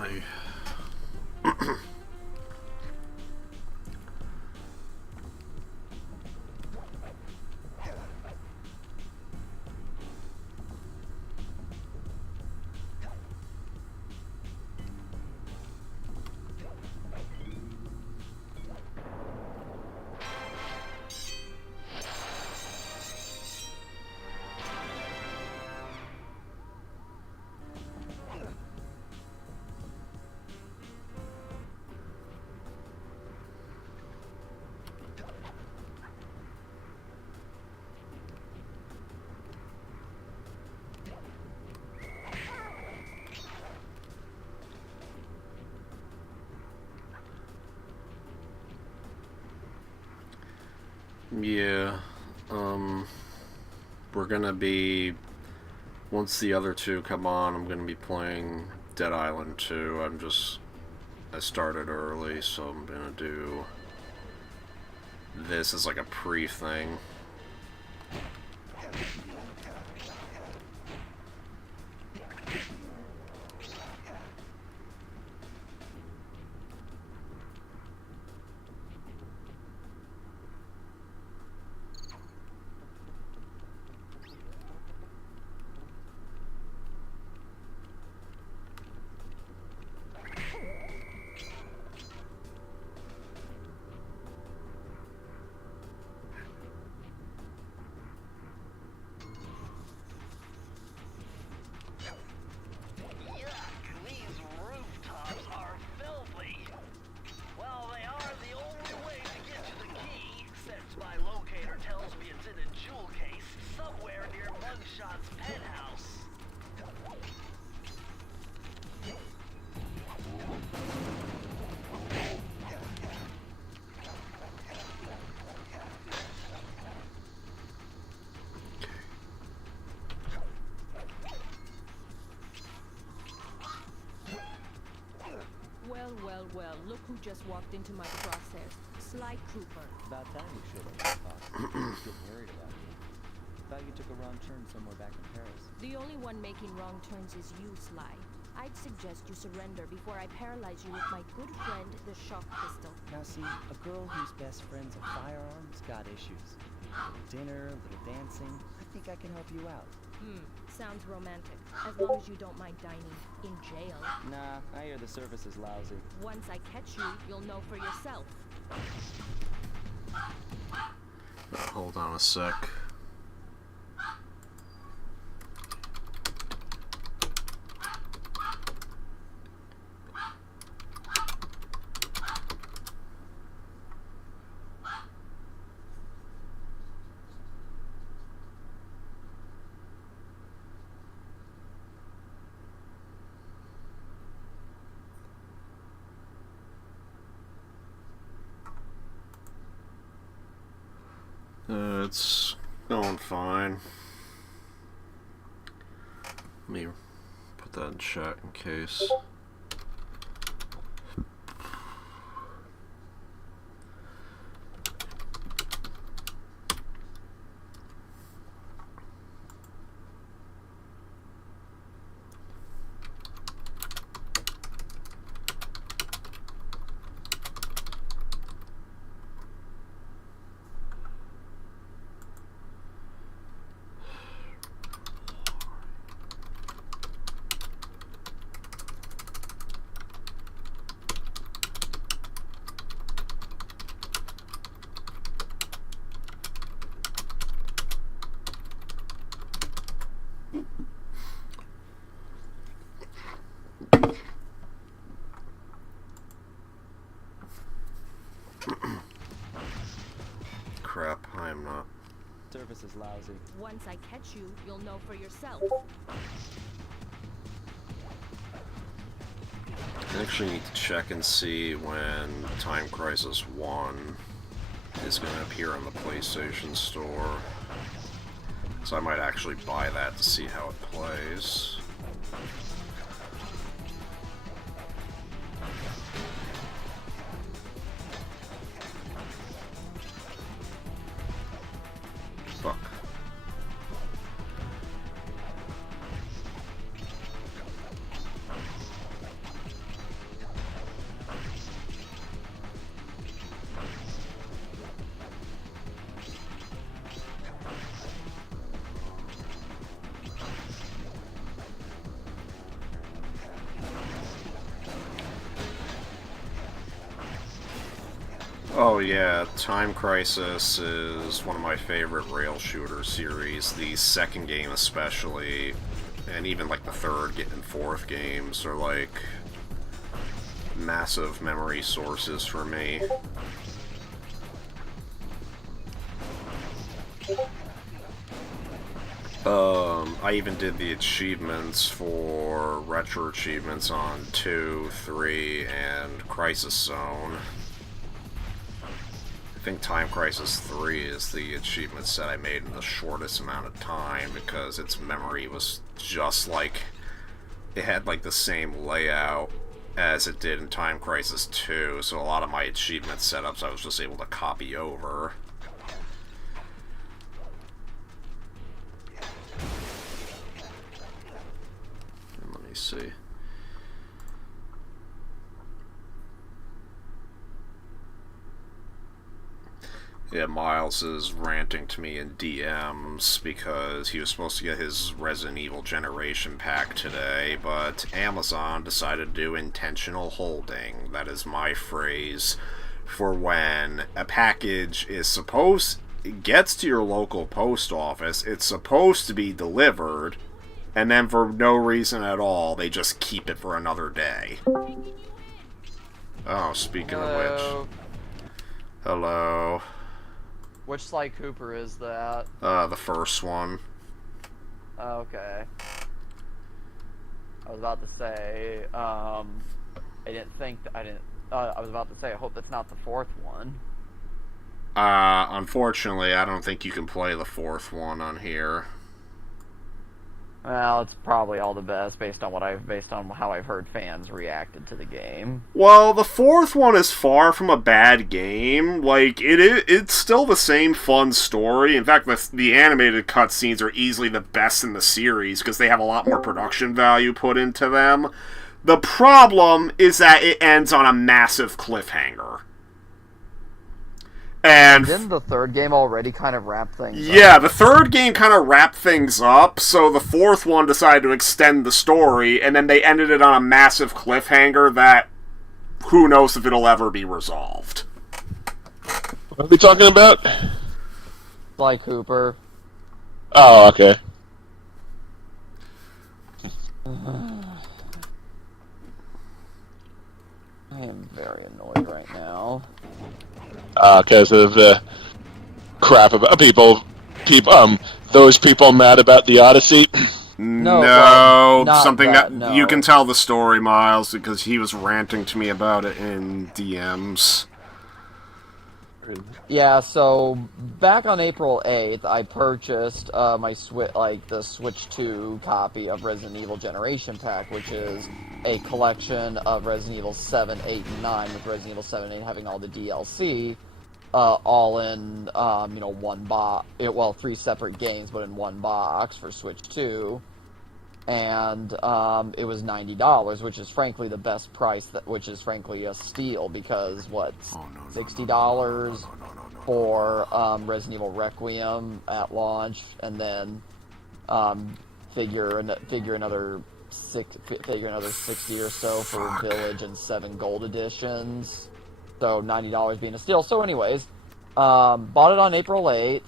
I yeah, we're gonna be, once the other two come on, I'm gonna be playing Dead Island 2. I started early, so I'm gonna do this as like a pre-thing. Well, look who just walked into my crosshairs. Sly Trooper. About time you showed up, Pop. I was getting worried about you. Thought you took a wrong turn somewhere back in Paris. The only one making wrong turns is you, Sly. I'd suggest you surrender before I paralyze you with my good friend, the shock pistol. Now see, a girl whose best friend's a firearm's got issues. A little dinner, a little dancing. I think I can help you out. Sounds romantic. As long as you don't mind dining in jail. Nah, I hear the service is lousy. Once I catch you, you'll know for yourself. Hold on a sec. It's going fine. Let me put that in chat in case. Crap, I am not. Service is lousy. Once I catch you, you'll know for yourself. I actually need to check and see when Time Crisis 1 is going to appear on the PlayStation Store. So I might actually buy that to see how it plays. Fuck. Oh yeah, Time Crisis is one of my favorite rail shooter series. The second game especially, and even like the third and fourth games are like massive memory sources for me. I even did the achievements for retro achievements on 2, 3, and Crisis Zone. I think Time Crisis 3 is the achievement set I made in the shortest amount of time because its memory was just like... It had like the same layout as it did in Time Crisis 2, so a lot of my achievement setups I was just able to copy over. Let me see. Yeah, Miles is ranting to me in DMs because he was supposed to get his Resident Evil Generation Pack today, but Amazon decided to do intentional holding. That is my phrase for when a package is supposed... It gets to your local post office, it's supposed to be delivered, and then for no reason at all, they just keep it for another day. Oh, speaking of which... Hello. Which Sly Cooper is that? The first one. Okay. I was about to say, I was about to say, I hope that's not the fourth one. Unfortunately, I don't think you can play the fourth one on here. Well, it's probably all the best based on how I've heard fans reacted to the game. Well, the fourth one is far from a bad game. Like, it's still the same fun story. In fact, the animated cutscenes are easily the best in the series because they have a lot more production value put into them. The problem is that it ends on a massive cliffhanger. And didn't the third game already kind of wrap things up? Yeah, the third game kind of wrapped things up, so the fourth one decided to extend the story, and then they ended it on a massive cliffhanger that who knows if it'll ever be resolved. What are we talking about? Sly Cooper. Oh, okay. I am very annoyed right now. Because of the crap about those people mad about the Odyssey. No, not something that, that no. you can tell the story, Miles, because he was ranting to me about it in DMs. Yeah, so back on April 8th, I purchased the Switch 2 copy of Resident Evil Generation Pack, which is a collection of Resident Evil 7, 8, and 9, with Resident Evil 7 and 8 having all the DLC, all in, one box. Well, 3 separate games, but in one box for Switch 2. And it was $90, which is frankly the best price, which is frankly a steal, because, $60 for Resident Evil Requiem at launch, and then figure another 60 or so for Village and 7 gold editions. So $90 being a steal. So anyways, bought it on April 8th.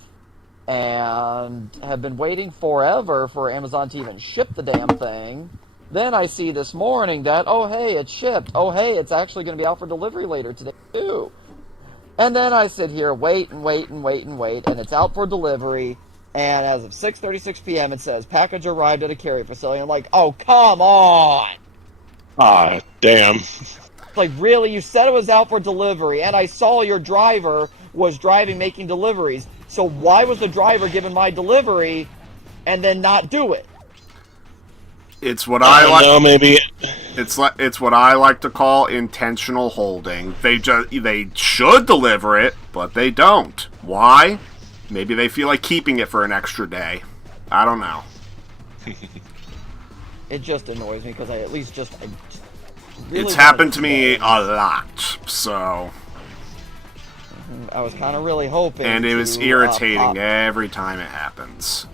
And have been waiting forever for Amazon to even ship the damn thing. Then I see this morning that, oh hey, it's shipped. Oh hey, it's actually going to be out for delivery later today too. And then I sit here, wait, and it's out for delivery. And as of 6:36 p.m. it says, package arrived at a carrier facility. I'm like, oh, come on! Ah, damn. Like, really? You said it was out for delivery, and I saw your driver was driving, making deliveries. So why was the driver given my delivery and then not do it? It's what I like. No, maybe It's what I like to call intentional holding. They should deliver it, but they don't. Why? Maybe they feel like keeping it for an extra day. I don't know. It just annoys me because I really it's happened to me a lot, so. I was kind of really hoping. And it was irritating every time it happens.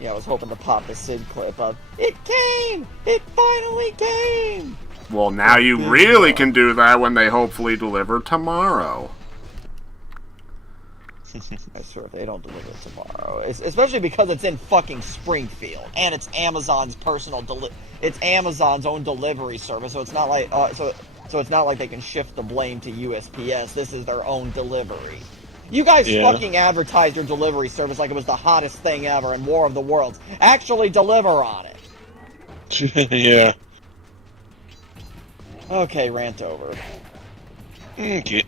Yeah, I was hoping to pop the Sid clip of, it came! It finally came! Well, now you really can do that when they hopefully deliver tomorrow. I swear if they don't deliver it tomorrow, especially because it's in fucking Springfield and it's Amazon's it's Amazon's own delivery service, so it's not like so it's not like they can shift the blame to USPS. This is their own delivery. You guys fucking advertised your delivery service like it was the hottest thing ever in War of the Worlds. Actually deliver on it. Yeah. Okay, rant over. Okay.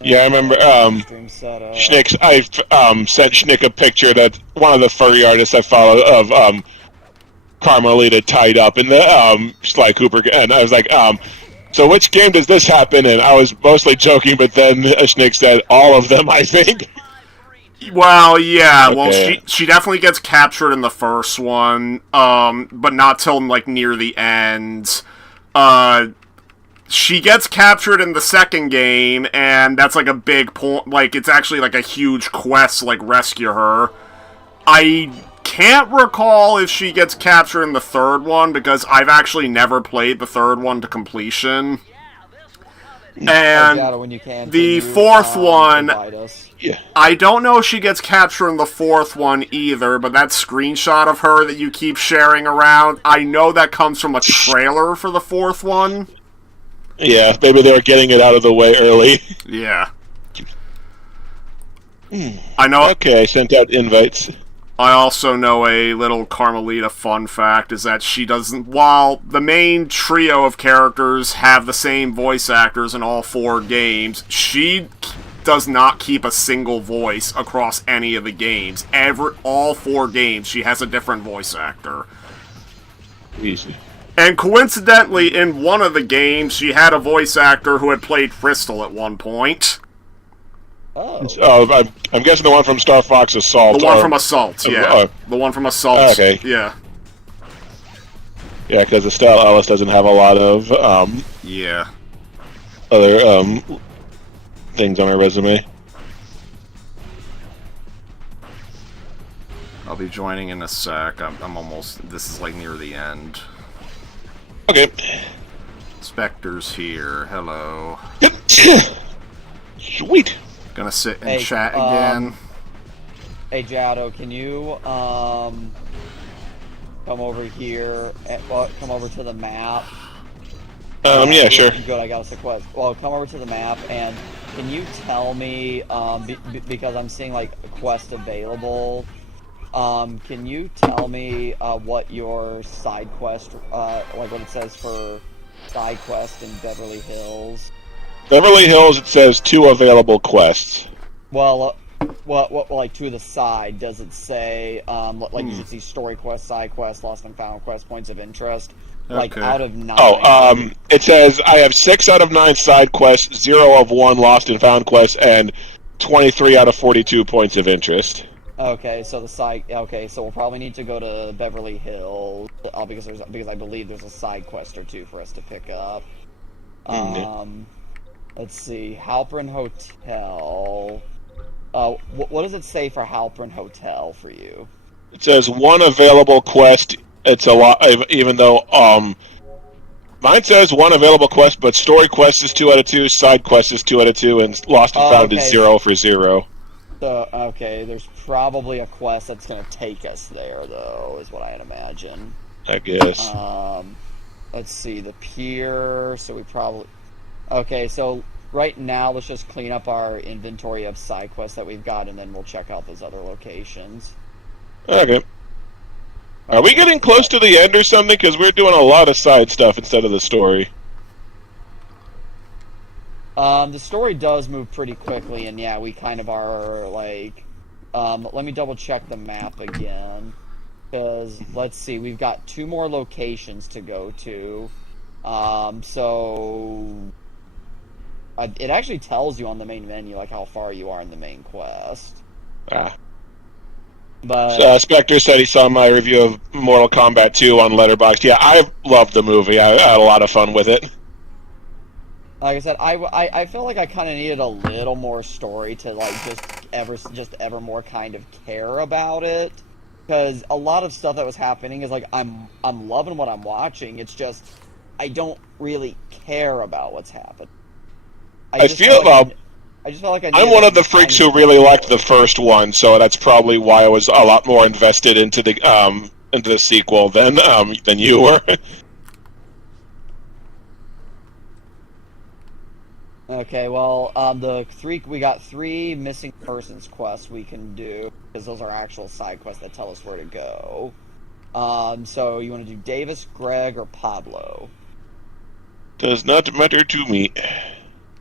Yeah, I remember, Stream setup. Schnick's, I sent Schnick a picture that one of the furry artists I follow of, Carmelita tied up in the, Sly Cooper, and I was like, so which game does this happen in? I was mostly joking, but then Schnick said all of them, I think. Well, yeah. Okay. Well, she definitely gets captured in the first one, but not till like near the end. She gets captured in the second game, and that's like a big point. Like it's actually like a huge quest to like rescue her. I can't recall if she gets captured in the third one because I've actually never played the third one to completion. And when you can, the fourth one, Yeah. I don't know if she gets captured in the fourth one either, but that screenshot of her that you keep sharing around, I know that comes from a trailer for the fourth one. Yeah, maybe they were getting it out of the way early. Yeah. I know. Okay, I sent out invites. I also know a little Carmelita fun fact is that she doesn't. While the main trio of characters have the same voice actors in all 4 games, she does not keep a single voice across any of the games. All 4 games, she has a different voice actor. Easy. And coincidentally, in one of the games, she had a voice actor who had played Crystal at one point. Oh. I'm guessing the one from Star Fox Assault. The one from Assault, yeah. The one from Assault. Okay. Yeah. Yeah, because Estelle Ellis doesn't have a lot of Yeah. other things on her resume. I'll be joining in a sec. I'm almost. This is like near the end. Okay. Spectre's here. Hello. Sweet. Gonna sit and chat again. Hey Jado, can you come over here? Come over to the map. Yeah, sure. Good, I got us a quest. Well, come over to the map and can you tell me because I'm seeing like a quest available. Can you tell me what your side quest, like what it says for side quest in Beverly Hills? Beverly Hills, it says 2 available quests. Well, like to the side, does it say, like you should see story quest, side quest, lost and found quest, points of interest? Like Okay. out of 9. Oh, it says I have 6 out of 9 side quests, 0 of 1 lost and found quests, and 23 out of 42 points of interest. Okay, so so we'll probably need to go to Beverly Hills because I believe there's a side quest or 2 for us to pick up. Let's see, Halpern Hotel. What does it say for Halpern Hotel for you? It says 1 available quest. It's a lot, even though mine says 1 available quest, but story quest is 2 out of 2, side quest is 2 out of 2, and lost and found is 0 for 0. So okay, there's probably a quest that's gonna take us there, though, is what I'd imagine. I guess. Let's see, the pier. So we probably. Okay, so right now let's just clean up our inventory of side quests that we've got, and then we'll check out those other locations. Okay. Are we getting close to the end or something? Because we're doing a lot of side stuff instead of the story. The story does move pretty quickly, and yeah, we kind of are like. Let me double check the map again, because let's see, we've got 2 more locations to go to. So it actually tells you on the main menu like how far you are in the main quest. But Spectre said he saw my review of Mortal Kombat 2 on Letterboxd. Yeah, I loved the movie. I had a lot of fun with it. like I said, I feel like I kind of needed a little more story to like just ever more kind of care about it, because a lot of stuff that was happening is like I'm loving what I'm watching. It's just I don't really care about what's happening. I just feel felt like I just felt like I I'm needed, one like, of the a freaks tiny who really bit liked the more. first one, so that's probably why I was a lot more invested into the sequel than you were. Okay, well, we got 3 missing persons quests we can do, because those are actual side quests that tell us where to go. So you want to do Davis, Greg, or Pablo? Does not matter to me.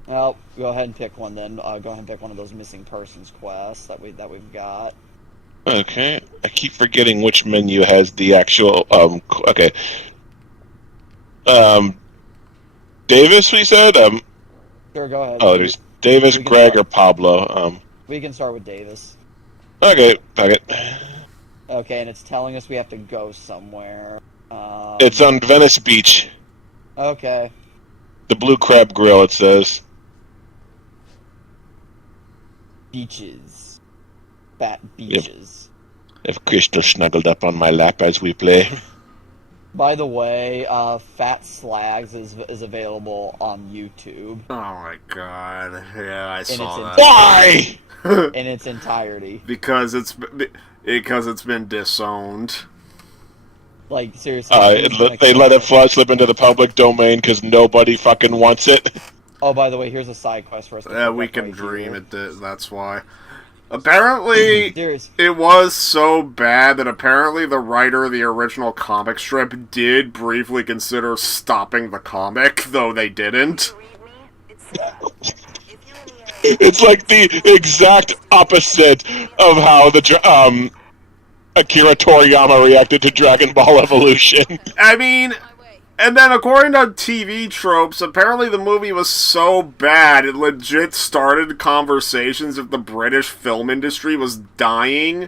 Well, go ahead and pick one then. Go ahead and pick one of those missing persons quests that we've got. Okay, I keep forgetting which menu has the actual. Okay. Um, Davis, we said. Sure, go ahead. Oh, there's Davis, We can Greg, start. or Pablo. We can start with Davis. Okay, okay. Okay, and it's telling us we have to go somewhere. It's on Venice Beach. Okay. The Blue Crab Grill, it says. Beaches. Fat Yep. beaches. If Crystal snuggled up on my lap as we play. By the way, Fat Slags is available on YouTube Oh my god. Yeah, I saw its that. Why? in its entirety. because it's been disowned. Like, seriously. who's gonna They let care? it slip into the public domain because nobody fucking wants it. Oh, by the way, here's a side quest for us to pick We up can right dream here. it did, that's why. Apparently, Serious. it was so bad that apparently the writer of the original comic strip did briefly consider stopping the comic, though they didn't. It's like the exact opposite of how Akira Toriyama reacted to Dragon Ball Evolution. I mean, and then according to TV tropes, apparently the movie was so bad it legit started conversations if the British film industry was dying.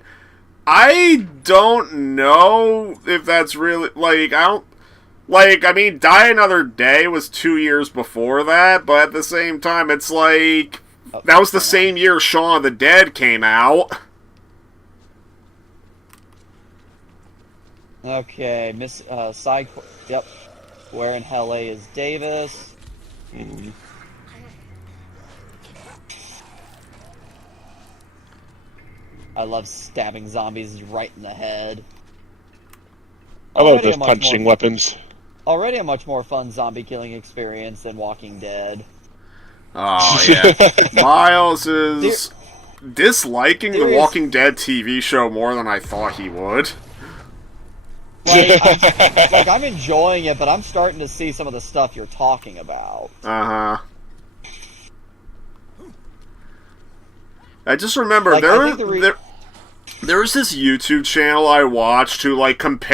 I don't know if that's really, I mean, Die Another Day was 2 years before that, but at the same time, it's like, that was the same year Shaun of the Dead came out. Okay, Yep. Where in hell is Davis? I love stabbing zombies right in the head. I love Already those punching weapons. Already a much more fun zombie killing experience than Walking Dead. Oh, yeah. Miles is disliking the Walking Dead TV show more than I thought he would. I'm enjoying it, but I'm starting to see some of the stuff you're talking about. Uh-huh. I just remember Like, there was this YouTube channel I watched who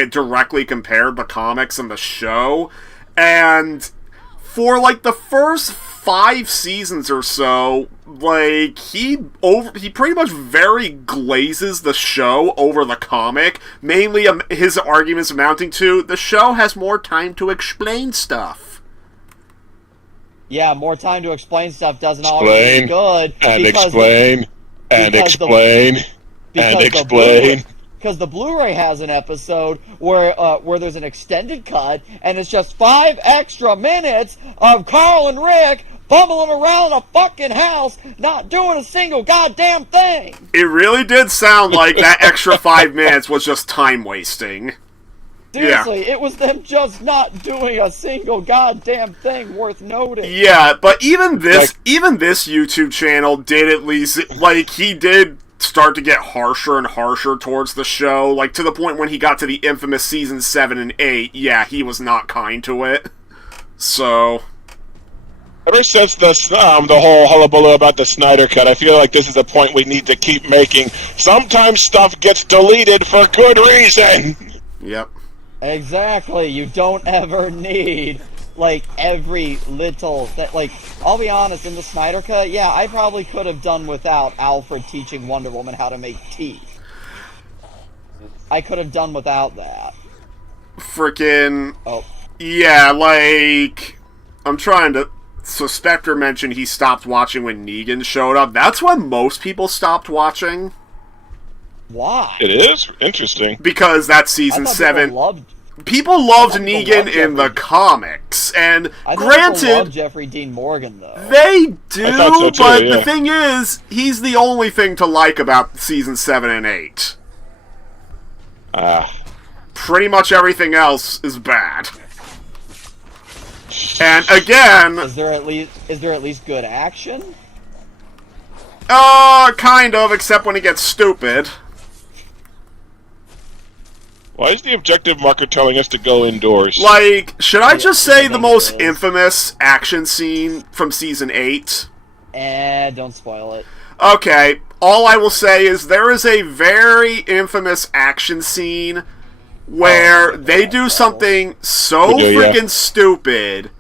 directly compared the comics and the show, and for the first 5 seasons or so, he pretty much very glazes the show over the comic. Mainly, his arguments amounting to the show has more time to explain stuff. Yeah, more time to explain stuff doesn't always be good. Because the Blu-ray has an episode where there's an extended cut, and it's just 5 extra minutes of Carl and Rick bumbling around a fucking house, not doing a single goddamn thing. It really did sound like that extra 5 minutes was just time wasting. Seriously, It was them just not doing a single goddamn thing worth noting. Yeah, but even this YouTube channel did at least, he did start to get harsher and harsher towards the show, to the point when he got to the infamous season 7 and 8, yeah, he was not kind to it. So... Ever since the whole hullabaloo about the Snyder Cut, I feel like this is a point we need to keep making. Sometimes stuff gets deleted for good reason! Yep. Exactly, you don't ever need, every little thing. I'll be honest, in the Snyder Cut, yeah, I probably could have done without Alfred teaching Wonder Woman how to make teeth. I could have done without that. Frickin'... Oh. Yeah, I'm trying to... So Spectre mentioned he stopped watching when Negan showed up. That's when most people stopped watching. Why? It is? Interesting. Because that's season 7... people loved I thought people Negan loved in the Jeffrey. comics, and I thought people loved granted, Jeffrey Dean Morgan though. they do, I thought so too, but yeah. the thing is, he's the only thing to like about season 7 and 8. Pretty much everything else is bad. And again, Is there at least good action? kind of, except when he gets stupid. Why is the objective marker telling us to go indoors? Like, should I just say the most It is. infamous action scene from season 8? Don't spoil it. Okay, all I will say is there is a very infamous action scene where they do something so We do, yeah. freaking stupid,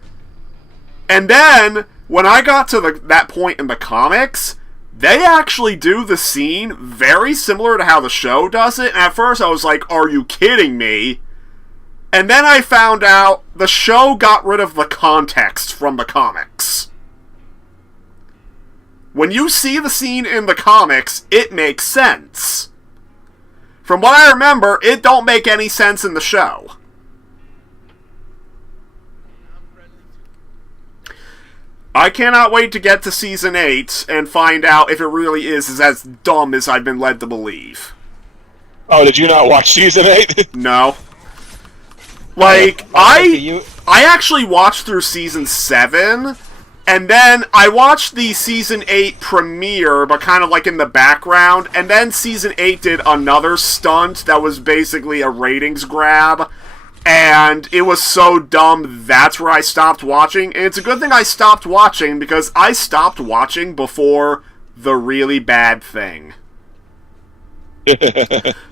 and then when I got to that point in the comics, they actually do the scene very similar to how the show does it, and at first I was like, are you kidding me? And then I found out the show got rid of the context from the comics. When you see the scene in the comics, it makes sense. From what I remember, it don't make any sense in the show. I cannot wait to get to season 8 and find out if it really is as dumb as I've been led to believe. Oh, did you not watch season 8? No. Like, I actually watched through season 7, and then I watched the season 8 premiere, but kind of like in the background, and then season 8 did another stunt that was basically a ratings grab, and it was so dumb, that's where I stopped watching, and it's a good thing I stopped watching, because I stopped watching before the really bad thing.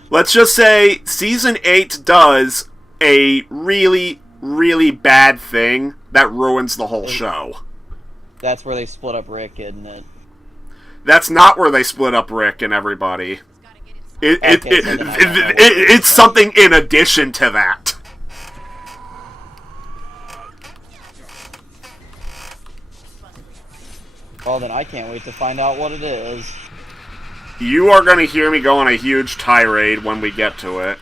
Let's just say season 8 does a really, really bad thing that ruins the whole show. That's where they split up Rick, isn't it? That's not where they split up Rick and everybody. Okay, It's something in addition to that. Well, then I can't wait to find out what it is. You are going to hear me go on a huge tirade when we get to it.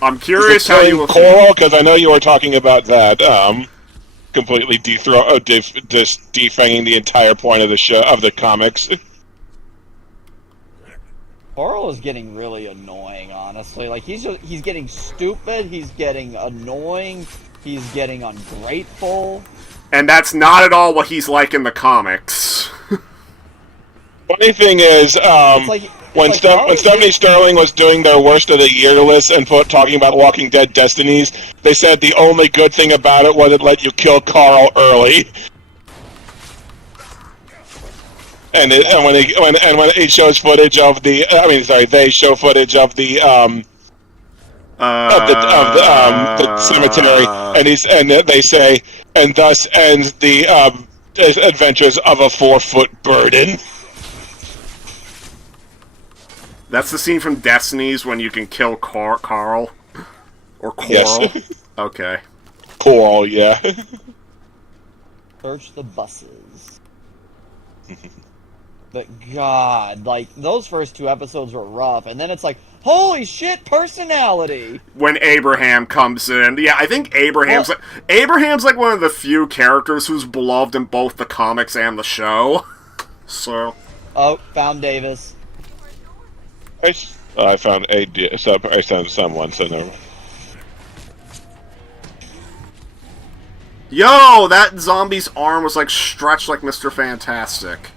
I'm curious how you will Coral, because I know you were talking about that. Completely defanging the entire point of the show of the comics. Coral is getting really annoying, honestly. Like he's getting stupid. He's getting annoying. He's getting ungrateful. And that's not at all what he's like in the comics. Funny thing is, when Stephanie Sterling was doing their worst of the year list and talking about Walking Dead Destinies, they said the only good thing about it was it let you kill Carl early. And when it shows footage of they show footage of the cemetery, and they say, and thus ends the adventures of a 4-foot burden. That's the scene from Destinies when you can kill Carl? Or Coral? Yes. Okay. Coral, yeah. Search the buses. But God, like, those first 2 episodes were rough, and then it's like, holy shit, personality! When Abraham comes in. Yeah, I think Abraham's like one of the few characters who's beloved in both the comics and the show. So. Oh, found Davis. I found I found someone, so never. Yo, that zombie's arm was like stretched like Mr. Fantastic.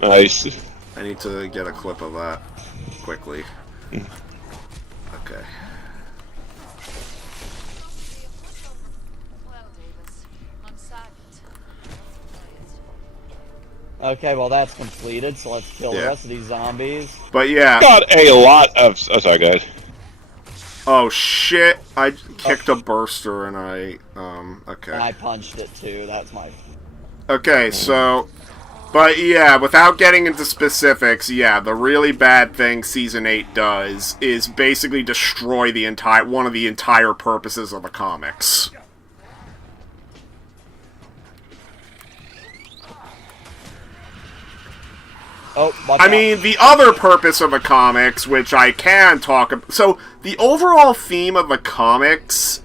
Nice. I need to get a clip of that quickly. Okay. Okay, well that's completed, so let's kill the rest of these zombies. But yeah. Got a lot of. Oh, sorry, guys. Oh shit! I kicked a burster and I. Okay. And I punched it too. That's my. Okay, so. But yeah, without getting into specifics, yeah, the really bad thing Season 8 does is basically destroy one of the entire purposes of the comics. Oh, watch I out. mean, the other purpose of the comics, which I can talk about... So, the overall theme of the comics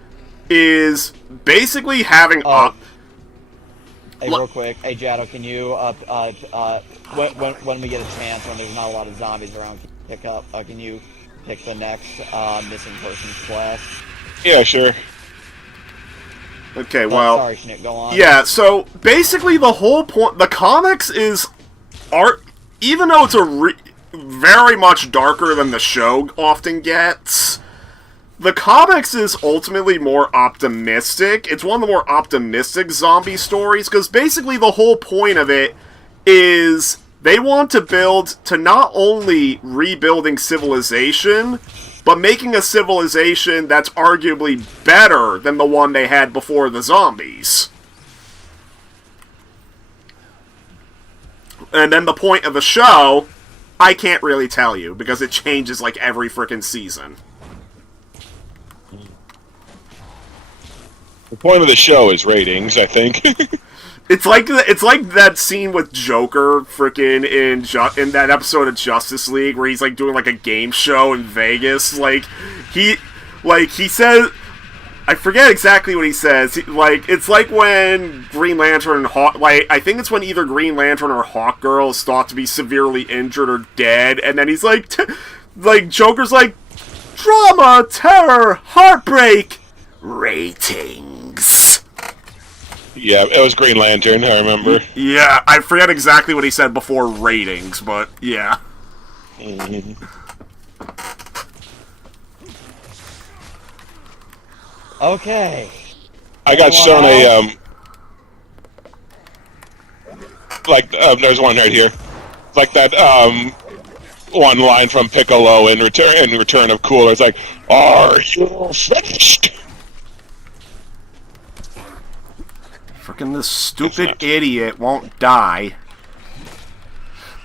is basically having... Hey, real quick. Hey, Jado, can you, when we get a chance, when there's not a lot of zombies around, can you pick the next, missing persons class? Yeah, sure. Okay, well... sorry, Schnick, go on. Yeah, so, basically the whole point... The comics is... Even though it's very much darker than the show often gets, the comics is ultimately more optimistic. It's one of the more optimistic zombie stories, because basically the whole point of it is they want to build to not only rebuilding civilization, but making a civilization that's arguably better than the one they had before the zombies. And then the point of the show, I can't really tell you, because it changes like every frickin' season. The point of the show is ratings, I think. It's like that scene with Joker frickin' in that episode of Justice League where he's like doing like a game show in Vegas. He says, I forget exactly what he says. It's like when Green Lantern and I think it's when either Green Lantern or Hawkgirl is thought to be severely injured or dead, and then he's like, Joker's like, drama, terror, heartbreak, ratings. Yeah, it was Green Lantern, I remember. Yeah, I forget exactly what he said before ratings, but yeah. Mm-hmm. Okay. I got shown a, there's one right here. Like that, one line from Piccolo in Return of Cooler. It's like, are you finished? Frickin' this stupid idiot won't die.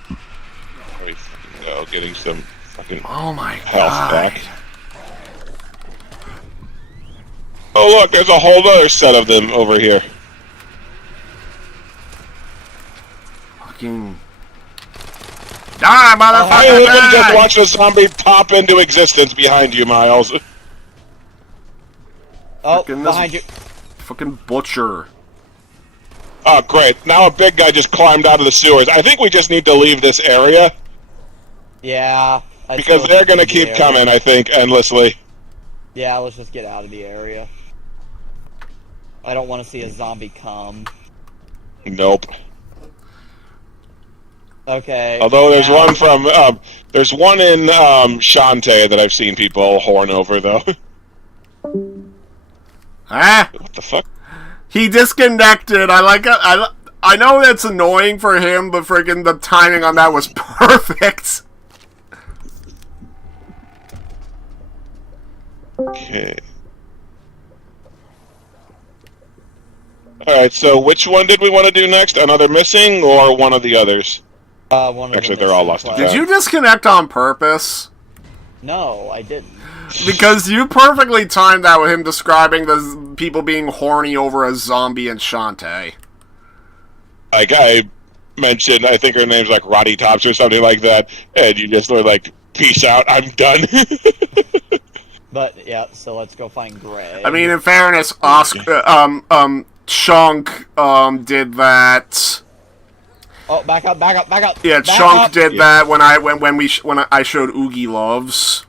There we fucking go, getting some fucking Oh my health god. back. Oh look, there's a whole other set of them over here. Fucking... Die, motherfucker, Hey, look at just die! watch a zombie pop into existence behind you, Miles. Oh, Frickin' behind you. Fucking butcher. Oh, great. Now a big guy just climbed out of the sewers. I think we just need to leave this area. Yeah. Because they're going to keep coming, I think, endlessly. Yeah, let's just get out of the area. I don't want to see a zombie come. Nope. Okay. Although there's one from, there's one in Shantae that I've seen people horn over, though. Ah! What the fuck? He disconnected. I know that's annoying for him, but friggin' the timing on that was perfect. Okay. Alright, so which one did we want to do next? Another missing or one of the others? One of Actually, them they're all is lost in class. Did you disconnect on purpose? No, I didn't. Because you perfectly timed that with him describing the people being horny over a zombie in Shantae. Like, I mentioned, I think her name's like Roddy Tops or something like that, and you just were like, peace out, I'm done. But, yeah, so let's go find Greg. I mean, in fairness, Chunk, did that. Oh, back up, back up, back up! Yeah, back Chunk up. did that when I showed Oogie Loves.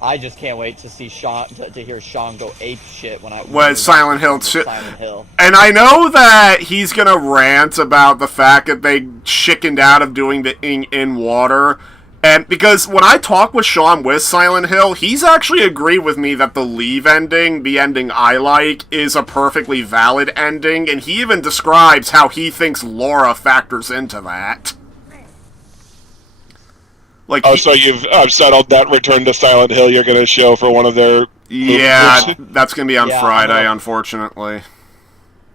I just can't wait to see Sean, to hear Sean go ape shit when Silent Hill 2. Silent Hill. And I know that he's gonna rant about the fact that they chickened out of doing the in water. And because when I talk with Sean with Silent Hill, he's actually agreed with me that the leave ending, the ending I like, is a perfectly valid ending, and he even describes how he thinks Laura factors into that. Like, So you've settled that Return to Silent Hill you're going to show for one of their yeah, movies? that's going to be on Yeah, Friday, unfortunately.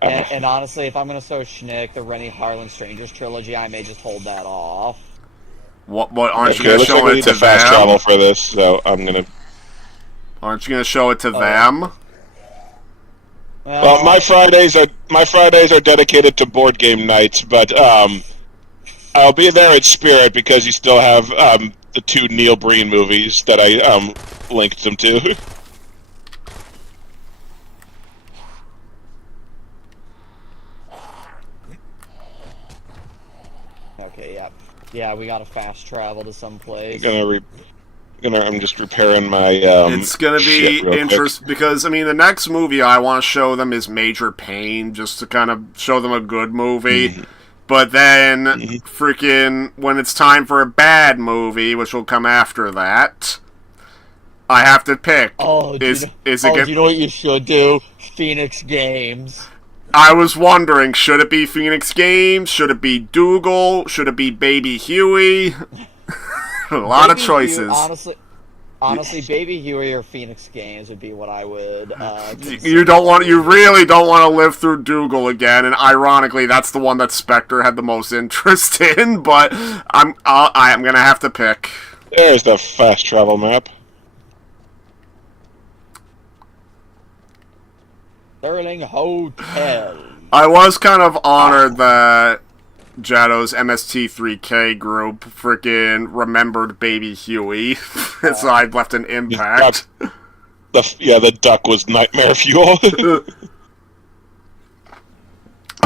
And honestly, if I'm going to show Schnick the Rennie Harlan Strangers trilogy, I may just hold that off. What aren't you Okay, going to looks like show we it need to to fast them? travel for this, so I'm going to... Aren't you going to show it to Oh, them? Well, my Fridays are dedicated to board game nights, but I'll be there in spirit because you still have the two Neil Breen movies that I linked them to. Okay, yeah, we gotta fast travel to some place. I'm just repairing my. It's gonna be shit real quick. interesting because I mean the next movie I want to show them is Major Pain, just to kind of show them a good movie. Mhm. But then, freaking, when it's time for a bad movie, which will come after that, I have to pick. Do you know what you should do? Phoenix Games. I was wondering, should it be Phoenix Games? Should it be Dougal? Should it be Baby Huey? A lot of choices. Honestly, Baby Huey or Phoenix Games would be what I would. You really don't want to live through Dougal again, and ironically, that's the one that Spectre had the most interest in. But I'm gonna have to pick. There's the fast travel map. Sterling Hotel. I was kind of honored that Jaddo's MST3K group freaking remembered Baby Huey, so I left an impact. The duck was nightmare fuel.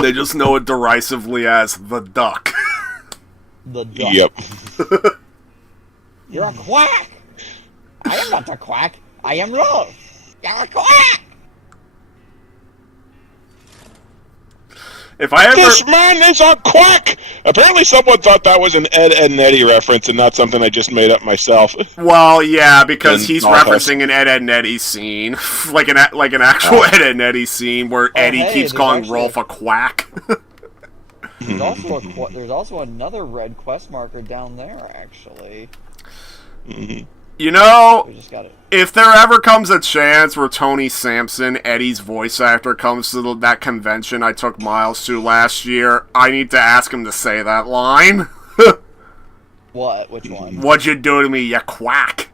They just know it derisively as the duck. The duck. Yep. You're a quack! I am not a quack. I am Rolf. You're a quack! If I ever... This man is a quack! Apparently someone thought that was an Ed, Edd n Eddy reference and not something I just made up myself. Well, yeah, because And he's all referencing an Ed, Edd n Eddy scene. like an actual Ed, Edd n Eddy scene where Eddie hey, keeps there's calling actually Rolf a quack. There's also another red quest marker down there, actually. You know, We just got it. if there ever comes a chance where Tony Sampson, Eddie's voice actor, comes to that convention I took Miles to last year, I need to ask him to say that line. What? Which one? What'd you do to me, you quack?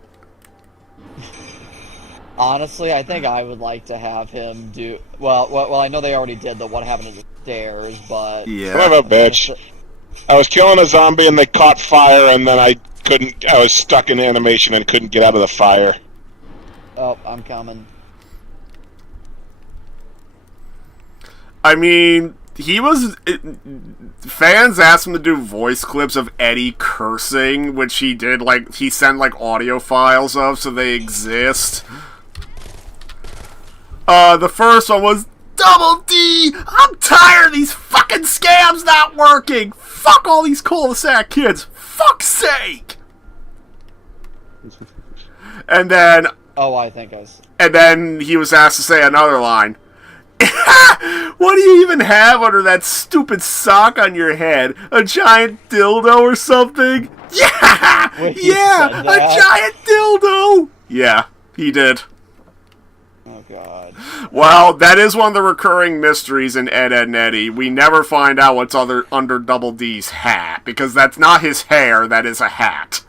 Honestly, I think I would like to have him do. Well, I know they already did the what happened to the stairs, but Son Yeah. of a bitch. I was killing a zombie and they caught fire and then I was stuck in animation and couldn't get out of the fire. oh, I'm coming. I mean, fans asked him to do voice clips of Eddie cursing, which he did, he sent, audio files of, so they exist. The first one was, Double D! I'm tired of these fucking scams not working! Fuck all these cul-de-sac kids! Fuck's sake! And then... Oh, I think I was. And then he was asked to say another line. What do you even have under that stupid sock on your head? A giant dildo or something? Yeah! Wait, he Yeah! said A that? giant dildo! Yeah, he did. Oh God. Well, that is one of the recurring mysteries in Ed, Edd n Eddy. We never find out what's under Double D's hat, because that's not his hair, that is a hat.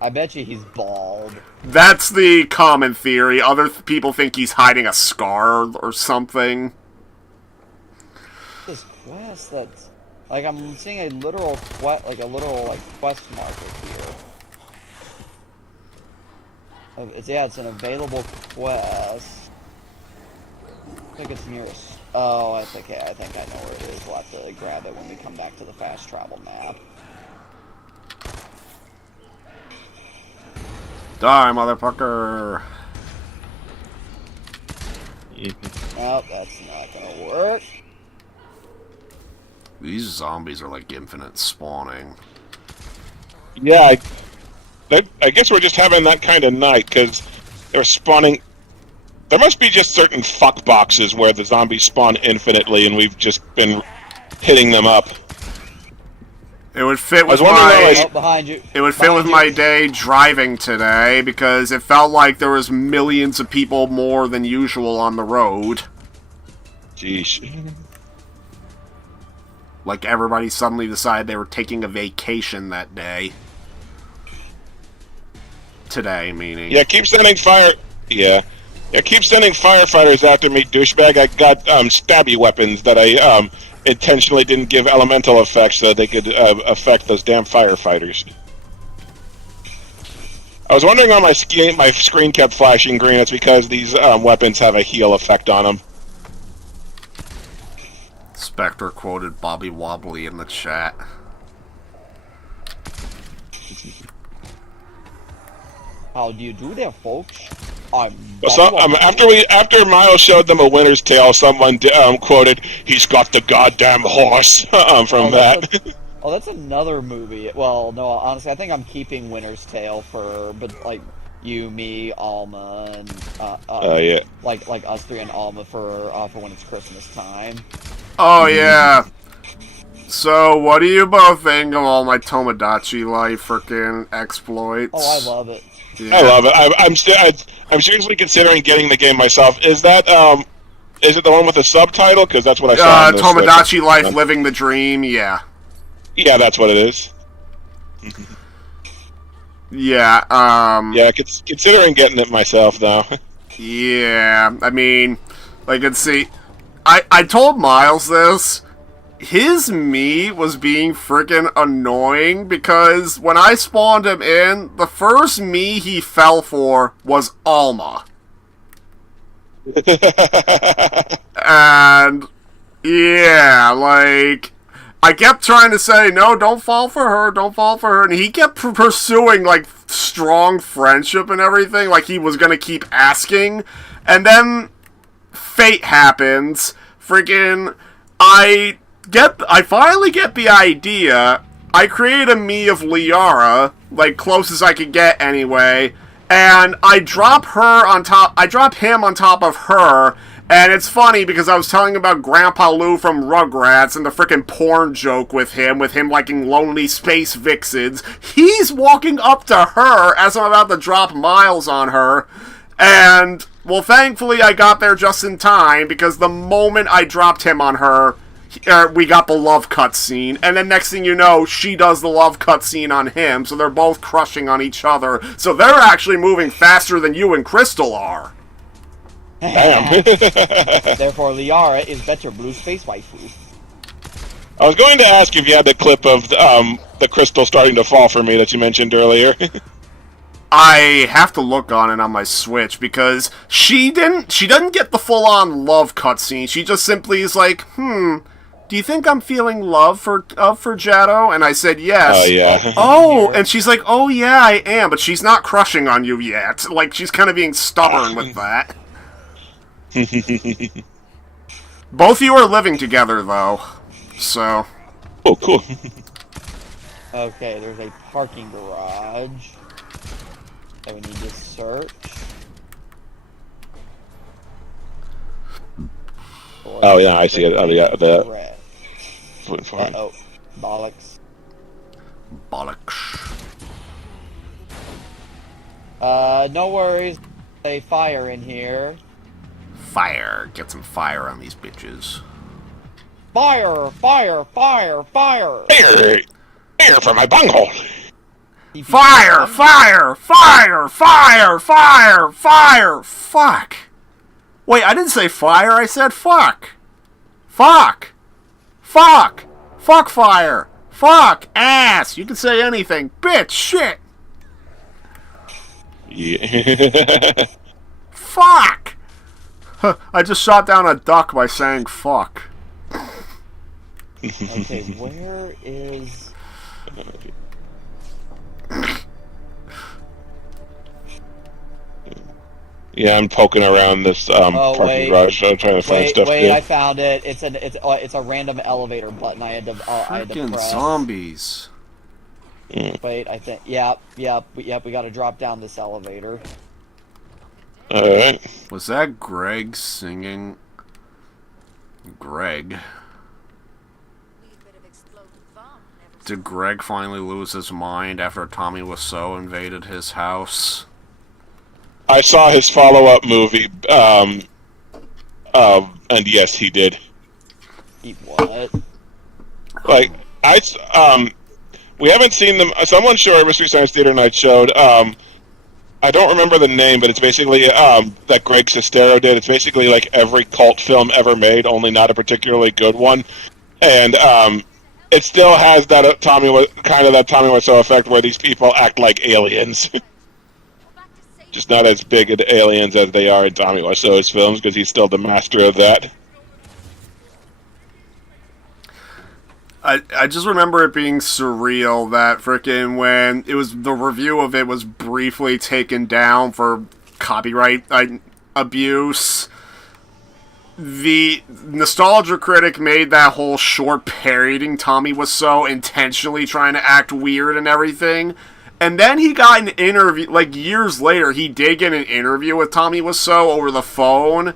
I bet you he's bald. That's the common theory. Other people think he's hiding a scar or something. This quest that's I'm seeing a literal quest, quest marker here. It's an available quest. I think it's nearest. Oh, I think I know where it is. We'll have to grab it when we come back to the fast travel map. Die, motherfucker! Nope, that's not gonna work. These zombies are like infinite spawning. Yeah, I guess we're just having that kind of night, because they're spawning... There must be just certain fuck boxes where the zombies spawn infinitely, and we've just been hitting them up. It would fit with Oh, behind you. It would fit with my day driving today, because it felt like there was millions of people more than usual on the road. Jeez. Like everybody suddenly decided they were taking a vacation that day. Today, meaning. Yeah, keep sending fire... Yeah. Yeah, keep sending firefighters after me, douchebag. I got stabby weapons that I intentionally didn't give elemental effects so they could affect those damn firefighters. I was wondering why my screen kept flashing green. It's because these weapons have a heal effect on them. Spectre quoted Bobby Wobbly in the chat. How do you do there, folks? I'm after Miles showed them a winner's tale, someone quoted, "He's got the goddamn horse" from that. That's another movie. Well, no, honestly, I think I'm keeping Winter's Tale but like you, me, Alma, and Yeah. like us three and Alma for when it's Christmas time. Oh yeah. So, what do you both think of all my Tomodachi Life frickin' exploits? Oh, I love it. Yeah. I love it. I'm seriously considering getting the game myself. Is that is it the one with the subtitle? Because that's what I saw. On Tomodachi Life, Living the Dream. Yeah. Yeah, that's what it is. Yeah. Yeah, considering getting it myself though. Yeah, I mean, like, let's see. I told Miles this. His me was being freaking annoying because when I spawned him in, the first me he fell for was Alma. And, yeah, like, I kept trying to say, no, don't fall for her, don't fall for her, and he kept pursuing, like, strong friendship and everything, like he was gonna keep asking, and then fate happens, freaking, I finally get the idea. I create a me of Liara, like close as I could get anyway, and I drop him on top of her, and it's funny because I was telling about Grandpa Lou from Rugrats and the frickin' porn joke with him liking lonely space vixens. He's walking up to her as I'm about to drop Miles on her, and, well, thankfully I got there just in time because the moment I dropped him on her, we got the love cutscene, and then next thing you know, she does the love cutscene on him, so they're both crushing on each other, so they're actually moving faster than you and Crystal are. Damn. Therefore, Liara is better blue space waifu. I was going to ask if you had the clip of the crystal starting to fall for me that you mentioned earlier. I have to look on it on my Switch because she doesn't get the full-on love cutscene. She just simply is like, do you think I'm feeling love for Jado? And I said yes. Oh, yeah. Oh, and she's like, oh yeah, I am, but she's not crushing on you yet. Like, she's kind of being stubborn with that. Both of you are living together, though. So. Oh, cool. Okay, there's a parking garage that we need to search. Oh, yeah, I see it. Oh, yeah, uh-oh. Bollocks. Bollocks. No worries. A fire in here. Fire. Get some fire on these bitches. Fire! Fire! Fire! Fire! Air for my bunghole! Fire! Fire! Fire! Fire! Fire! Fire! Fuck! Wait, I didn't say fire, I said fuck! Fuck! Fuck! Fuck fire! Fuck! Ass! You can say anything. Bitch! Shit! Yeah. Fuck! Huh, I just shot down a duck by saying fuck. Okay, where is... Yeah, I'm poking around this parking garage, trying to find stuff. I found it. It's a random elevator button. I had to press. Zombies. Wait, I think. Yep. We got to drop down this elevator. All right. Was that Greg singing? Greg. Did Greg finally lose his mind after Tommy Wiseau invaded his house? I saw his follow-up movie, and yes, he did. He what? Like, we haven't seen them. Someone showed at Mystery Science Theater Night showed I don't remember the name, but it's basically that Greg Sestero did. It's basically like every cult film ever made, only not a particularly good one. And it still has that Tommy Wiseau effect where these people act like aliens. Just not as big of aliens as they are in Tommy Wiseau's films, because he's still the master of that. I just remember it being surreal that frickin' when it was the review of it was briefly taken down for copyright abuse. The Nostalgia Critic made that whole short parodying Tommy Wiseau, intentionally trying to act weird and everything. And then he got an interview, like years later, he did get an interview with Tommy Wiseau over the phone.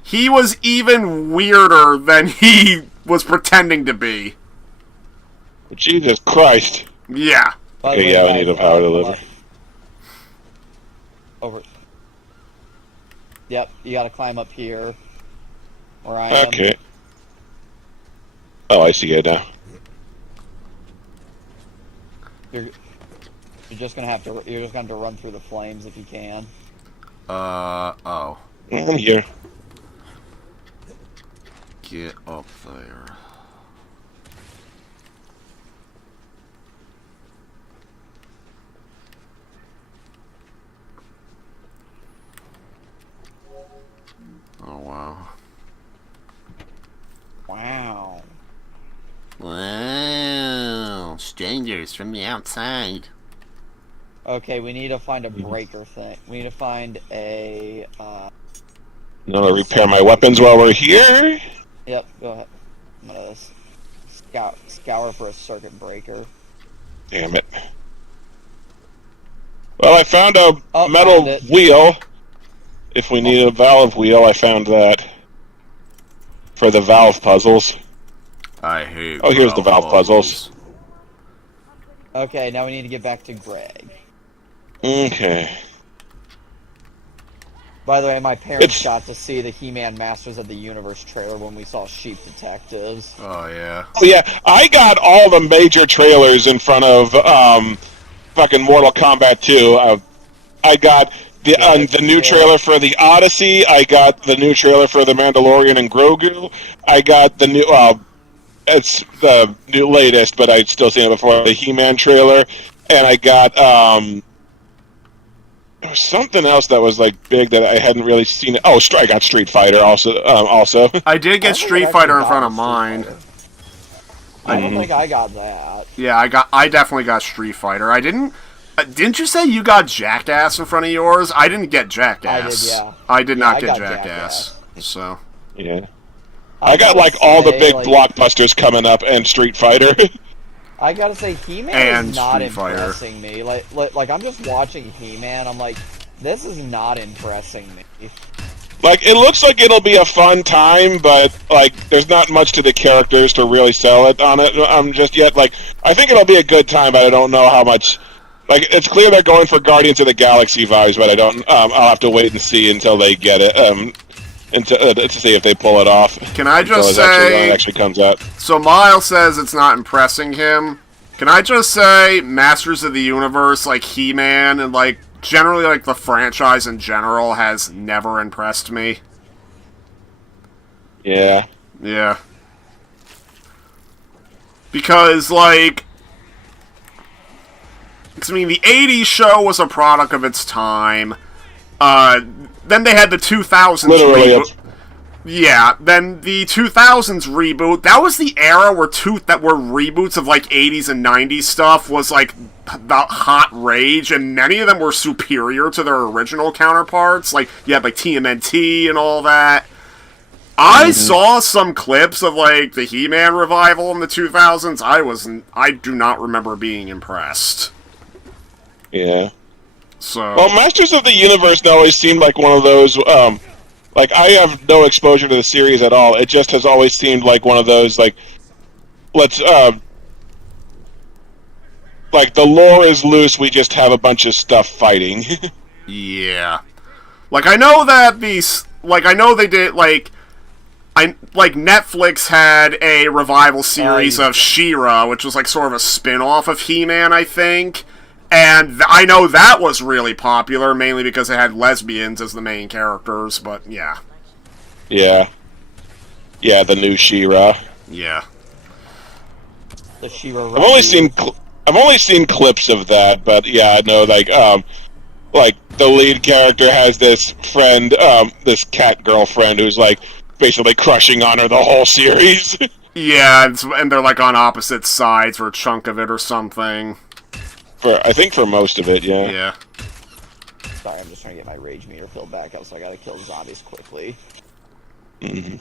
He was even weirder than he was pretending to be. Jesus Christ. Yeah. Okay, yeah, we need a power deliver. Over. Yep, you gotta climb up here. Where I am. Okay. Oh, I see it now. You're just gonna have to run through the flames if you can. Oh. I'm here. Get up there. Oh, wow. Wow. Wow. Strangers from the outside. Okay, we need to find a breaker thing. We need to find a, I'm gonna repair my weapons while we're here. Yep, go ahead. I'm gonna scour for a circuit breaker. Damn it. Well, I found a Found metal it. wheel. If we need a valve wheel, I found that. For the valve puzzles. I hate Oh, here's the valve puzzles. Okay, now we need to get back to Greg. Okay. By the way, my parents got to see the He-Man Masters of the Universe trailer when we saw Sheep Detectives. Oh, yeah. Oh, yeah, I got all the major trailers in front of fucking Mortal Kombat 2. I got the new trailer for the Odyssey. I got the new trailer for the Mandalorian and Grogu. I got the new, it's the new latest, but I'd still seen it before, the He-Man trailer. And I got, there was something else that was like big that I hadn't really seen. Oh, I got Street Fighter also. I did get Street Fighter in front of mine. I don't think I got that. Yeah, I definitely got Street Fighter. I didn't. Didn't you say you got Jackass in front of yours? I didn't get Jackass. I did, yeah. I did not I get got Jackass. So. Yeah. I got like all the big blockbusters coming up and Street Fighter. I gotta say, He-Man And is not Street Fighter. impressing me. Like I'm just watching He-Man. I'm like, this is not impressing me. Like, it looks like it'll be a fun time, but, like, there's not much to the characters to really sell it on it just yet. Like, I think it'll be a good time, but I don't know how much. Like, it's clear they're going for Guardians of the Galaxy vibes, but I don't. I'll have to wait and see until they get it, to see if they pull it off. Can I just say when it actually comes out? So Miles says it's not impressing him. Can I just say Masters of the Universe, like He-Man, and like generally like the franchise in general has never impressed me. Yeah. Yeah. Because like, I mean, the '80s show was a product of its time. Then they had the 2000s reboot. Yeah, then the 2000s reboot. That was the era where reboots of like 80s and 90s stuff was like the hot rage, and many of them were superior to their original counterparts. Like you had like TMNT and all that. I saw some clips of like the He-Man revival in the 2000s. I do not remember being impressed. Yeah. So. Well, Masters of the Universe always seemed like one of those. Like, I have no exposure to the series at all. It just has always seemed like one of those, like, like, the lore is loose, we just have a bunch of stuff fighting. Yeah. Like, I know that I know they did, like, Netflix had a revival series of She-Ra, which was, like, sort of a spin-off of He-Man, I think. And I know that was really popular, mainly because it had lesbians as the main characters, but yeah. Yeah. Yeah, the new She-Ra. Yeah. The She-Ra. I've only seen clips of that, but yeah, no, like the lead character has this friend, this cat girlfriend who's like basically crushing on her the whole series. Yeah, and they're like on opposite sides for a chunk of it or something. I think for most of it, yeah. Yeah. Sorry, I'm just trying to get my rage meter filled back up, so I gotta kill zombies quickly. Mm-hmm.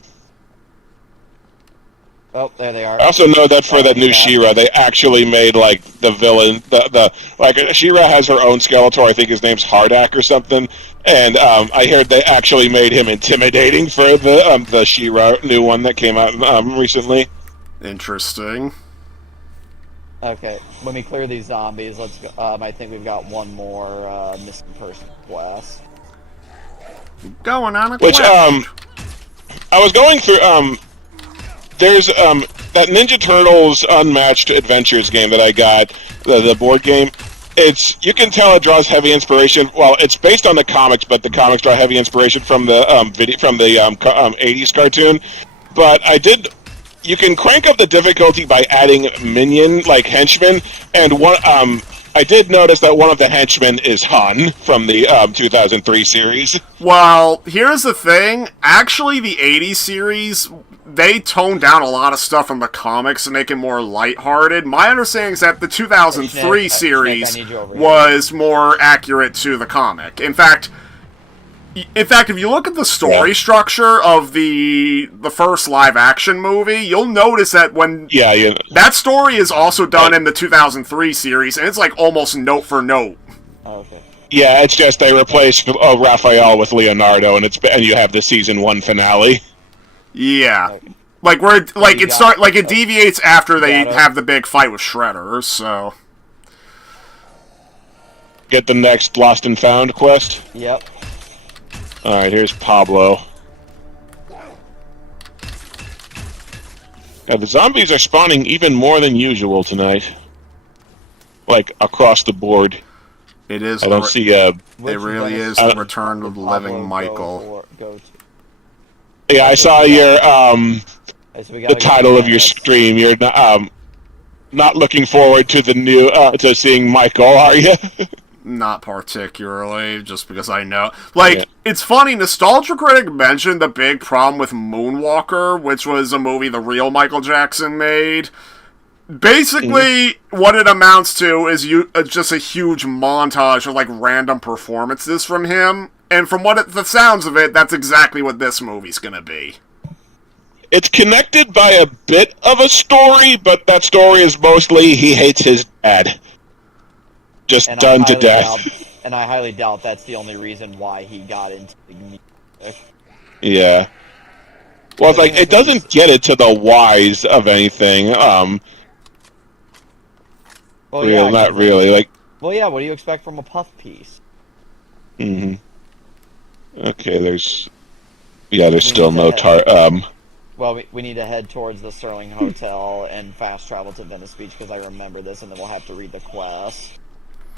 Oh, there they are. I also know that for that new She-Ra, they actually made like the villain, the like She-Ra has her own Skeletor. I think his name's Hardak or something, and I heard they actually made him intimidating for the She-Ra new one that came out recently. Interesting. Okay, when we clear these zombies, let's go. I think we've got one more missing person quest. Going on a Which quest. I was going through there's that Ninja Turtles Unmatched Adventures game that I got, the board game. You can tell it draws heavy inspiration. Well, it's based on the comics, but the comics draw heavy inspiration from the 80s cartoon. But you can crank up the difficulty by adding minion like henchmen, and I did notice that one of the henchmen is Han from the 2003 series. Well, here's the thing. Actually, the 80s series, they toned down a lot of stuff from the comics to make it more lighthearted. My understanding is that the 2003 series was more accurate to the comic. In fact, if you look at the story structure of the first live-action movie, you'll notice that that story is also done in the 2003 series, and it's like almost note for note. Oh, okay. Yeah, it's just they replaced Raphael with Leonardo, and you have the season 1 finale. Yeah, like it deviates after they have the big fight with Shredder. So get the next Lost and Found quest. Yep. All right, here's Pablo. Now, the zombies are spawning even more than usual tonight, like across the board. It is. I don't see It really is the return of the living Michael. Yeah, I saw your the title of your stream. You're not looking forward to the new to seeing Michael, are you? Not particularly, just because I know. It's funny, Nostalgia Critic mentioned the big problem with Moonwalker, which was a movie the real Michael Jackson made. Basically, what it amounts to is just a huge montage of, random performances from him. And from the sounds of it, that's exactly what this movie's gonna be. It's connected by a bit of a story, but that story is mostly he hates his dad. Just done to death. And I highly doubt that's the only reason why he got into the music. Yeah. Well, it doesn't get it to the whys of anything. Well, yeah, not really. Well, yeah. What do you expect from a puff piece? Mm-hmm. Okay, there's still no Well, we need to head towards the Sterling Hotel and fast travel to Venice Beach because I remember this, and then we'll have to read the quest.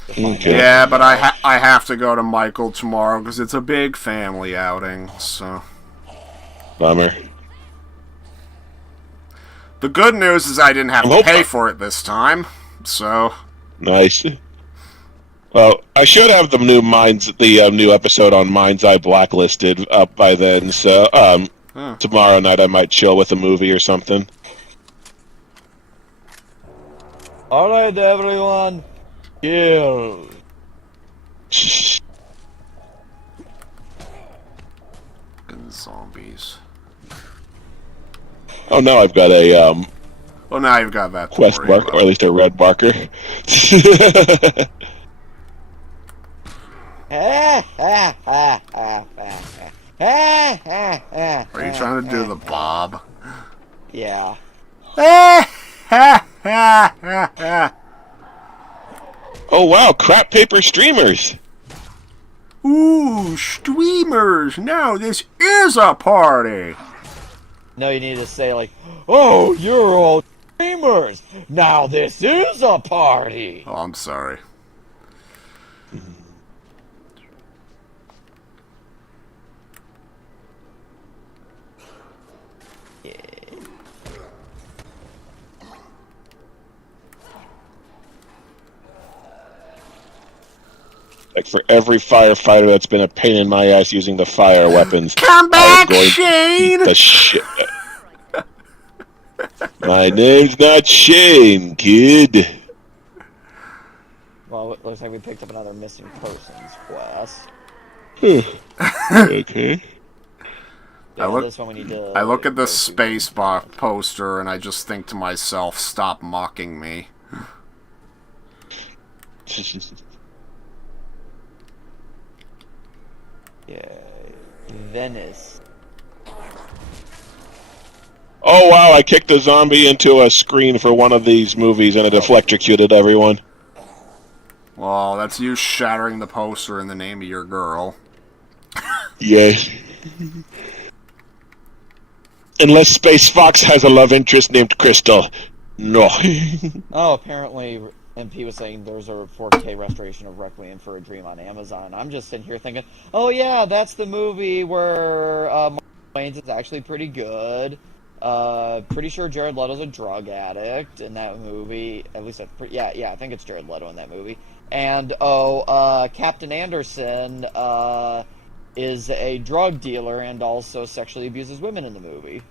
Okay. Yeah, but I have to go to Michael tomorrow because it's a big family outing. So. Bummer. The good news is I didn't have to pay for it this time. So. Nice. Well, I should have the new episode on Mind's Eye Blacklisted up by then, so tomorrow night I might chill with a movie or something. Alright, everyone, kill. Zombies. Oh, now I've got a, Well, now you've got that quest marker, or at least a red marker. Are you trying to do the Bob? Yeah. Oh wow, crap paper streamers! Ooh, streamers! Now this is a party! No, you need to say oh, you're all streamers! Now this is a party! Oh, I'm sorry. Yeah. Like for every firefighter that's been a pain in my ass using the fire weapons, Come I am back, going to Shane! beat the shit. My name's not Shane, kid. Well, it looks like we picked up another missing persons quest. Okay. I Yeah, look- this one we need to. I look at the go through space poster and I just think to myself, stop mocking me. Yeah, Venice. Oh wow! I kicked a zombie into a screen for one of these movies, and it electrocuted everyone. Well, that's you shattering the poster in the name of your girl. Yes. Unless Space Fox has a love interest named Crystal. No. Oh, apparently MP was saying there's a 4K restoration of Requiem for a Dream on Amazon. I'm just sitting here thinking, oh yeah, that's the movie where Mark Wayne's is actually pretty good. Pretty sure Jared Leto's a drug addict in that movie. At least, I think it's Jared Leto in that movie. And Captain Anderson is a drug dealer and also sexually abuses women in the movie.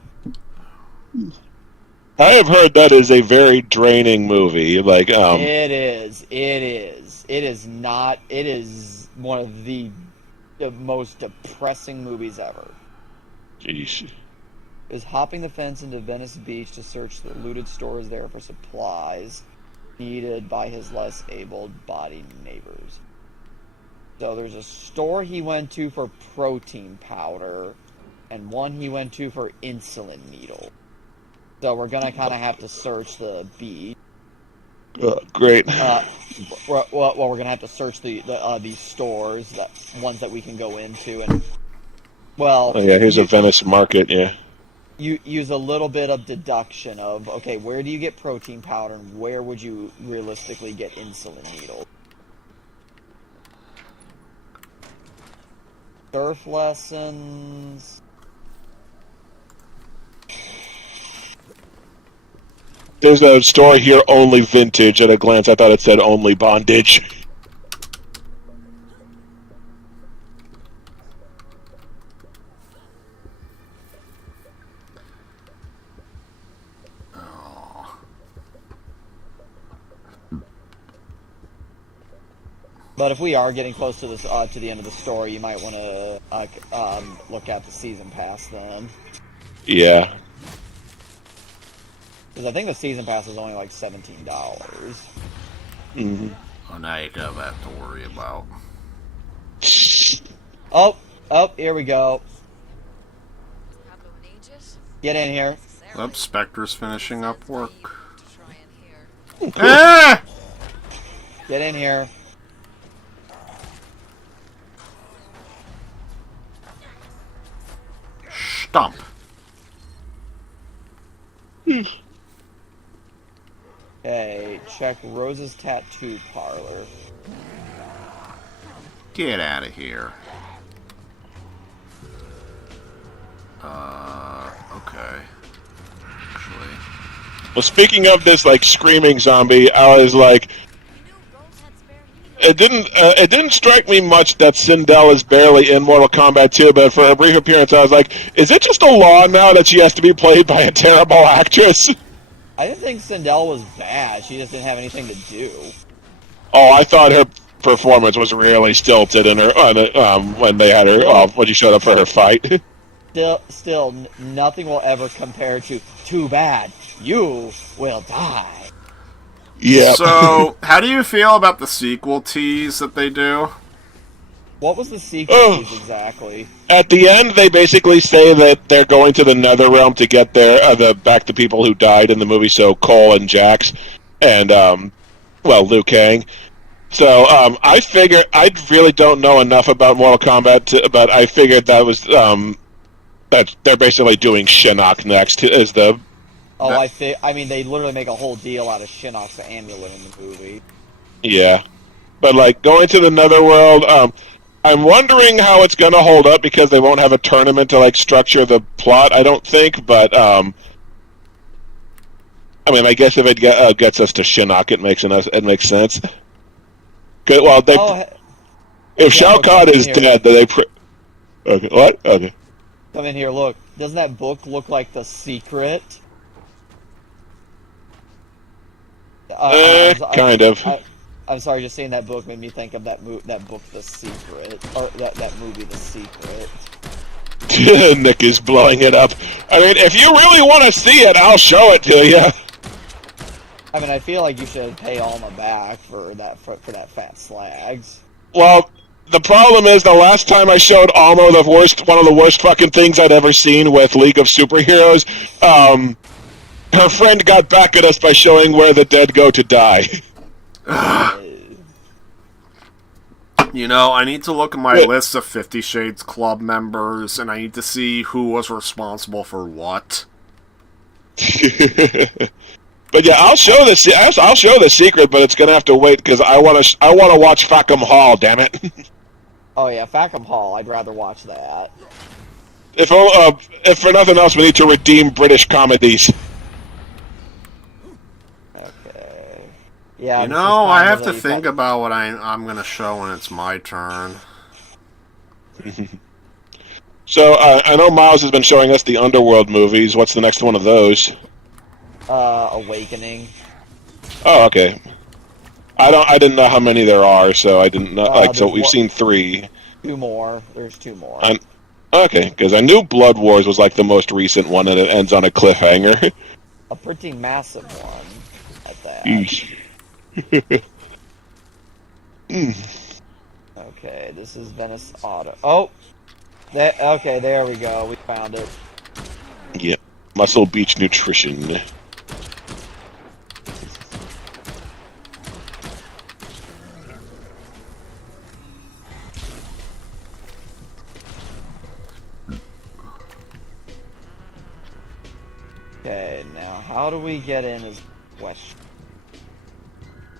I have heard that is a very draining movie. Like, It is. It is not. It is one of the most depressing movies ever. Jeez. Is hopping the fence into Venice Beach to search the looted stores there for supplies needed by his less able-bodied neighbors. So there's a store he went to for protein powder, and one he went to for insulin needle. So we're gonna kind of have to search the beach. Great. We're gonna have to search these stores, ones that we can go into, and Oh, yeah, here's a Venice market. Yeah. You use a little bit of deduction of, okay, where do you get protein powder and where would you realistically get insulin needles? Surf lessons. There's a store here, only vintage. At a glance, I thought it said only bondage. But if we are getting close to this to the end of the story, you might want to look at the season pass then. Yeah. Because I think the season pass is only like $17. Mm-hmm. Oh, now you have that to worry about. Oh, here we go. Get in here. Oops, Spectre's finishing up work. Ah! Get in here. Stump. Okay, check Rose's tattoo parlor. Get out of here. Okay. Actually. Well, speaking of this, like, screaming zombie, I was like, it didn't strike me much that Sindel is barely in Mortal Kombat 2, but for a brief appearance, I was like, is it just a law now that she has to be played by a terrible actress? I didn't think Sindel was bad. She just didn't have anything to do. Oh, I thought her performance was really stilted in her when they had her when she showed up for her fight. Still, nothing will ever compare to "Too bad, you will die." Yeah. So, how do you feel about the sequel tease that they do? What was the sequel tease exactly? At the end, they basically say that they're going to the Netherrealm to get back the people who died in the movie. So Cole and Jax, and Liu Kang. So I figured I really don't know enough about Mortal Kombat, but I figured that was that they're basically doing Shinnok next as the. Oh, I mean, they literally make a whole deal out of Shinnok's amulet in the movie. Yeah. But like going to the Netherworld, I'm wondering how it's going to hold up because they won't have a tournament to like structure the plot. I don't think, but I mean, I guess if it gets us to Shinnok, it makes sense. Well, they Oh, if yeah, Shao but come Kahn in is here. dead, then they. Okay, what? Okay. Come in here, look. Doesn't that book look like The Secret? Kind of. I'm sorry, just saying that book made me think of that book, The Secret, or that movie, The Secret. Nick is blowing it up. I mean, if you really want to see it, I'll show it to you. I mean, I feel like you should pay Alma back for that fat slags. Well, the problem is the last time I showed Almo one of the worst fucking things I'd ever seen with League of Superheroes, her friend got back at us by showing where the dead go to die. You know, I need to look at my Wait. list of 50 Shades Club members, and I need to see who was responsible for what. But yeah, I'll show the secret, but it's gonna have to wait because I want to watch Fackham Hall. Damn it! Oh yeah, Fackham Hall. I'd rather watch that. If for nothing else, we need to redeem British comedies. Okay. Yeah. You know, I have to think about what I'm going to show when it's my turn. So I know Miles has been showing us the Underworld movies. What's the next one of those? Awakening. Oh, okay. I didn't know how many there are, so I didn't know. So we've seen 3. 2 more. There's 2 more. Okay, because I knew Blood Wars was like the most recent one, and it ends on a cliffhanger. A pretty massive one at that. Okay, this is Venice Auto. Oh, okay, there we go. We found it. Yeah, Muscle Beach Nutrition. Okay, now how do we get in as West?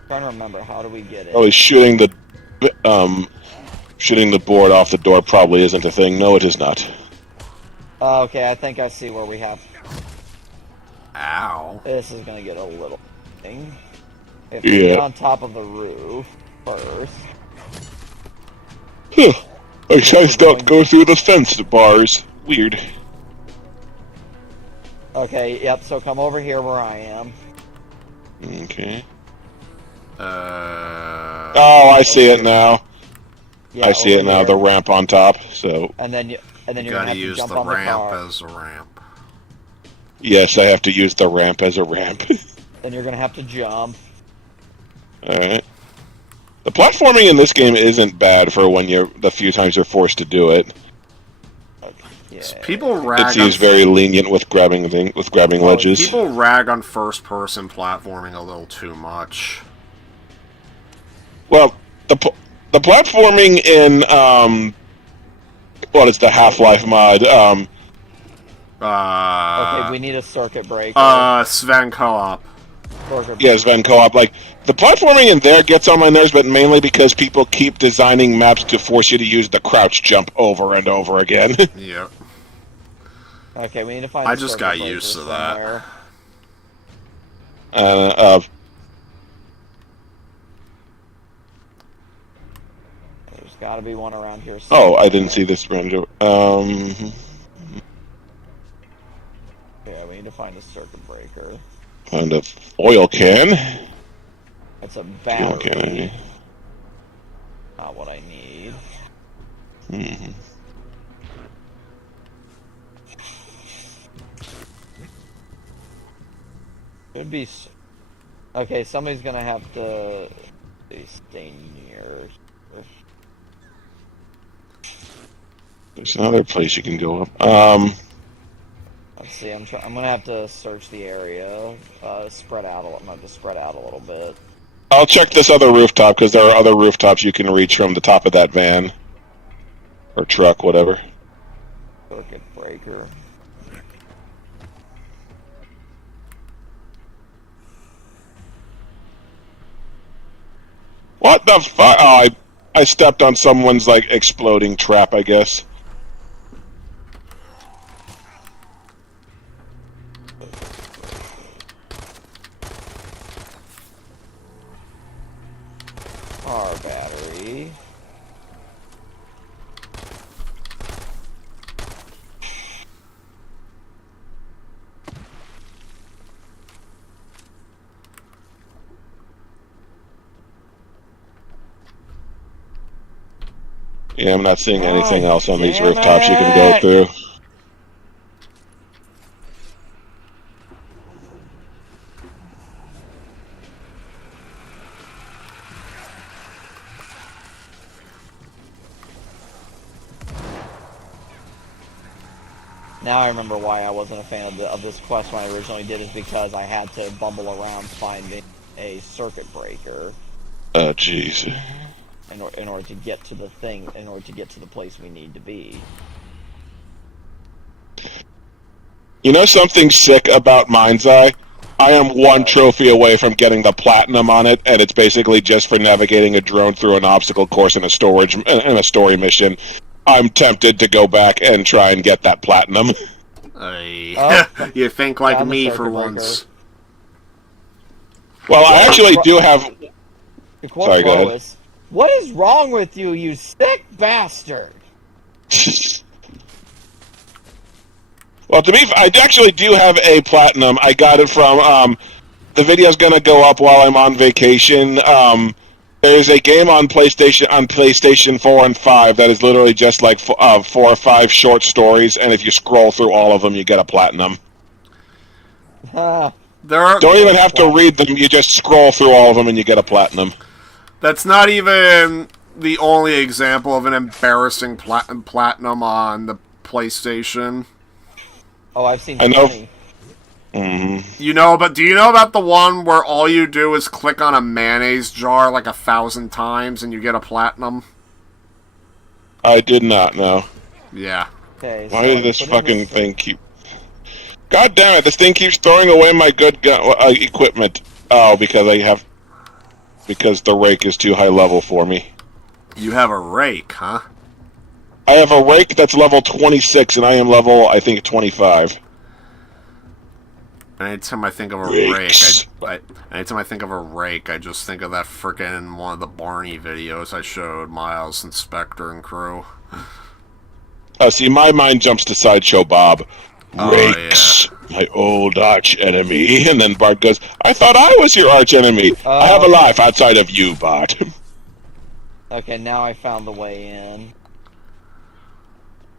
Trying to remember, how do we get in? Oh, he's shooting the board off the door probably isn't a thing. No, it is not. Okay, I think I see where we have. Ow. This is gonna get a little thing. We have to get on top of the roof first. Huh. I guys don't go through the fence bars. Weird. Okay, yep, so come over here where I am. Okay. Oh, I see it now. Yeah, I see it now. here. The ramp on top. So. And then you're You gonna gotta have to use jump the on the ramp car. as a ramp. Yes, I have to use the ramp as a ramp. Then you're gonna have to jump. Alright. The platforming in this game isn't bad for the few times you're forced to do it. Okay. Yeah. People rag It's used very lenient with grabbing ledges. People rag on first-person platforming a little too much. Well, the platforming in what is the Half-Life mod? Okay, we need a circuit breaker. Sven Co-op. Yeah, Sven Co-op. Like the platforming in there gets on my nerves, but mainly because people keep designing maps to force you to use the crouch jump over and over again. Yep. Okay, we need to find. I the just circuit got breaker used to that. somewhere. There's got to be one around here. Oh, I didn't see this render. Yeah, we need to find a circuit breaker. Found a oil can. It's a Oil battery. can. Not what I need. Mm-hmm. Could be. Okay, somebody's gonna have to stay near. There's another place you can go up. Let's see. I'm gonna have to search the area. Spread out a little. I'm gonna have to spread out a little bit. I'll check this other rooftop because there are other rooftops you can reach from the top of that van or truck, whatever. Circuit breaker. What the fuck? Oh, I stepped on someone's, like, exploding trap, I guess. Car battery. Yeah, I'm not seeing anything Oh, else on these damn rooftops you can go it! through. Now I remember why I wasn't a fan of this quest when I originally did it, because I had to bumble around finding a circuit breaker Oh, jeez. in order to get to the thing, in order to get to the place we need to be. You know something sick about Mind's Eye? I am one What? trophy away from getting the platinum on it, and it's basically just for navigating a drone through an obstacle course in a story mission. I'm tempted to go back and try and get that platinum. Oh, You think like found the me circuit for breaker. once. Well, I actually do have. To quote Sorry, go ahead. Lois, "What is wrong with you, you sick bastard?" Well, I actually do have a platinum. I got it from. The video's gonna go up while I'm on vacation. There's a game on PlayStation 4 and 5 that is literally just like 4 or 5 short stories, and if you scroll through all of them, you get a platinum. Ah, Don't even have to read them; you just scroll through all of them, and you get a platinum. That's not even the only example of an embarrassing platinum on the PlayStation. oh, I've seen I know. plenty. Mm-hmm. Do you know about the one where all you do is click on a mayonnaise jar like 1,000 times and you get a platinum? I did not know. Yeah. Okay, Why so does this put in fucking this- thing keep... God damn it, this thing keeps throwing away my good equipment. Oh, because the rake is too high level for me. You have a rake, huh? I have a rake that's level 26, and I am level, I think, 25. Anytime I think of a Rakes. anytime I think of a rake, I just think of that frickin' one of the Barney videos I showed Miles and Spectre and crew. See, my mind jumps to Sideshow Bob. Oh, Rakes, my old arch enemy. And then Bart goes, I thought I was your arch enemy. I have a okay. life outside of you, Bart. Okay, now I found the way in.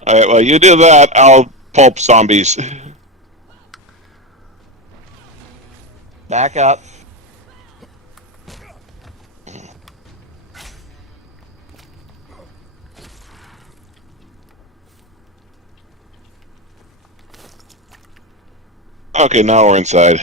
Alright, well, you do that, I'll pulp zombies. Back up. Okay, now we're inside.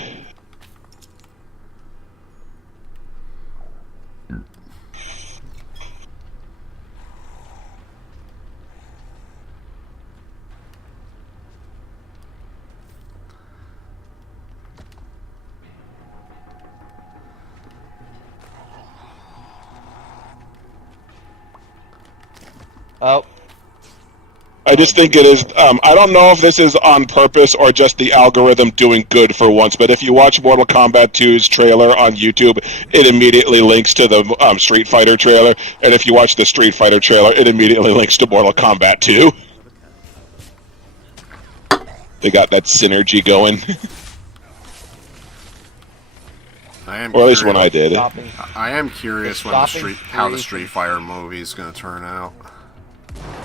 Oh, I just think it is. I don't know if this is on purpose or just the algorithm doing good for once, but if you watch Mortal Kombat 2's trailer on YouTube, it immediately links to the Street Fighter trailer, and if you watch the Street Fighter trailer, it immediately links to Mortal Kombat 2. They got that synergy going. Or at least when I did. stopping. I am curious The when stopping how the streak. Street Fighter movie is going to turn out.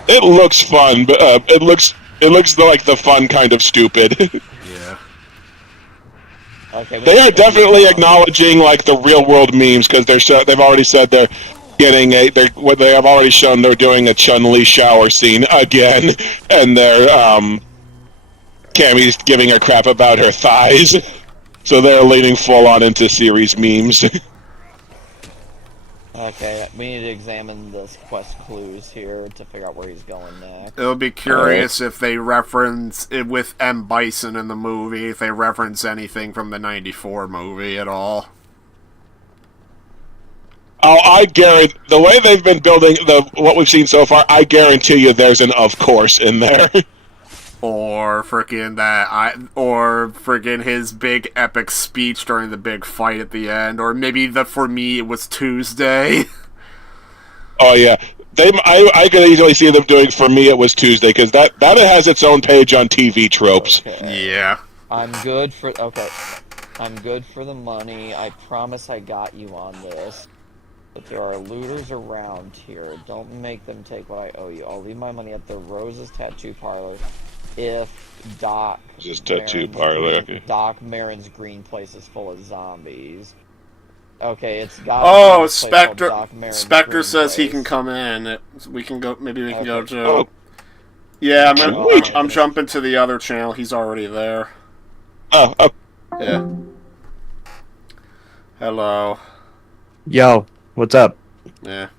It looks fun, but it looks like the fun kind of stupid. Yeah. Okay, we They need are to definitely move on. acknowledging like the real world memes because they've already said they have already shown they're doing a Chun-Li shower scene again, and they're Cammy's giving her crap about her thighs, so they're leaning full on into series memes. Okay, we need to examine this quest clues here to figure out where he's going next. It'll be curious if they reference it with M. Bison in the movie, if they reference anything from the '94 movie at all. Oh, I guarantee the way they've been building what we've seen so far. I guarantee you, there's an of course in there. Or freaking his big epic speech during the big fight at the end, or maybe for me it was Tuesday. Oh yeah, I could easily see them doing For Me It Was Tuesday, because that has its own page on TV tropes. Okay. Yeah. I'm good for the money. I promise I got you on this. But there are looters around here. Don't make them take what I owe you. I'll leave my money at the Rose's Tattoo Parlor if Doc Marin's green place is full of zombies. Okay, it's got. Oh, Spectre says he can come in. We can go. Maybe we can go to. Oh. Yeah, I'm jumping to the other channel. He's already there. Oh. Yeah. Hello. Yo, what's up? Yeah.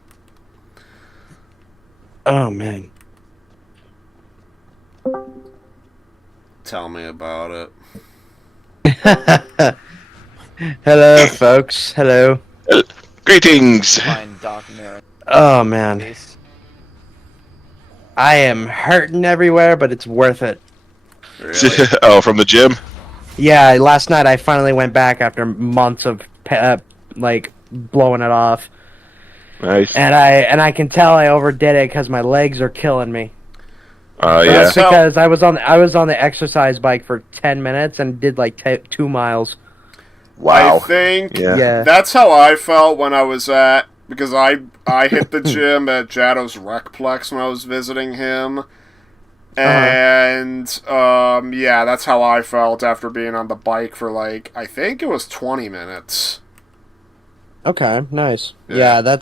Oh, man. Tell me about it. Hello, folks. Hello. Greetings. Find Doc Marin. Oh, man. I am hurting everywhere, but it's worth it. Really? Oh, from the gym? Yeah, last night I finally went back after months of, blowing it off. Nice. And I can tell I overdid it because my legs are killing me. Oh, yeah. That's because I was on the exercise bike for 10 minutes and did 2 miles. Wow. I think Yeah. that's how I felt when I was because I hit the gym at Jaddo's Recplex when I was visiting him. And, yeah, that's how I felt after being on the bike for, I think it was 20 minutes. Okay, nice. Yeah. Yeah,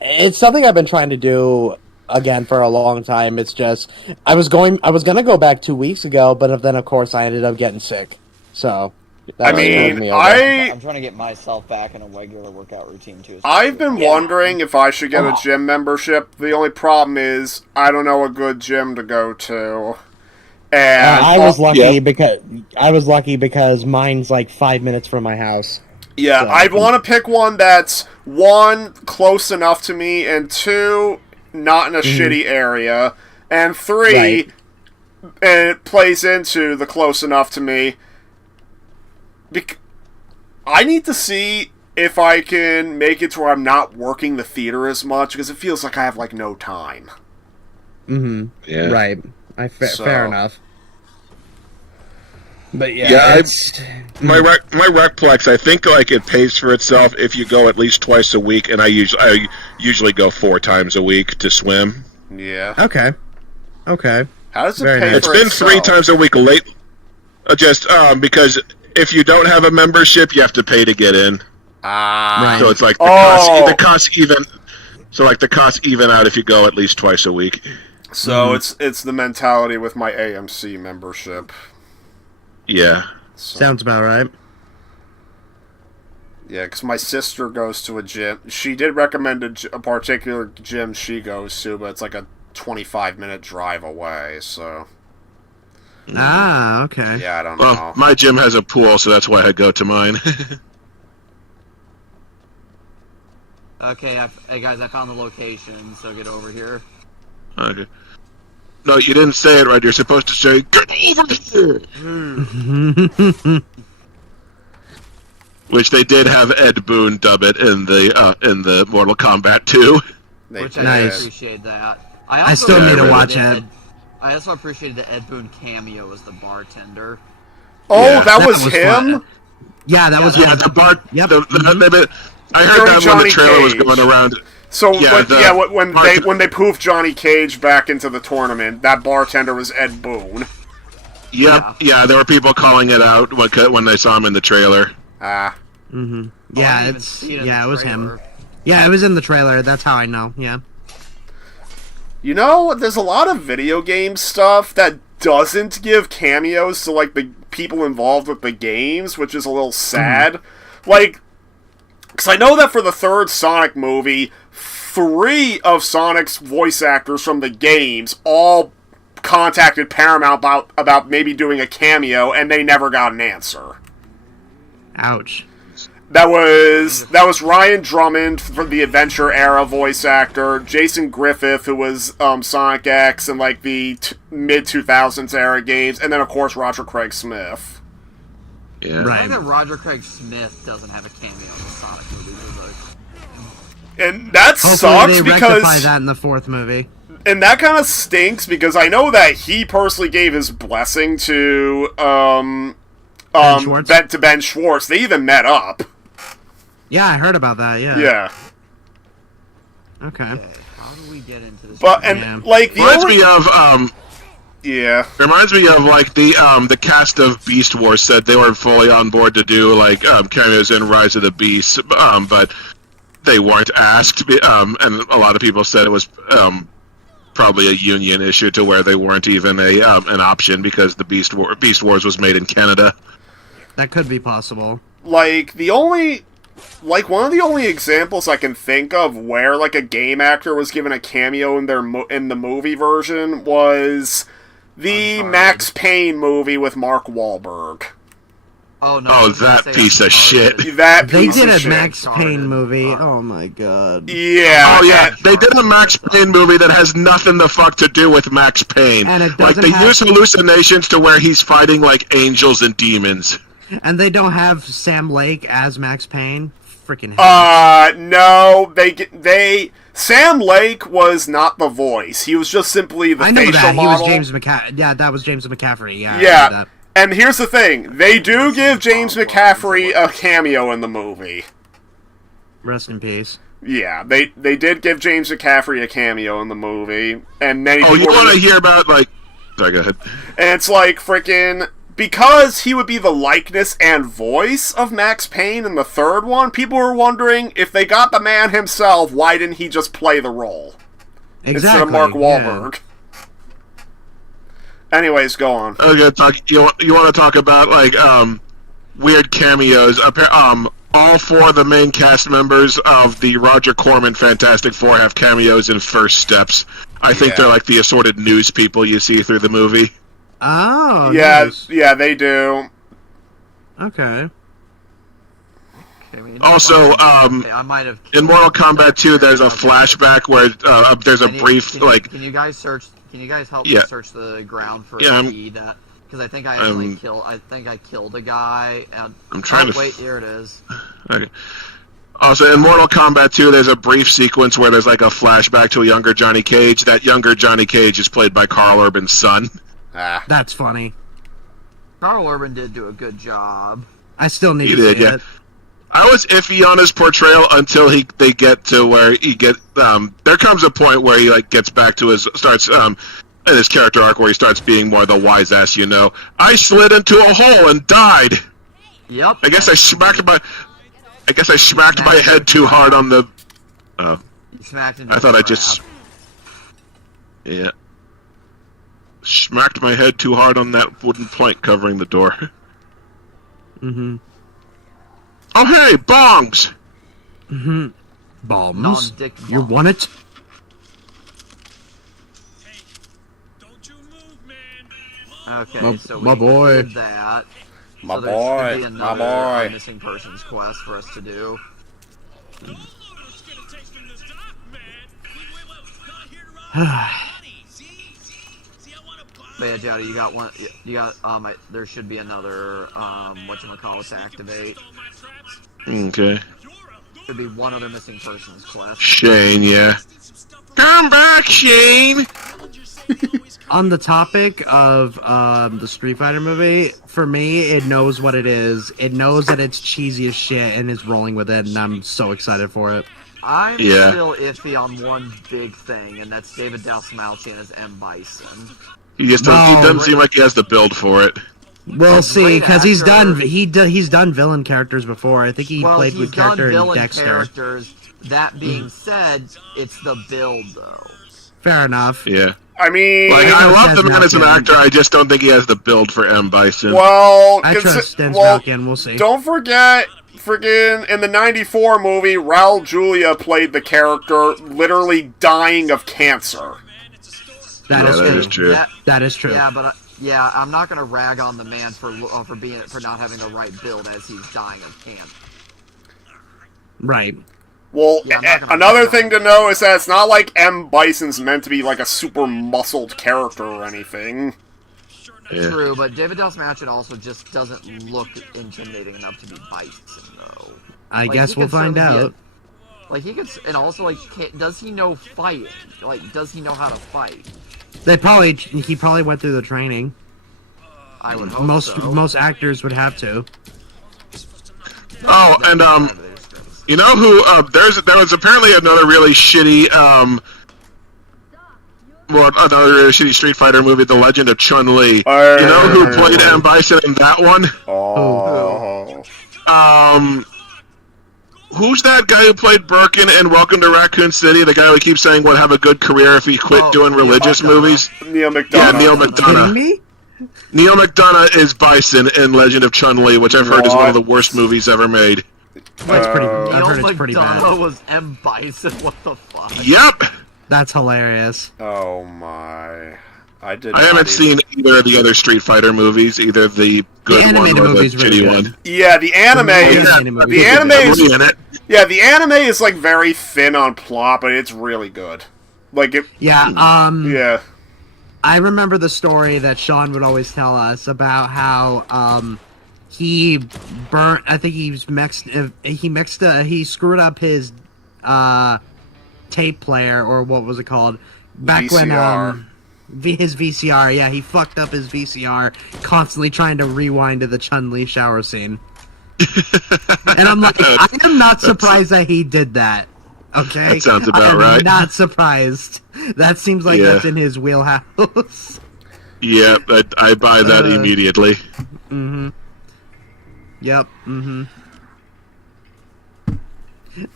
it's something I've been trying to do again for a long time. It's just I was gonna go back 2 weeks ago, but then of course I ended up getting sick. So that screwed me over. I'm trying to get myself back in a regular workout routine too. I've been wondering if I should get a gym membership. The only problem is I don't know a good gym to go to. And I was lucky because mine's 5 minutes from my house. yeah, So- I want to pick one that's, one, close enough to me, and two, not in a shitty area, and three, Right. and it plays into the close enough to me. I need to see if I can make it to where I'm not working the theater as much, because it feels like I have, no time. Mm-hmm. Yeah. Right. So- Fair enough. But yeah, Yeah, it's... My Recplex, I think it pays for itself if you go at least twice a week, and I usually go 4 times a week to swim. Yeah. Okay. How does it Very pay nice. for It's been itself? 3 times a week late. Because if you don't have a membership, you have to pay to get in. Ah. So it's the costs even. So the costs even out if you go at least twice a week. So it's the mentality with my AMC membership. Yeah. So, Sounds about right. yeah, because my sister goes to a gym. She did recommend a particular gym she goes to, but it's a 25-minute drive away, so... Ah, okay. Yeah, I don't know. Well, my gym has a pool, so that's why I go to mine. Okay, hey guys, I found the location, so get over here. Okay. No, you didn't say it right. You're supposed to say, "Get over here." Which they did have Ed Boon dub it in the Mortal Kombat 2. Which did. I Nice. appreciate that. I still need to watch it. I also appreciated the Ed Boon cameo as the bartender. Oh, Yeah. that was was him? fun. Yeah, that was... Yeah, the Bart. Yep. I heard During that when Johnny the trailer was Cage. going around. So, Yeah, when they poofed Johnny Cage back into the tournament, that bartender was Ed Boon. Yep. Yeah, there were people calling it out when they saw him in the trailer. Ah. Mm-hmm. I didn't Yeah, even see it in it the was him. trailer. Yeah, it was in the trailer. That's how I know. Yeah. You know, there's a lot of video game stuff that doesn't give cameos to, the people involved with the games, which is a little sad. Because I know that for the third Sonic movie, 3 of Sonic's voice actors from the games all contacted Paramount about maybe doing a cameo, and they never got an answer. Ouch. That was Ryan Drummond from the Adventure era voice actor, Jason Griffith, who was Sonic X and like the mid 2000s era games, and then of course Roger Craig Smith. Yeah. I think that Roger Craig Smith doesn't have a cameo in the Sonic movies. And that Hopefully sucks they because rectify that in the 4th movie. and that kind of stinks because I know that he personally gave his blessing to Ben Schwartz? Ben Schwartz. They even met up. Yeah, I heard about that. Yeah. Yeah. Okay. How do we get into this? But and Yeah. like the Reminds only, me of yeah. Reminds me of like the cast of Beast Wars said they were fully on board to do like cameos in Rise of the Beast, but they weren't asked. And a lot of people said it was probably a union issue to where they weren't even an option because the Beast Wars was made in Canada. That could be possible. Like one of the only examples I can think of where like a game actor was given a cameo in in the movie version was the Max Payne movie with Mark Wahlberg. Oh no! Oh, that piece of shit. That They piece did of a shit. Max Payne movie. Oh my god. Yeah. Oh yeah, they did a Max Payne movie that has nothing the fuck to do with Max Payne. And it Like doesn't they have- use hallucinations to where he's fighting like angels and demons. And they don't have Sam Lake as Max Payne. Freaking hell. No, they Sam Lake was not the voice. He was just simply the I know facial that. model. He was James McCaffrey. Yeah, that was James McCaffrey. Yeah. I know Yeah. that. And here's the thing, they do give James McCaffrey a cameo in the movie. Rest in peace. Yeah, they did give James McCaffrey a cameo in the movie, and many Oh, you people want to hear about like? Sorry, go ahead. and it's like freaking because he would be the likeness and voice of Max Payne in the third one. People were wondering if they got the man himself, why didn't he just play the role Exactly. instead of Mark yeah. Wahlberg? Anyways, go on. Okay, you want to talk about like weird cameos? All 4 of the main cast members of the Roger Corman Fantastic Four have cameos in First Steps. I think they're like the assorted news people you see through the movie. Oh. Yeah, nice. yeah, they do. Okay. Also, I might have. in Mortal Kombat 2, there's a flashback where there's a brief like. Can you guys search? Can you guys help Yeah. me search the ground for Yeah, a key that? Because I think I actually killed. I think I killed a guy. And, I'm trying to wait. Here it is. Okay. Also, in Mortal Kombat 2, there's a brief sequence where there's like a flashback to a younger Johnny Cage. That younger Johnny Cage is played by Carl Urban's son. That's funny. Carl Urban did do a good job. I still need He to did, see yeah. it. I was iffy on his portrayal until they get to where he there comes a point where he like gets back to in his character arc where he starts being more the wise ass. I slid into a hole and died. Yep. I guess I smacked my head too hard on the. Oh. You smacked into I thought the I just. Yeah. Smacked my head too hard on that wooden plank covering the door. Mm-hmm. Oh hey, bongs! Mm-hmm. Bombs. Non-dick You bomb. want it? Okay, so my we boy. did that. My so there should boy, be my another boy. missing persons quest for us to do. But yeah, Jowdy, you got one. You got there should be another whatchamacallit to activate. Okay. Should be one other missing persons quest. Shane, yeah. Come back, Shane! On the topic of the Street Fighter movie, for me, it knows what it is. It knows that it's cheesy as shit and is rolling with it, and I'm so excited for it. I'm Yeah. still iffy on one big thing, and that's David Dastmalchian as M. Bison. He doesn't No. seem like he has the build for it. We'll see, great because he's actor. done he's done villain characters before. I think he Well, played he's with done character in villain Dexter. characters. That being said, it's the build though. Fair enough. Yeah. I mean, Like, I love the man as an Malkin. actor, I just don't think he has the build for M. Bison. well, I trust Denz well, Malkin. We'll see. don't forget, friggin' in the '94 movie, Raul Julia played the character literally dying of cancer. That Yeah, is that true. is true. That is true. Yeah, but yeah, I'm not gonna rag on the man for not having the right build as he's dying of cancer. Right. Well, Yeah, I'm not gonna another lie. thing to know is that it's not like M. Bison's meant to be like a super muscled character or anything. Yeah. True, but David Dastmalchian also just doesn't look intimidating enough to be Bison, though. I Like, guess he we'll could find certainly be out. Like, he could, and also, like, does he know fighting? Like, does he know how to fight? He probably went through the training. I would hope so. Most actors would have to. Oh, and you know who? There was apparently another really shitty another really shitty Street Fighter movie, The Legend of Chun-Li. You know who played M. Bison in that one? Oh. Who's that guy who played Birkin in Welcome to Raccoon City? The guy who keeps saying would have a good career if he quit doing religious movies? Neil McDonough. Yeah, Neil McDonough. Kidding me? Neil McDonough is Bison in Legend of Chun-Li, which I've heard is one of the worst movies ever made. That's pretty. I've Neil heard it's pretty McDonough bad. was M. Bison, what the fuck? Yep! That's hilarious. Oh my. I haven't seen either of the other Street Fighter movies, either the good one animated or the movie's really shitty good. one. Yeah, the anime is like very thin on plot, but it's really good. Like it. Yeah. Yeah. I remember the story that Sean would always tell us about how he burnt. I think he screwed up his tape player, or what was it called? Back VCR. when his VCR. Yeah, he fucked up his VCR, constantly trying to rewind to the Chun-Li shower scene. And I'm like, I am not surprised that he did that. Okay, That sounds about I'm right. Not surprised. That seems like that's in his wheelhouse. Yeah, I buy that immediately. Mm-hmm. Yep. Mm-hmm.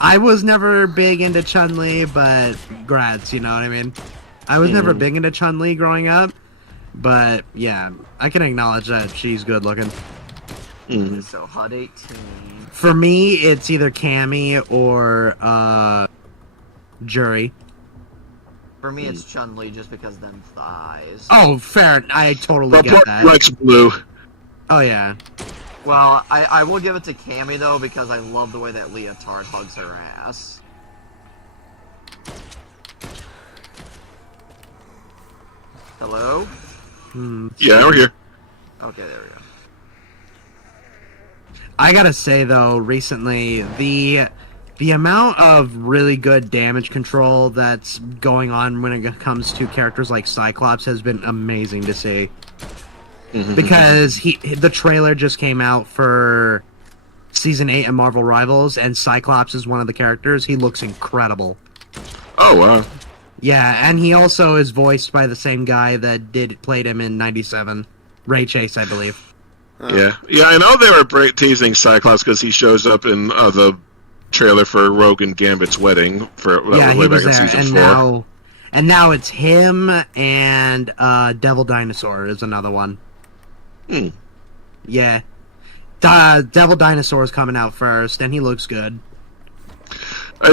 I was never big into Chun-Li, but grads, you know what I mean? I was never big into Chun-Li growing up, but yeah, I can acknowledge that she's good looking. So, Hot 18. For me, it's either Cammy or Jury. For me, it's Chun-Li just because them thighs. Oh, fair. I totally get that. Likes blue. Oh, yeah. Well, I will give it to Cammy, though, because I love the way that Leotard hugs her ass. Hello? Yeah, we're here. Okay, there we go. I gotta say, though, recently, the amount of really good damage control that's going on when it comes to characters like Cyclops has been amazing to see. Because the trailer just came out for Season 8 of Marvel Rivals, and Cyclops is one of the characters. He looks incredible. Oh, wow. Yeah, and he also is voiced by the same guy that played him in 97. Ray Chase, I believe. Yeah, I know they were teasing Cyclops because he shows up in the trailer for Rogue and Gambit's wedding Yeah, he was back in there, season and 4. now it's him and Devil Dinosaur is another one. Yeah, Devil Dinosaur is coming out first, and he looks good. I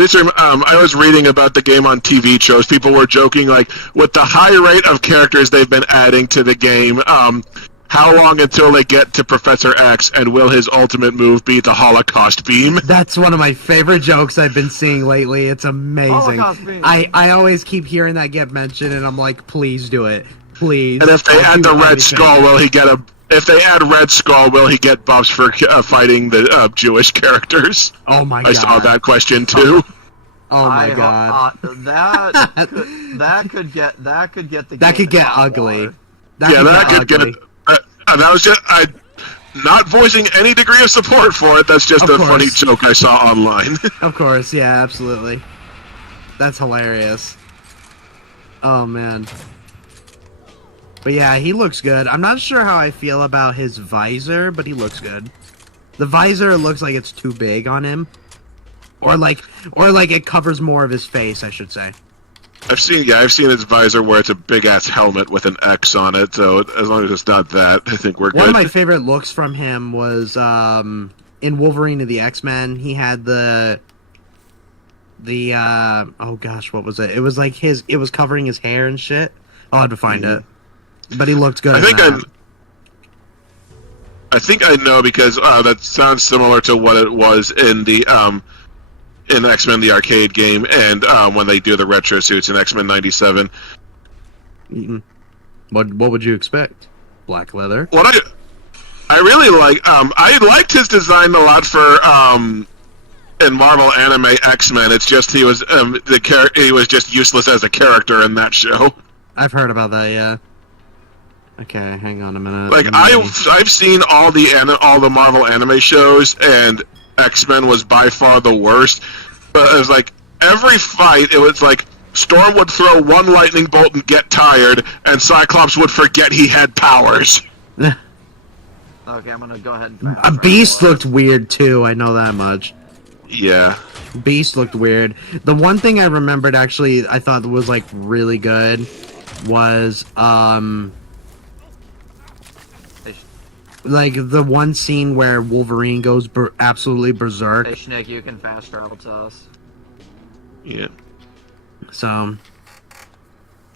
was reading about the game on TV shows. People were joking, like, with the high rate of characters they've been adding to the game, how long until they get to Professor X, and will his ultimate move be the Holocaust Beam? That's one of my favorite jokes I've been seeing lately. It's amazing. Holocaust Beam. I always keep hearing that get mentioned, and I'm like, please do it. Please. And if they I'll add do the Red anything. Skull, will he get a... If they add Red Skull, will he get buffs for fighting the Jewish characters? Oh my god. I saw that question, too. Oh my god. That could get the That game could get in hot ugly. water. That could get... that was just... not voicing any degree of support for it. That's just Of a course. funny joke I saw online. Of course, yeah, absolutely. That's hilarious. Oh man. But yeah, he looks good. I'm not sure how I feel about his visor, but he looks good. The visor looks like it's too big on him. Or like it covers more of his face, I should say. I've seen his visor where it's a big ass helmet with an X on it. So as long as it's not that, I think we're good. One of my favorite looks from him was in Wolverine of the X-Men. He had the oh gosh, what was it? It was like it was covering his hair and shit. I'll have to find it. But he looked good. I think I know because that sounds similar to what it was in the in X-Men the arcade game, and when they do the retro suits in X-Men '97. What would you expect? Black leather? What I really like, I liked his design a lot for in Marvel anime X-Men. It's just he was he was just useless as a character in that show. I've heard about that, yeah. Okay, hang on a minute. Like I've seen all the Marvel anime shows, and X-Men was by far the worst. But it was like every fight, it was like Storm would throw one lightning bolt and get tired, and Cyclops would forget he had powers. Okay, I'm gonna go ahead and A Beast looked weird too, I know that much. Yeah. Beast looked weird. The one thing I remembered actually I thought was like really good was like the one scene where Wolverine goes absolutely berserk. Hey Schnick, you can fast travel to us. Yeah. So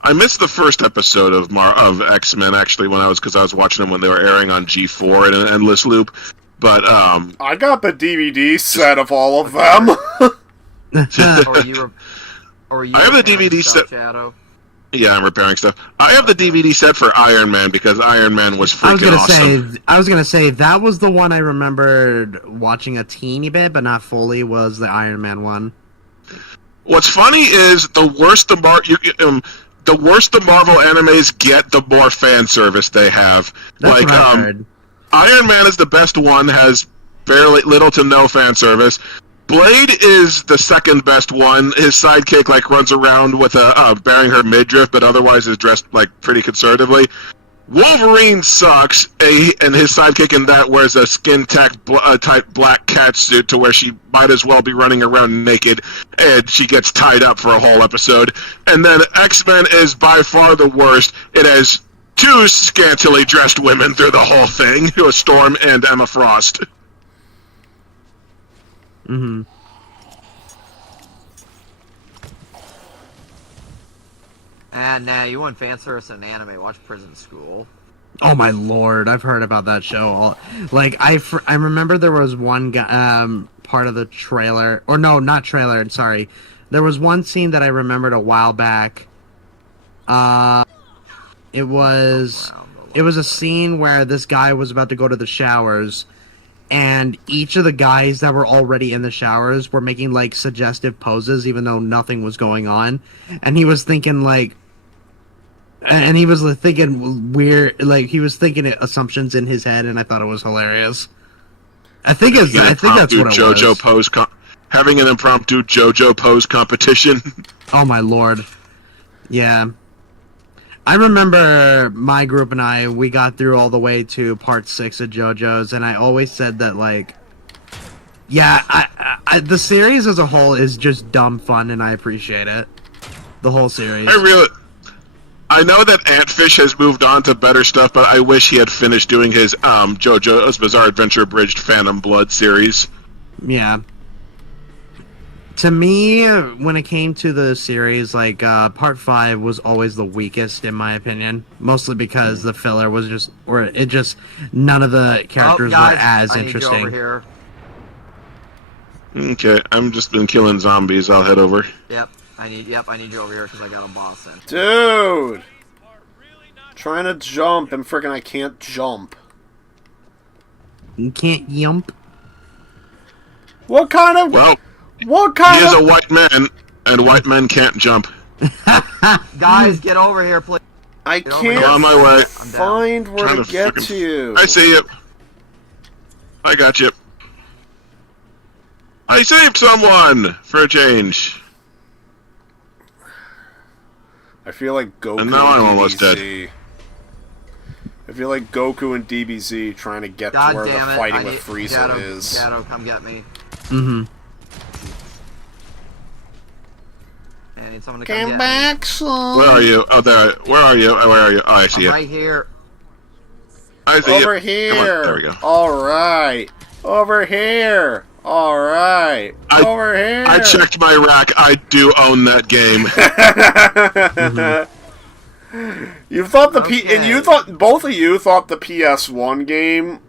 I missed the first episode of X-Men actually because I was watching them when they were airing on G4 in an endless loop. But I got the DVD set of all of them. Or you I have the DVD set. Shadow? Yeah, I'm repairing stuff. I have the DVD set for Iron Man because Iron Man was freaking awesome. I was gonna say that was the one I remembered watching a teeny bit, but not fully. Was the Iron Man one? What's funny is the worse the Marvel animes get, the more fan service they have. That's what I heard. Iron Man is the best one, has barely little to no fan service. Blade is the second best one. His sidekick runs around with a bearing her midriff, but otherwise is dressed pretty conservatively. Wolverine sucks, and his sidekick in that wears a skin type black cat suit to where she might as well be running around naked, and she gets tied up for a whole episode. And then X-Men is by far the worst. It has two scantily dressed women through the whole thing, who are Storm and Emma Frost. Mm-hmm. Nah, you want fan service in an anime, watch Prison School. Oh my lord, I've heard about that show. I remember there was one part of the trailer, or no, not trailer, sorry. There was one scene that I remembered a while back. It was a scene where this guy was about to go to the showers, and each of the guys that were already in the showers were making suggestive poses even though nothing was going on, and he was thinking thinking weird, he was thinking assumptions in his head, and I thought it was hilarious. I think that's what it was. Having an impromptu JoJo pose competition. Oh my lord. Yeah. I remember my group and we got through all the way to part 6 of JoJo's, and I always said that, the series as a whole is just dumb fun, and I appreciate it. The whole series. I know that Antfish has moved on to better stuff, but I wish he had finished doing his JoJo's Bizarre Adventure Bridged Phantom Blood series. Yeah. To me, when it came to the series, part 5 was always the weakest, in my opinion. Mostly because the filler was none of the characters were as interesting. Need you over here. Okay, I'm just been killing zombies. I'll head over. Yep, I need you over here because I got a boss in. Dude! Trying to jump and frickin' I can't jump. You can't jump? What kind of... Well... He is a white man, and white men can't jump. Guys, get over here, please. I can't on my way. Find where to get to you. I see you. I got you. I saved someone, for a change. I feel like Goku and now I'm DBZ. almost dead. I feel like Goku and DBZ trying to get to where the fighting with Frieza is. Shadow, come get me. Mm-hmm. I need someone to come get back, me. son. Where are you? Oh, there. Where are you? Oh, where are you? Oh, I see you. Right here. I see Over you. here. Come on. There we go. Alright. Over here. Alright. Over here. I checked my rack. I do own that game. You thought both of you thought the PS1 game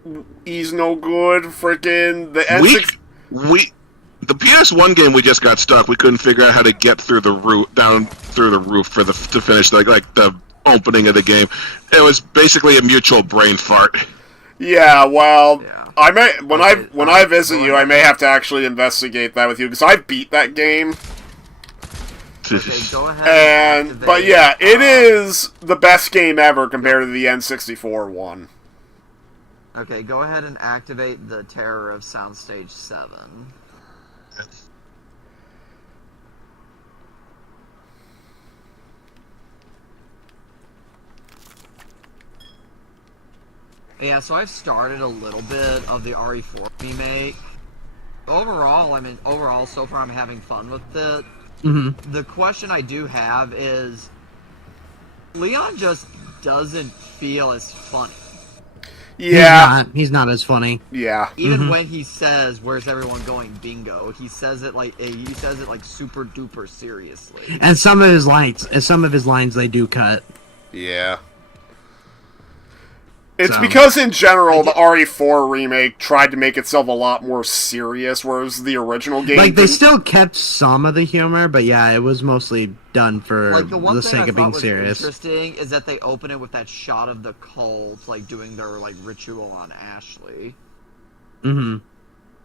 is no good. Frickin' the N6. The PS1 game we just got stuck. We couldn't figure out how to get through the roof, down through the roof to finish like the opening of the game. It was basically a mutual brain fart. Yeah, well, Yeah. I may when I visit you, I may have to actually investigate that with you because I beat that game. Okay, go ahead. But yeah, it is the best game ever compared to the N64 one. Okay, go ahead and activate the Terror of Soundstage 7. Yeah, so I've started a little bit of the RE4 remake. Overall, so far I'm having fun with it. Mm-hmm. The question I do have is, Leon just doesn't feel as funny. Yeah, He's not as funny. yeah. Even when he says, "Where's everyone going? Bingo," he says it like super duper seriously. And some of his lines, they do cut. Yeah. It's So- because, in general, the RE4 remake tried to make itself a lot more serious, whereas the original game... Like, they didn't- still kept some of the humor, but yeah, it was mostly done for Like the one the thing sake I of thought being was serious. interesting is that they open it with that shot of the cult, like doing their like ritual on Ashley. Mm-hmm.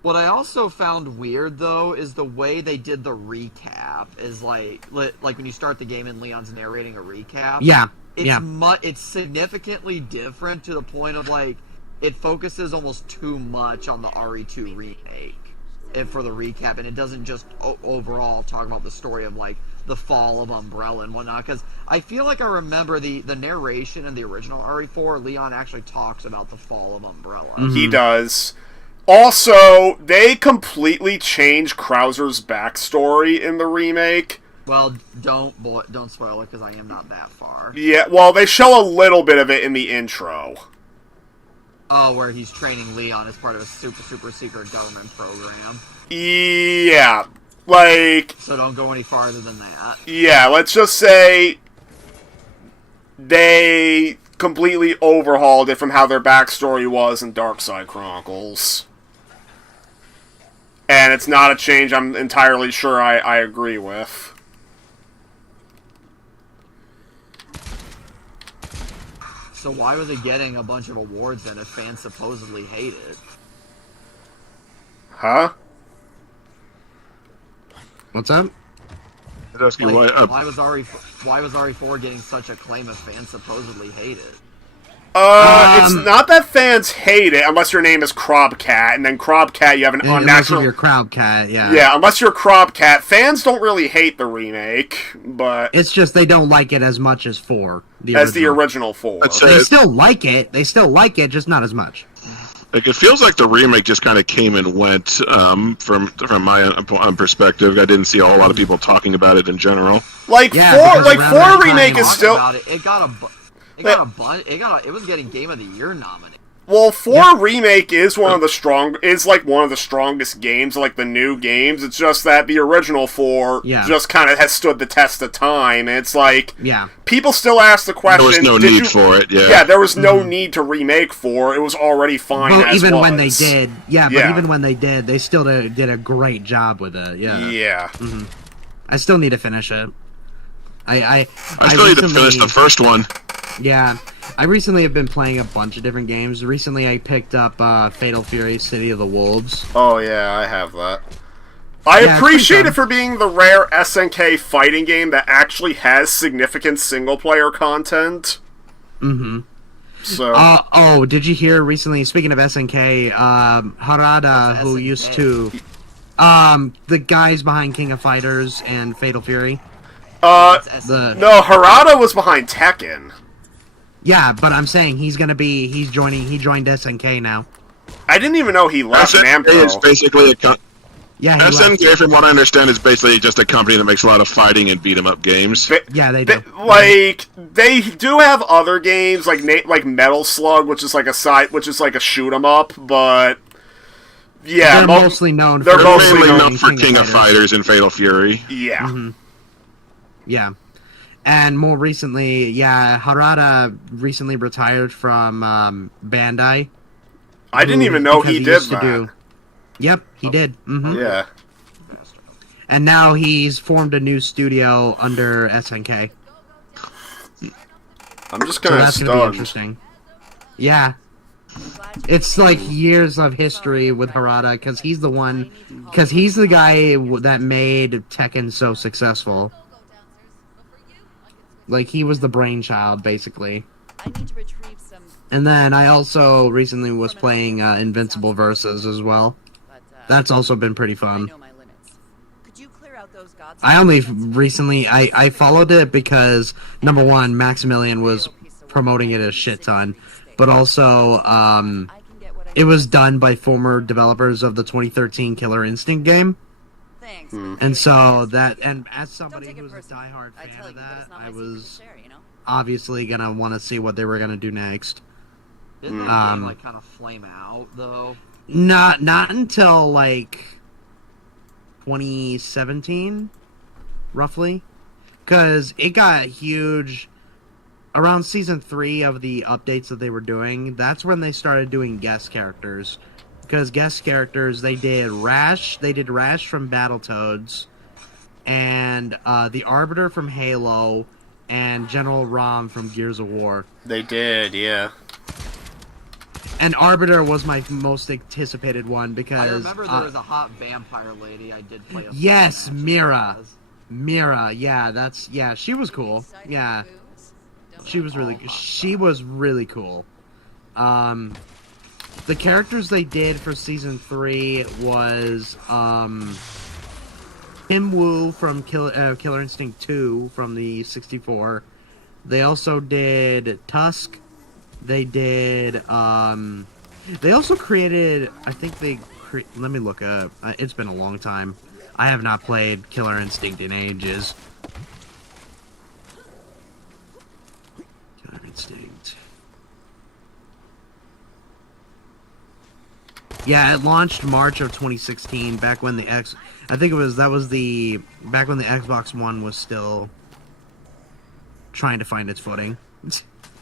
What I also found weird though is the way they did the recap. Is like when you start the game and Leon's narrating a recap. Yeah, It's yeah. It's significantly different to the point of like it focuses almost too much on the RE2 remake for the recap, and it doesn't just overall talk about the story of like the fall of Umbrella and whatnot. Because I feel like I remember the narration in the original RE4, Leon actually talks about the fall of Umbrella. He does. Also, they completely changed Krauser's backstory in the remake. Well, don't spoil it because I am not that far. Yeah, well, they show a little bit of it in the intro. Oh, where he's training Leon as part of a super secret government program. Yeah, like... So don't go any farther than that. Yeah, let's just say they completely overhauled it from how their backstory was in Darkside Chronicles. And it's not a change I'm entirely sure I agree with. So why was it getting a bunch of awards then if fans supposedly hate it? Huh? What's up? I was asking Like, why, why was RE4 getting such acclaim if fans supposedly hate it? It's not that fans hate it unless your name is Crobcat, and then Crobcat you have an Unless unnatural... you're Crowd Cat, yeah. Yeah, unless you're Crobcat, fans don't really hate the remake, but... It's just they don't like it as much as 4. the original 4. I'd say They still like it. They still like it, just not as much. like it feels like the remake just kind of came and went from my perspective. I didn't see a whole lot of people talking about it in general. Like, Yeah, 4, because like around that 4 remake time- is still... About it, it was getting Game of the Year nominated. Well, 4 remake is one of the strongest games, like the new games. It's just that the original 4 just kind of has stood the test of time. And it's like, people still ask the question. There was no need for it. Yeah. Yeah, there was no need to remake 4. It was already fine. Well, as even was. when they did, but even when they did, they still did a great job with it. Yeah. Yeah. Mm-hmm. I still need to finish it. I still need to finish the first one. Yeah, I recently have been playing a bunch of different games. Recently, I picked up Fatal Fury: City of the Wolves. Oh yeah, I have that. I appreciate it for being the rare SNK fighting game that actually has significant single-player content. Mm-hmm. So. Oh, did you hear recently? Speaking of SNK, Harada, who used to, the guys behind King of Fighters and Fatal Fury. No, Harada was behind Tekken. Yeah, but I'm saying he joined SNK now. I didn't even know he left SNK Namco. is basically SNK, from what I understand, is basically just a company that makes a lot of fighting and beat-em-up games. They do. They do have other games like Metal Slug, which is like a shoot 'em up, but yeah, they're mostly known. They're mostly known for King of Fighters and Fatal Fury. Yeah. Mm-hmm. Yeah. And more recently, Harada recently retired from Bandai. I didn't even know he did that. Yep, he did. Mm-hmm. Yeah. and now he's formed a new studio under SNK. I'm just So kind of that's gonna be stunned. interesting. Yeah. It's like years of history with Harada, because he's the guy that made Tekken so successful. Like, he was the brainchild, basically. And then I also recently was playing Invincible Versus as well. That's also been pretty fun. I only recently, I followed it because, number one, Maximilian was promoting it a shit ton, but also, it was done by former developers of the 2013 Killer Instinct game. And so and as somebody who's a diehard fan of that, I was obviously gonna want to see what they were gonna do next. Didn't that game like kind of flame out though? Not until like 2017, roughly, because it got huge around season 3 of the updates that they were doing. That's when they started doing guest characters. Because guest characters, they did Rash from Battletoads, and the Arbiter from Halo, and General Rom from Gears of War. They did, yeah. And Arbiter was my most anticipated one because... I remember there was a hot vampire lady I did play a yes, Mira. Mira, yeah, she was cool. Yeah. She was really cool. The characters they did for season 3 was Tim Wu from Killer Instinct 2 from the 64. They also did Tusk. They did they also created, I think let me look up. It's been a long time. I have not played Killer Instinct in ages. Killer Instinct. Yeah, it launched March of 2016, back when back when the Xbox One was still trying to find its footing.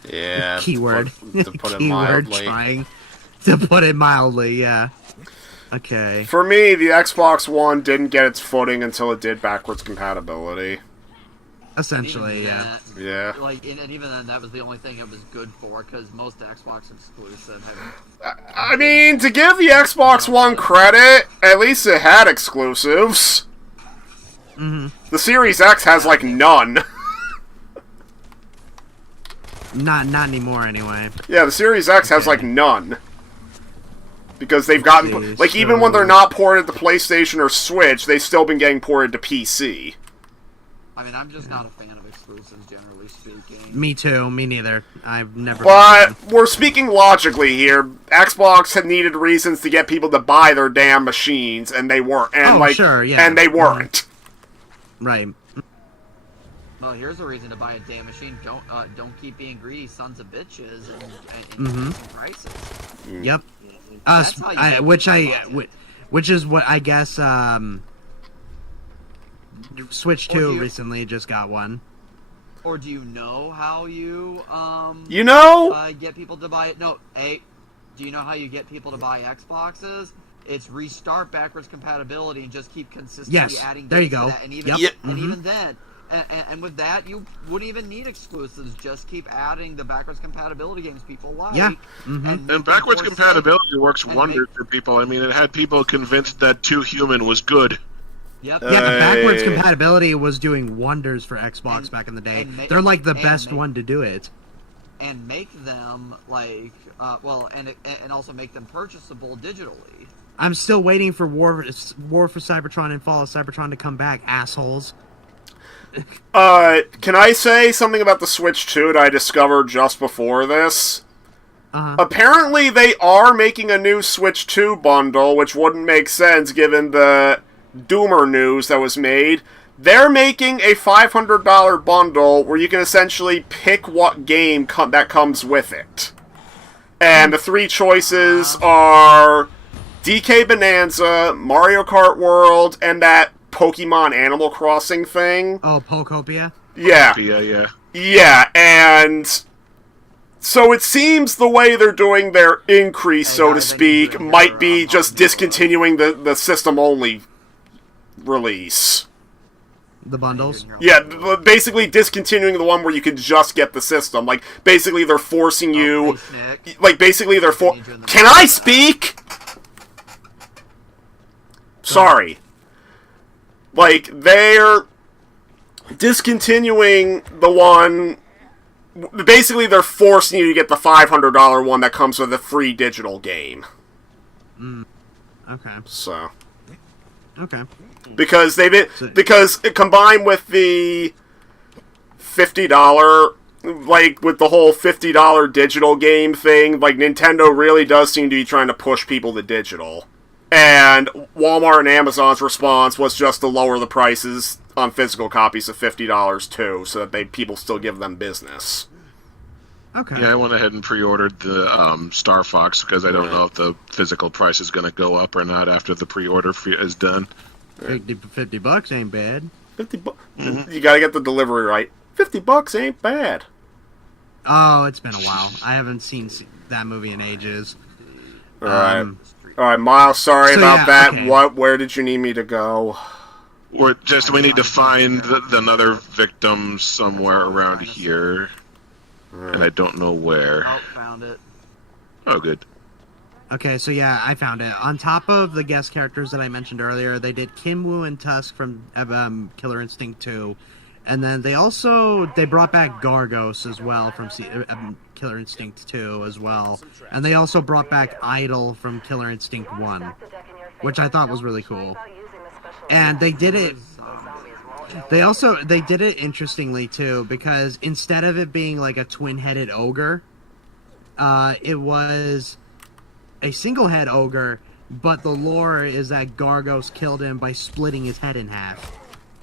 Yeah. Keyword. To put it Keyword mildly. trying. To put it mildly, yeah. Okay. For me, the Xbox One didn't get its footing until it did backwards compatibility. Essentially, Even yeah. that, Yeah. Like, and even then, that was the only thing it was good for, because most Xbox exclusive have... I mean, to give the Xbox One credit, at least it had exclusives. Mm-hmm. The Series X has, like, none. Not anymore, anyway. Yeah, the Series X has, like, none. Because they've gotten... Okay, like, even when they're not ported to PlayStation or Switch, they've still been getting ported to PC. I mean, I'm just not a fan of exclusives, generally speaking. Me too. Me neither. I've never... But we're speaking logically here. Xbox had needed reasons to get people to buy their damn machines, and they weren't. And, sure, yeah. And they weren't. Right. Well, here's a reason to buy a damn machine. Don't keep being greedy sons of bitches and increasing prices. Yep. That's how you Which is what I guess Switch 2 recently just got one. Or do you know how you You know? get people to buy it? No, do you know how you get people to buy Xboxes? It's restart backwards compatibility and just keep consistently adding there you games go. to that. And even Yep. and even then, and with that, you wouldn't even need exclusives. Just keep adding the backwards compatibility games people like. Yeah. And backwards compatibility works wonders for people. I mean, it had people convinced that Too Human was good. Yep. Yeah, the backwards compatibility was doing wonders for Xbox back in the day. They're like the best one to do it. And make them like and also make them purchasable digitally. I'm still waiting for War for Cybertron and Fall of Cybertron to come back, assholes. Can I say something about the Switch 2 that I discovered just before this? Apparently they are making a new Switch 2 bundle, which wouldn't make sense given the Doomer news that was made. They're making a $500 bundle where you can essentially pick what game that comes with it. And the 3 choices are DK Bonanza, Mario Kart World, and that Pokemon Animal Crossing thing. Oh, Pokopia? Yeah. Yeah. Yeah, and so it seems the way they're doing their increase, so to speak, might be just discontinuing the system-only release. The bundles? Yeah, basically discontinuing the one where you could just get the system. Like, basically they're forcing you... Like, basically they're Can I speak?! Sorry. Like, they're discontinuing the one... Basically, they're forcing you to get the $500 one that comes with a free digital game. Okay. So... Okay. Because because combined with the $50, like with the whole $50 digital game thing, like Nintendo really does seem to be trying to push people to digital. And Walmart and Amazon's response was just to lower the prices on physical copies of $50 too, so that people still give them business. Okay. Yeah, I went ahead and pre-ordered the Star Fox because I don't know if the physical price is going to go up or not after the pre-order is done. $50 ain't bad. You gotta get the delivery right. $50 ain't bad. Oh, it's been a while. I haven't seen that movie in ages. Alright, Miles, sorry about that. Okay. Where did you need me to go? We need to find another victim somewhere around here. And I don't know where. Oh, found it. Oh, good. Okay, so yeah, I found it. On top of the guest characters that I mentioned earlier, they did Kim Woo and Tusk from Killer Instinct 2. And then they brought back Gargos as well from Killer Instinct 2 as well. And they also brought back Idol from Killer Instinct 1, which I thought was really cool. And they did it... They did it interestingly, too, because instead of it being like a twin-headed ogre, it was a single-head ogre, but the lore is that Gargos killed him by splitting his head in half.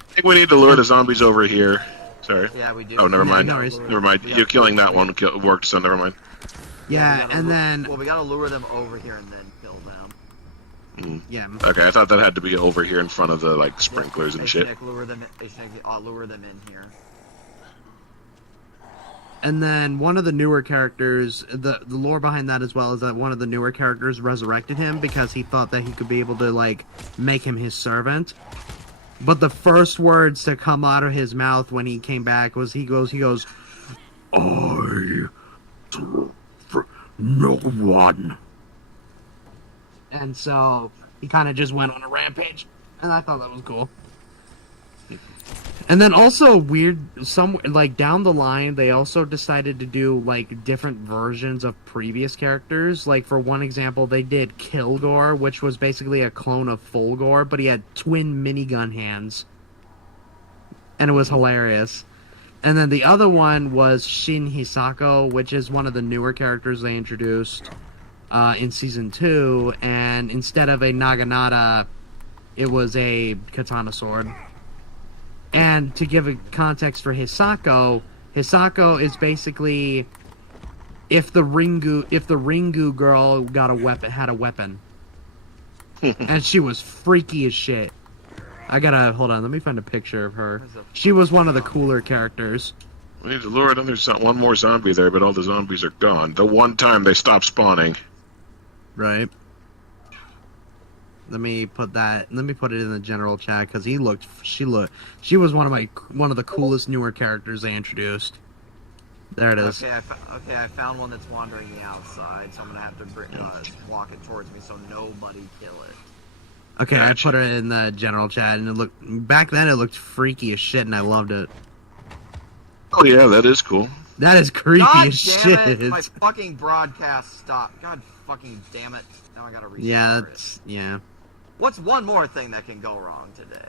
I think we need to lure the zombies over here. Sorry. Yeah, we do. Oh, never mind. No Never mind. You killing that one worked, so never mind. Yeah, and then... Well, we gotta lure them over here and then kill them. Yeah. Okay, I thought that had to be over here in front of the sprinklers and shit. Lure them in here. And then one of the newer characters, the lore behind that as well is that one of the newer characters resurrected him because he thought that he could be able to make him his servant. But the first words to come out of his mouth when he came back was he goes, "I for no one." And so he kind of just went on a rampage, and I thought that was cool. And then also down the line, they also decided to do different versions of previous characters. Like for one example, they did Kilgore, which was basically a clone of Fulgore, but he had twin minigun hands, and it was hilarious. And then the other one was Shin Hisako, which is one of the newer characters they introduced in Season 2, and instead of a Naginata, it was a katana sword. And to give a context for Hisako is basically if the Ringu girl had a weapon. And she was freaky as shit. Hold on, let me find a picture of her. She was one of the cooler characters. We need to lure another one more zombie there, but all the zombies are gone. The one time they stopped spawning. Right. Let me put it in the general chat because she was one of the coolest newer characters they introduced. There it is. Okay, I found one that's wandering the outside, so I'm gonna have to walk it towards me so nobody kill it. Okay, I put it in the general chat, and back then it looked freaky as shit, and I loved it. Oh yeah, that is cool. That is creepy God as damn shit. It, my fucking broadcast stopped. God fucking damn it. Now I gotta restart Yeah. What's one more thing that can go wrong today?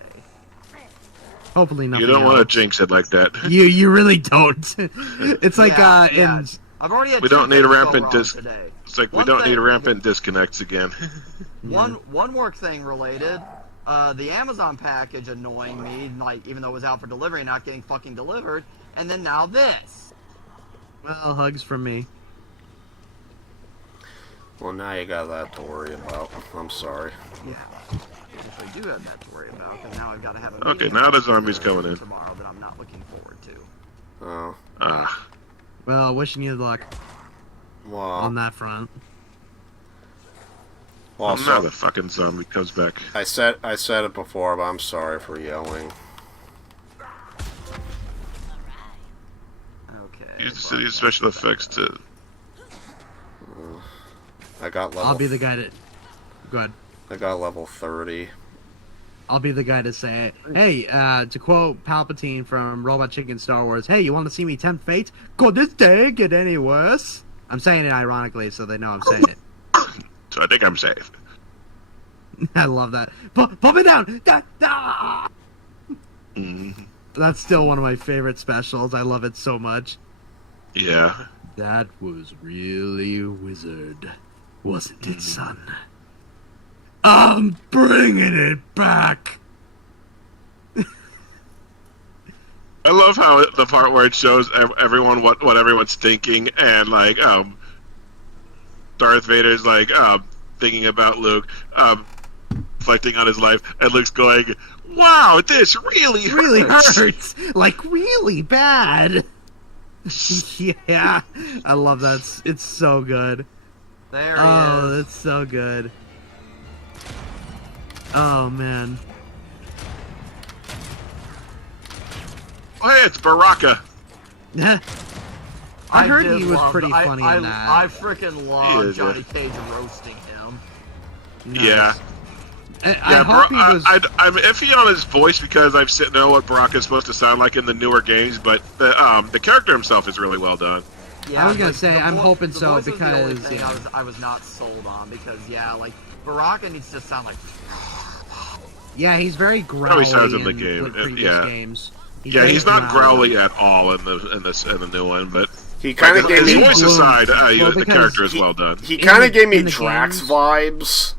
Hopefully nothing. You don't want to else. jinx it like that. You really don't. It's like I've already had we don't need a rampant today. It's like we don't need a rampant disconnects again. One more thing related. The Amazon package annoying me, even though it was out for delivery, not getting fucking delivered, and then now this. Well, hugs from me. Well, now you got that to worry about. I'm sorry. Yeah, I actually do have that to worry about, because now I've got to have a Okay, now the zombies coming in. Tomorrow that I'm not looking forward to. Oh. Well, wishing you luck Well, on that front. Well, now the fucking zombie comes back. I said it before, but I'm sorry for yelling. Okay. Use the city's special effects to. I got level. I'll be the guy to. Go ahead. I got level 30. I'll be the guy to say, hey, to quote Palpatine from Robot Chicken Star Wars, hey, you want to see me tempt fate? Could this day get any worse? I'm saying it ironically, so they know I'm saying it. So I think I'm safe. I love that. Put me down! That's still one of my favorite specials. I love it so much. Yeah. That was really wizard, wasn't it, son? I'm bringing it back! I love how the part where it shows everyone what everyone's thinking, and like Darth Vader's like thinking about Luke, reflecting on his life, and Luke's going, "Wow, this really hurts. Like really bad." Yeah, I love that. It's so good. There he Oh, is. that's so good. Oh man. Oh, hey, it's Baraka. I heard did he was love- pretty funny in that. I freaking love He is, Johnny yeah. Cage roasting him. Nice. Yeah. I hope he was. I'm iffy on his voice because I've seen know what Baraka's supposed to sound like in the newer games, but the character himself is really well done. Yeah, I was gonna the say, I'm hoping the so, voice was the only because, thing yeah. I was not sold on because like Baraka needs to sound like. Yeah, he's very growly sounds in the game, the previous yeah. games. Yeah, he's not growly at all in the new one, but He kind of gave his me voice aside, the because character is well done. He kind of gave me in the Drax games- vibes.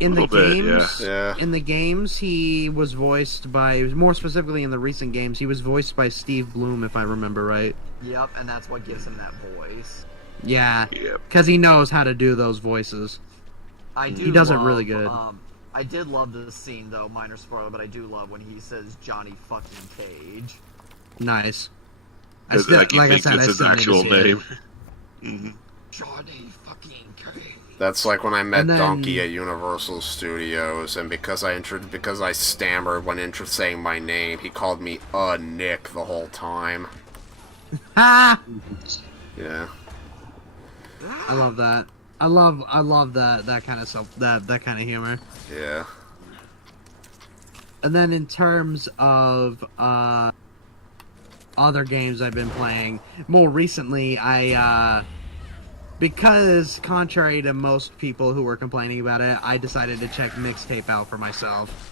In the Little bit, games, yeah. in the games, he was voiced by, more specifically in the recent games, he was voiced by Steve Bloom, if I remember right. Yep, and that's what gives him that voice. Yeah, Yep. because he knows how to do those voices. He does it really good. I did love the scene though, minor spoiler, but I do love when he says Johnny fucking Cage. Nice. Like he thinks it's his still need to actual see it. name. Mhm. Johnny fucking Cage. That's like when I met And then- Donkey at Universal Studios, and because I stammered when saying my name, he called me Nick the whole time. Ah! Yeah. I love that. I love that kind of that kind of humor. Yeah. And then in terms of other games I've been playing, more recently because contrary to most people who were complaining about it, I decided to check Mixtape out for myself.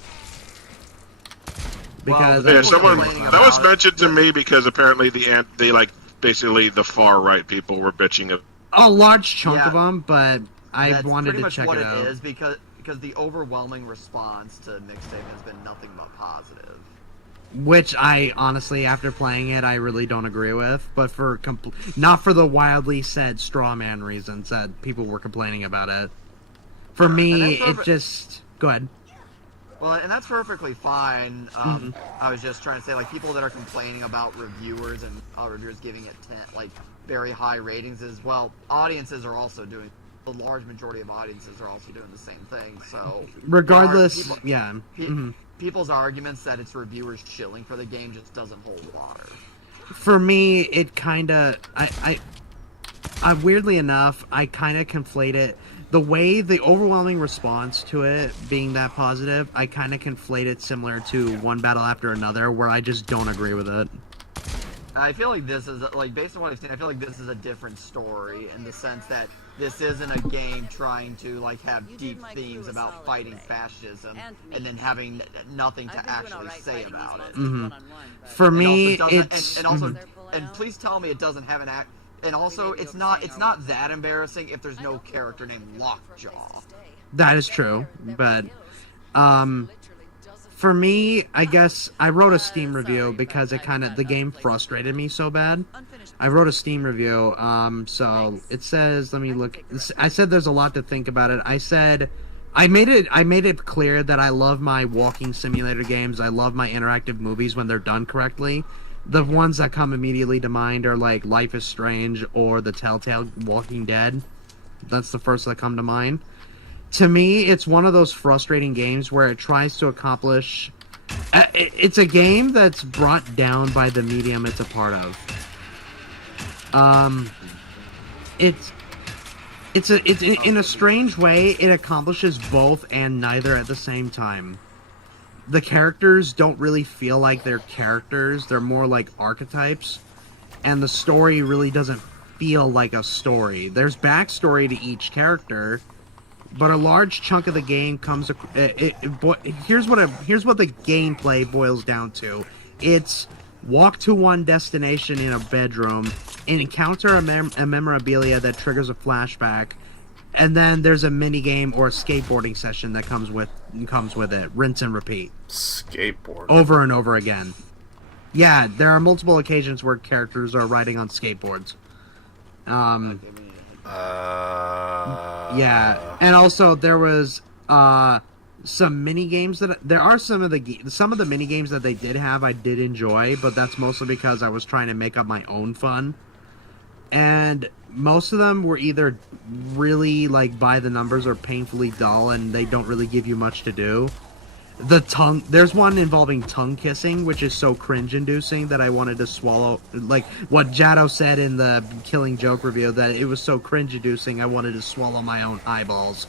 Because Well, Yeah, People someone complaining that was about it. mentioned to me because apparently they like basically the far right people were bitching of. a large chunk Yeah. of them, but I That's wanted pretty to much check what it it out. is because the overwhelming response to Mixtape has been nothing but positive. Which I honestly, after playing it, I really don't agree with. But for not for the wildly said straw man reasons that people were complaining about it. For me, And that's it perfect. just go ahead. Well, and that's perfectly fine. Mm-hmm. I was just trying to say, like, people that are complaining about reviewers and reviewers giving it very high ratings as well. Audiences are also doing. A large majority of audiences are also doing the same thing. So Regardless, people- yeah. Mhm. People's arguments that it's reviewers chilling for the game just doesn't hold water. For me, it kind of I weirdly enough, I kind of conflate it. The way the overwhelming response to it being that positive, I kind of conflate it similar to One Battle After Another, where I just don't agree with it. I feel like this is, like, based on what I've seen, I feel like this is a different story in the sense that this isn't a game trying to, like, have deep themes about fighting fascism and then having nothing to actually say about it. For me, And also doesn't- it's and also, and please tell me it doesn't have an act. And also, it's not that embarrassing if there's no character named Lockjaw. that is true, but for me, I guess I wrote a Steam review because the game frustrated me so bad. I wrote a Steam review, so it says, let me look. I said there's a lot to think about it. I said I made it clear that I love my walking simulator games. I love my interactive movies when they're done correctly. The ones that come immediately to mind are like Life is Strange or the Telltale Walking Dead. That's the first that come to mind. to me, it's one of those frustrating games where it tries to accomplish. It's a game that's brought down by the medium it's a part of. It's in a strange way, it accomplishes both and neither at the same time. The characters don't really feel like they're characters, they're more like archetypes, and the story really doesn't feel like a story. There's backstory to each character, but a large chunk of the game comes. Here's what the gameplay boils down to: it's walk to one destination in a bedroom, and encounter a memorabilia that triggers a flashback, and then there's a mini game or a skateboarding session that comes with it. Rinse and repeat. Skateboard. Over and over again. Yeah, there are multiple occasions where characters are riding on skateboards. Yeah, and also there was some mini games that some of the mini games that they did have I did enjoy, but that's mostly because I was trying to make up my own fun. And most of them were either really like by the numbers or painfully dull, and they don't really give you much to do. There's one involving tongue kissing, which is so cringe-inducing that I wanted to swallow, like what Jado said in the Killing Joke review, that it was so cringe-inducing I wanted to swallow my own eyeballs.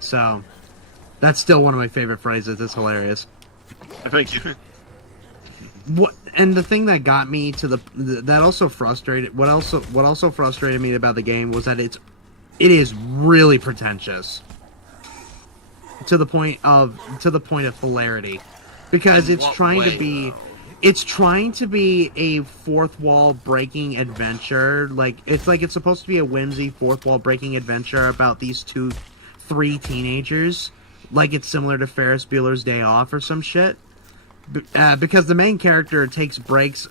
So, that's still one of my favorite phrases. It's hilarious. Thank you. And the thing that got me to that also frustrated, what also frustrated me about the game was that it is really pretentious. To the point of hilarity, because it's trying to be a fourth wall breaking adventure. It's supposed to be a whimsy fourth wall breaking adventure about these three teenagers. Like it's similar to Ferris Bueller's Day Off or some shit. Because the main character takes breaks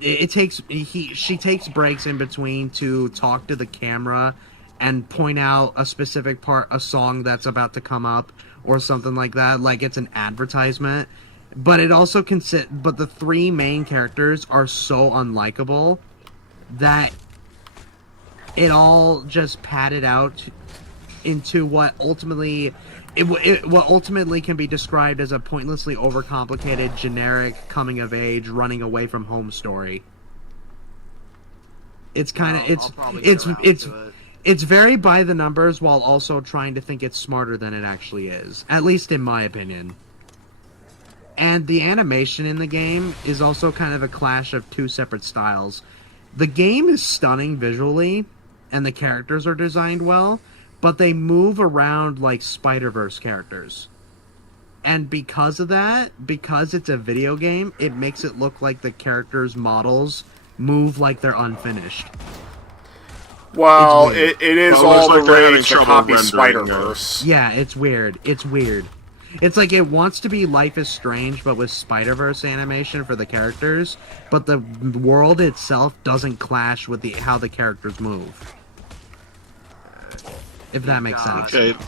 she takes breaks in between to talk to the camera and point out a specific a song that's about to come up or something like that, like it's an advertisement. But it also but the three main characters are so unlikable that it all just padded out into what ultimately can be described as a pointlessly overcomplicated, generic coming of age, running away from home story. It's kind of it's very by the numbers while also trying to think it's smarter than it actually is, at least in my opinion. And the animation in the game is also kind of a clash of two separate styles. The game is stunning visually, and the characters are designed well, but they move around like Spider-Verse characters. And because of that, because it's a video game, it makes it look like the characters' models move like they're unfinished. Well, it is all like the rage to trouble copy rendering, Spider-Verse. Yeah, it's weird. It's weird. It's like it wants to be Life is Strange, but with Spider-Verse animation for the characters, but the world itself doesn't clash with how the characters move. If that makes sense. Okay.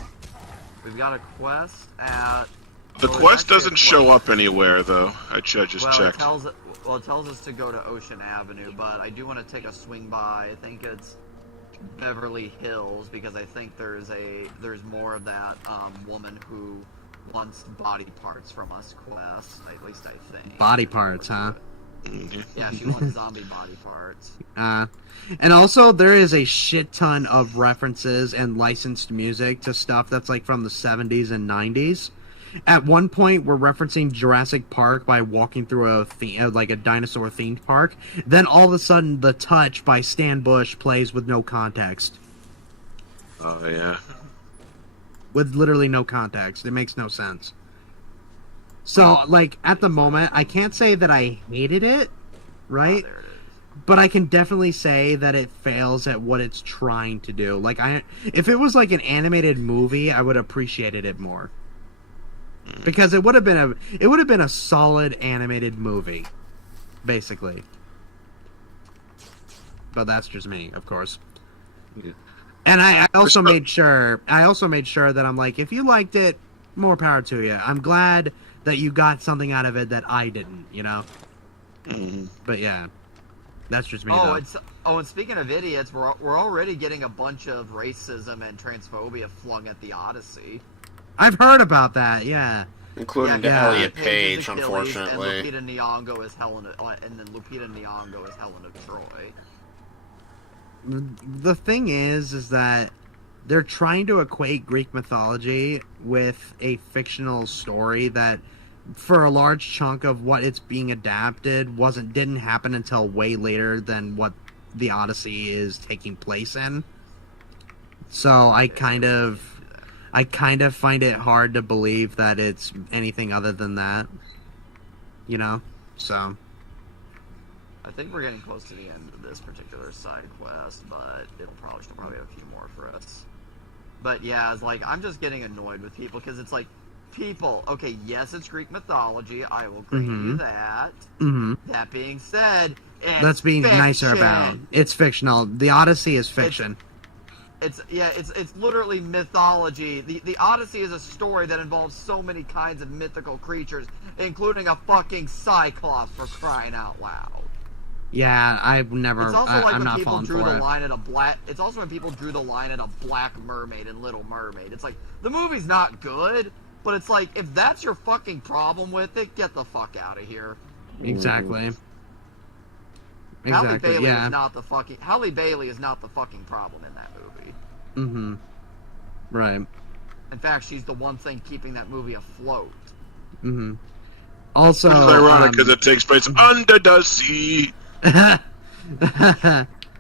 We've got a quest at... The quest doesn't show up anywhere, though. I just checked. It tells us to go to Ocean Avenue, but I do want to take a swing by. I think it's Beverly Hills, because I think there's more of that woman who wants body parts from us quest. At least I think. Body parts, huh? Yeah, she wants zombie body parts. And also there is a shit ton of references and licensed music to stuff that's like from the 70s and 90s. At one point, we're referencing Jurassic Park by walking through a dinosaur themed park. Then all of a sudden, The Touch by Stan Bush plays with no context. Oh yeah. With literally no context, it makes no sense. So, at the moment, I can't say that I hated it, right? Oh, there it is. But I can definitely say that it fails at what it's trying to do. If it was like an animated movie, I would have appreciated it more. Because it would have been a solid animated movie, basically. But that's just me, of course. Yeah. And I also made sure that I'm like, if you liked it, more power to you. I'm glad that you got something out of it that I didn't, you know? Mm-hmm. But yeah. That's just me. Oh, though. and speaking of idiots, we're already getting a bunch of racism and transphobia flung at the Odyssey. I've heard about that. Yeah. Including to Elliot Page, unfortunately. And Lupita Nyong'o is Helena, and then Lupita Nyong'o is Helen of Troy. The thing is that they're trying to equate Greek mythology with a fictional story that, for a large chunk of what it's being adapted, didn't happen until way later than what the Odyssey is taking place in. So I kind of find it hard to believe that it's anything other than that. You know? So I think we're getting close to the end of this particular side quest, but she'll probably have a few more for us. But yeah, it's like, I'm just getting annoyed with people, because it's like, people, okay, yes, it's Greek mythology, I will grant you that. Mm-hmm. That being said, let's be fiction. nicer about it. It's fictional. The Odyssey is fiction. It's literally mythology. The Odyssey is a story that involves so many kinds of mythical creatures, including a fucking Cyclops, for crying out loud. Yeah, I've never. It's also like I'm when not people falling drew for the it. line at a black. It's also when people drew the line at a Black Mermaid and Little Mermaid. It's like, the movie's not good, but it's like, if that's your fucking problem with it, get the fuck out of here. Exactly. Halle Bailey yeah. is not the fucking. Halle Bailey is not the fucking problem in that movie. Mm-hmm. Right. In fact, she's the one thing keeping that movie afloat. Mm-hmm. Also, which is ironic because it takes place under the sea.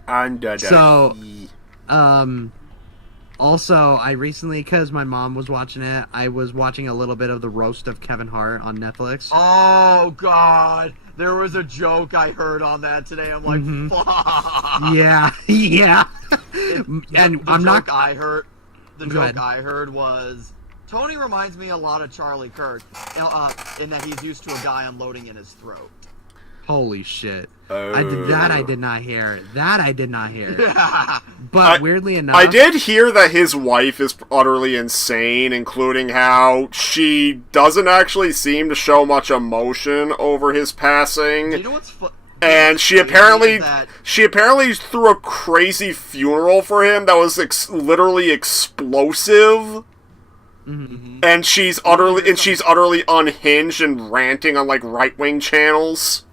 Under the sea. Also, I recently, because my mom was watching it, I was watching a little bit of the roast of Kevin Hart on Netflix. Oh, God. There was a joke I heard on that today. I'm like, fuck. Yeah, yeah. And I'm not. I heard. The Go joke ahead. I heard was, Tony reminds me a lot of Charlie Kirk, in that he's used to a guy unloading in his throat. Holy shit. Oh. I did not hear. That I did not hear. But weirdly enough, I did hear that his wife is utterly insane, including how she doesn't actually seem to show much emotion over his passing. You know what's and she apparently threw a crazy funeral for him that was literally explosive. Mm-hmm. And she's utterly unhinged and ranting on like right-wing channels.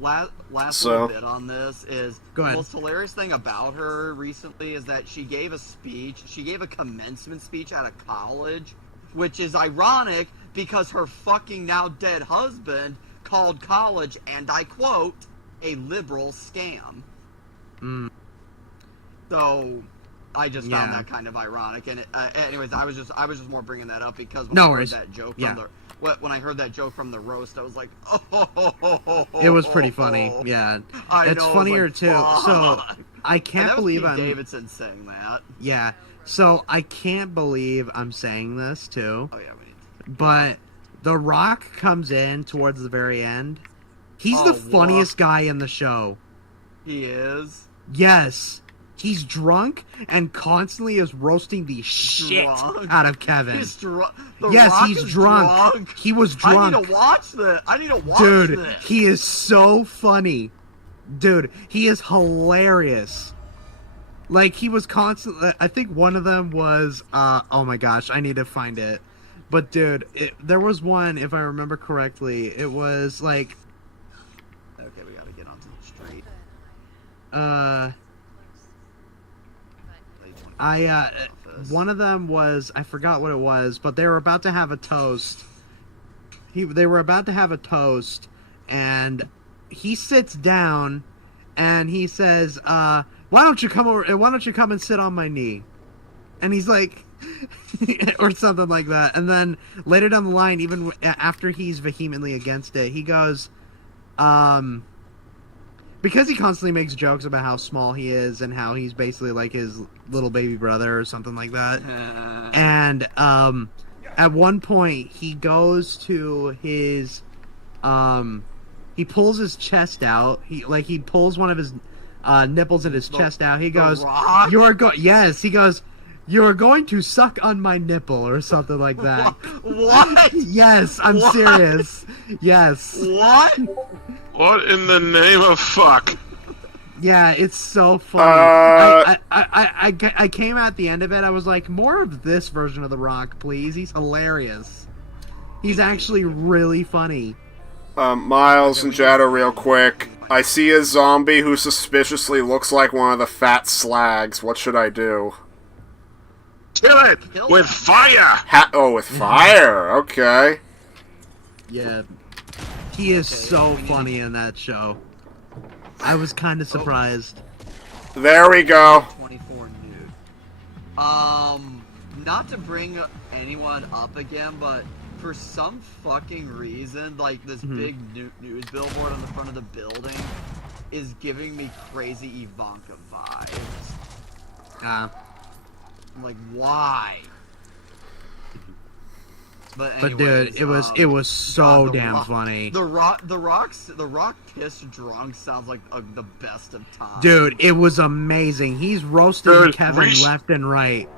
Last little bit on this is Go the ahead. most hilarious thing about her recently is that she gave a speech. She gave a commencement speech at a college, which is ironic because her fucking now dead husband called college, and I quote, a liberal scam. So I just found that kind of ironic. And anyways, I was just more bringing that up because when I heard that joke when I heard that joke from the roast, I was like, oh. It was pretty funny. Yeah, it's funnier too. So I can't believe I'm Davidson saying that. Yeah, so I can't believe I'm saying this too. Oh yeah, but The Rock comes in towards the very end. He's the funniest guy in the show. He is. Yes. He's drunk and constantly is roasting the shit out of Kevin. He's drunk. Yes, he's drunk. He was drunk. I need to watch this. Dude, he is so funny. Dude, he is hilarious. Like, he was constantly... I think one of them was... oh my gosh, I need to find it. But dude, there was one, if I remember correctly, it was like... Okay, we gotta get onto the street. One of them was, I forgot what it was, but they were about to have a toast. They were about to have a toast, and he sits down, and he says, why don't you come over, why don't you come and sit on my knee? And he's like, or something like that. And then later down the line, even after he's vehemently against it, he goes, because he constantly makes jokes about how small he is and how he's basically like his little baby brother or something like that. And at one point, he goes to his, he pulls his chest out. He pulls one of his nipples in his chest out. He goes, yes, he goes, "You're going to suck on my nipple," or something like that. What? Yes, I'm serious. Yes. What? What in the name of fuck? Yeah, it's so funny. I came at the end of it. I was like, more of this version of The Rock, please. He's hilarious. He's actually really funny. Miles and Jado, real quick. I see a zombie who suspiciously looks like one of the fat slags. What should I do? Kill it with fire. With fire. Okay. Yeah, he is so funny in that show. I was kind of surprised. There we go. 24 nude. Not to bring anyone up again, but for some fucking reason, like this big news billboard on the front of the building is giving me crazy Ivanka vibes. I'm like, why? But dude, it was so damn funny. The Rock pissed drunk sounds like the best of times. Dude, it was amazing. He's roasting Kevin left and right.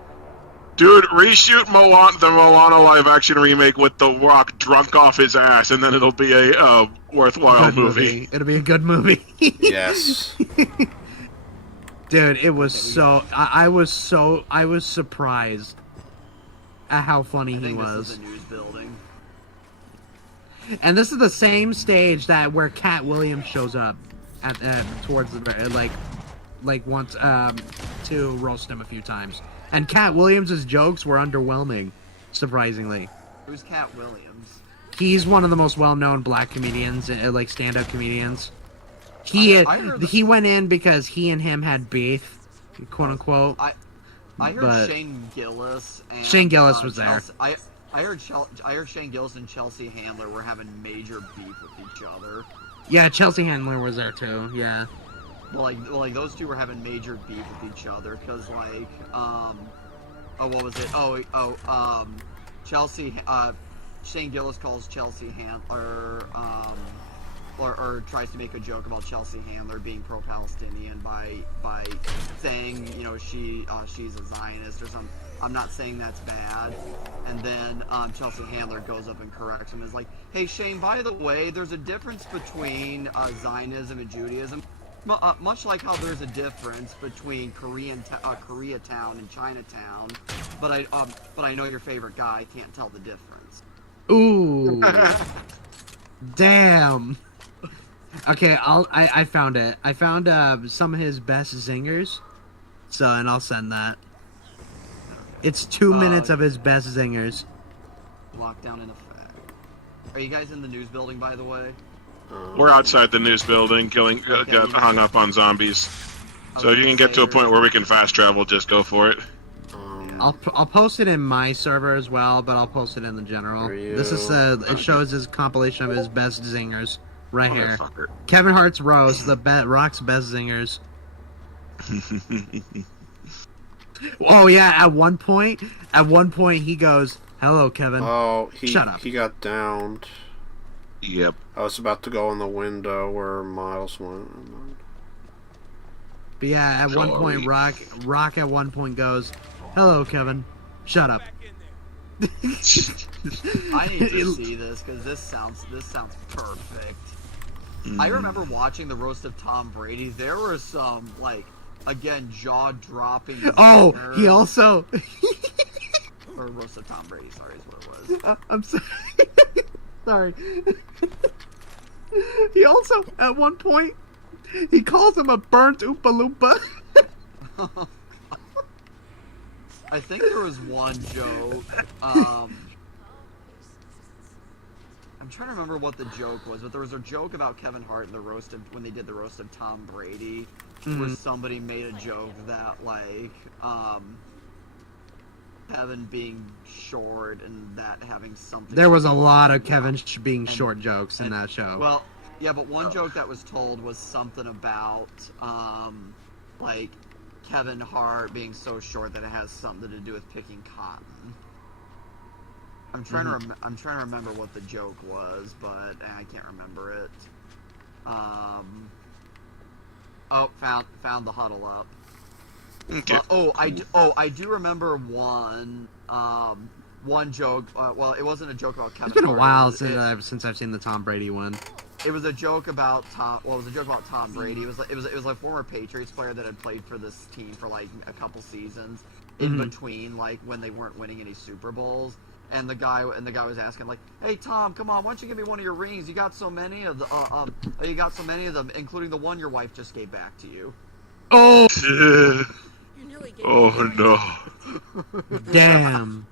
Dude, reshoot the Moana live action remake with The Rock drunk off his ass, and then it'll be a worthwhile movie. It'll be a good movie. Yes. Dude, it was so. I was surprised at how funny he was. This is the news building. And this is the same stage where Cat Williams shows up at towards the once to roast him a few times. And Cat Williams' jokes were underwhelming, surprisingly. Who's Cat Williams? He's one of the most well-known black comedians, like stand-up comedians. He went in because he and him had beef, quote unquote. I heard Shane Gillis. And, Shane Gillis was there. I heard Shane Gillis and Chelsea Handler were having major beef with each other. Yeah, Chelsea Handler was there too. Yeah. Well, like those two were having major beef with each other because, like, what was it? Chelsea, Shane Gillis calls Chelsea Handler, or tries to make a joke about Chelsea Handler being pro-Palestinian by saying, you know, she's a Zionist or something. I'm not saying that's bad. And then Chelsea Handler goes up and corrects him and is like, hey, Shane, by the way, there's a difference between Zionism and Judaism. Much like how there's a difference between Koreatown and Chinatown, but I know your favorite guy. I can't tell the difference. Ooh, damn. Okay, I found it. I found some of his best zingers, and I'll send that. It's 2 minutes of his best zingers. Lockdown in effect. Are you guys in the news building, by the way? We're outside the news building, got hung up on zombies. So if you can get to a point where we can fast travel, just go for it. I'll post it in my server as well, but I'll post it in the general. This is it shows his compilation of his best zingers right here. Kevin Hart's roast, Rock's best zingers. Oh yeah, at one point he goes, "Hello, Kevin." Oh, shut up. He got downed. Yep. I was about to go in the window where Miles went. But yeah, at one point, Rock at one point goes, "Hello, Kevin. Shut up." I need to see this because this sounds perfect. I remember watching the roast of Tom Brady. There were some again jaw-dropping. Oh, he also. Or roast of Tom Brady. Sorry, is what it was. I'm sorry. Sorry. He also, at one point, he calls him a burnt Oompa Loompa. I think there was one joke. I'm trying to remember what the joke was, but there was a joke about Kevin Hart in the when they did the roast of Tom Brady, where somebody made a joke that Kevin being short and that having something. There was a lot of Kevin being short jokes in that show. Well, yeah, but one joke that was told was something about Kevin Hart being so short that it has something to do with picking cotton. I'm trying to remember what the joke was, but I can't remember it. Found the huddle up. Okay. I do remember one joke. Well, it wasn't a joke about Kevin. It's been a Hart. while since I've seen the Tom Brady one. It was a joke about Tom. Well, it was a joke about Tom Brady. It was a former Patriots player that had played for this team for like a couple seasons in between, like when they weren't winning any Super Bowls. And the guy was asking like, "Hey Tom, come on, why don't you give me one of your rings? You got so many of them, including the one your wife just gave back to you." Oh, Oh no. damn.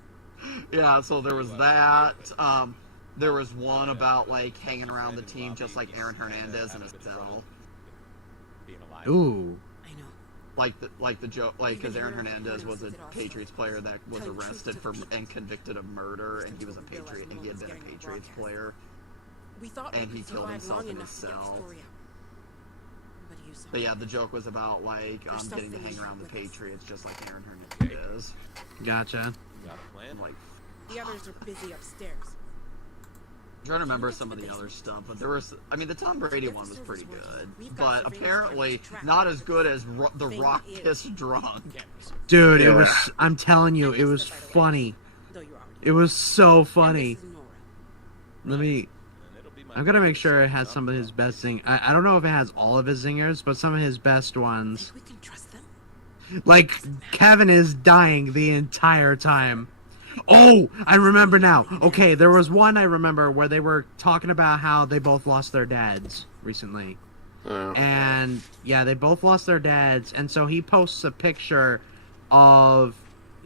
Yeah, so there was that. There was one about like hanging around the team, just like Aaron Hernandez in a cell. Ooh. Like the joke, like because Aaron Hernandez was a Patriots player that was arrested for and convicted of murder, and he was a Patriot, and he had been a Patriots player, and he killed himself in his cell. But yeah, the joke was about like getting to hang around the Patriots, just like Aaron Hernandez. Gotcha. And, like, the others are busy upstairs. I'm trying to remember some of the other stuff, but there was, I mean, the Tom Brady one was pretty good, but apparently not as good as The Rock pissed drunk. Dude, it was, I'm telling you, it was funny. It was so funny. I'm gonna make sure it has some of his best zing. I don't know if it has all of his zingers, but some of his best ones. We can trust them. Like, Kevin is dying the entire time. Oh, I remember now. Okay, there was one I remember where they were talking about how they both lost their dads recently. And, yeah, they both lost their dads, and so he posts a picture of...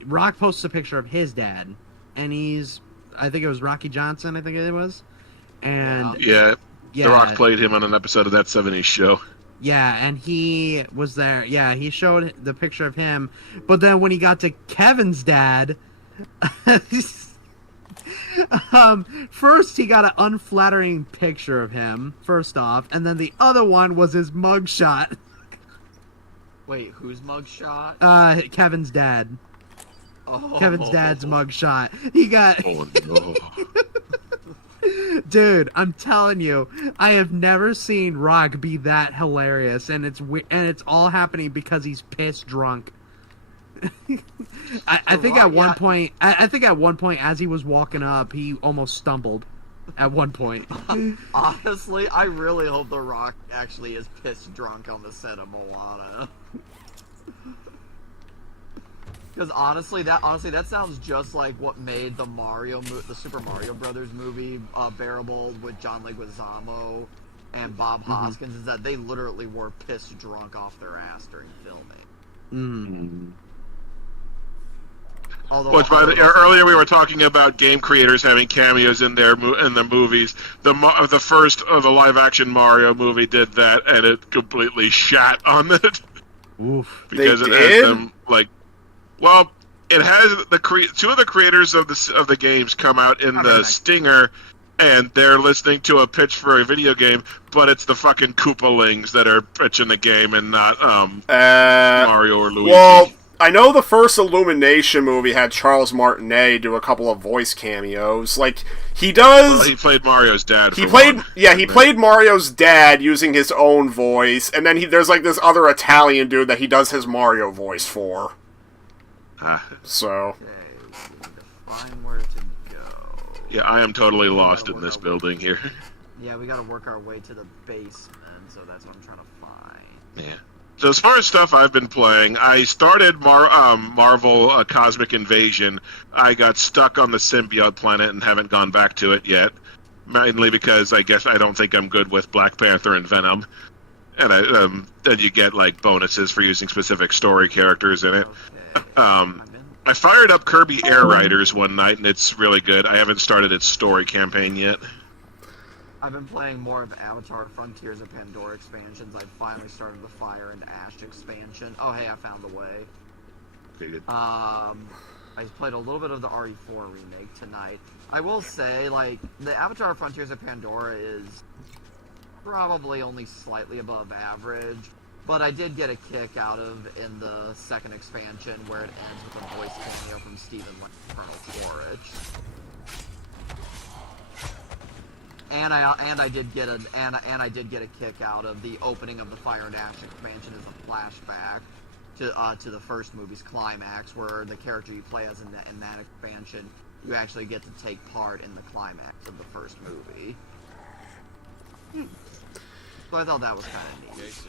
Rock posts a picture of his dad, and he's... I think it was Rocky Johnson, I think it was. And... Yeah, The Rock played him on an episode of That 70s Show. Yeah, and he was there. Yeah, he showed the picture of him, but then when he got to Kevin's dad... first he got an unflattering picture of him, first off, and then the other one was his mugshot. Wait, whose mugshot? Kevin's dad. Oh. Kevin's dad's mugshot. He got... Oh, no. Dude, I'm telling you, I have never seen Rock be that hilarious, and it's all happening because he's pissed drunk. I think at one point, as he was walking up, he almost stumbled. At one point. Honestly, I really hope The Rock actually is pissed drunk on the set of Moana. Because honestly, that sounds just like what made the Super Mario Brothers movie bearable with John Leguizamo and Bob Hoskins, is that they literally were pissed drunk off their ass during filming. Earlier we were talking about game creators having cameos in the movies. The first of the live action Mario movie did that, and it completely shat on it. Oof. Because it has them like, well, it has two of the creators of the games come out in the stinger, and they're listening to a pitch for a video game, but it's the fucking Koopalings that are pitching the game and not Mario or Luigi. Well, I know the first Illumination movie had Charles Martinet do a couple of voice cameos. Like, he does... Well, he played Mario's dad. He played Mario's dad using his own voice, and then there's like this other Italian dude that he does his Mario voice for. So... Okay, we need to find where to go. Yeah, I am totally lost in this building here. Yeah, we gotta work our way to the basement, so that's what I'm trying to find. Yeah. So as far as stuff I've been playing, I started Marvel Cosmic Invasion. I got stuck on the symbiote planet and haven't gone back to it yet. Mainly because I guess I don't think I'm good with Black Panther and Venom. And then you get like bonuses for using specific story characters in it. Okay. I fired up Kirby Air Riders one night, and it's really good. I haven't started its story campaign yet. I've been playing more of Avatar Frontiers of Pandora expansions. I finally started the Fire and Ash expansion. Oh, hey, I found the way. Okay, good. I played a little bit of the RE4 remake tonight. I will say, like, the Avatar Frontiers of Pandora is probably only slightly above average, but I did get a kick out of in the second expansion where it ends with a voice cameo from Stephen Lang, Colonel Quaritch. And I did get a kick out of the opening of the Fire and Ash expansion as a flashback to the first movie's climax, where the character you play as in that expansion, you actually get to take part in the climax of the first movie. So I thought that was kind of neat.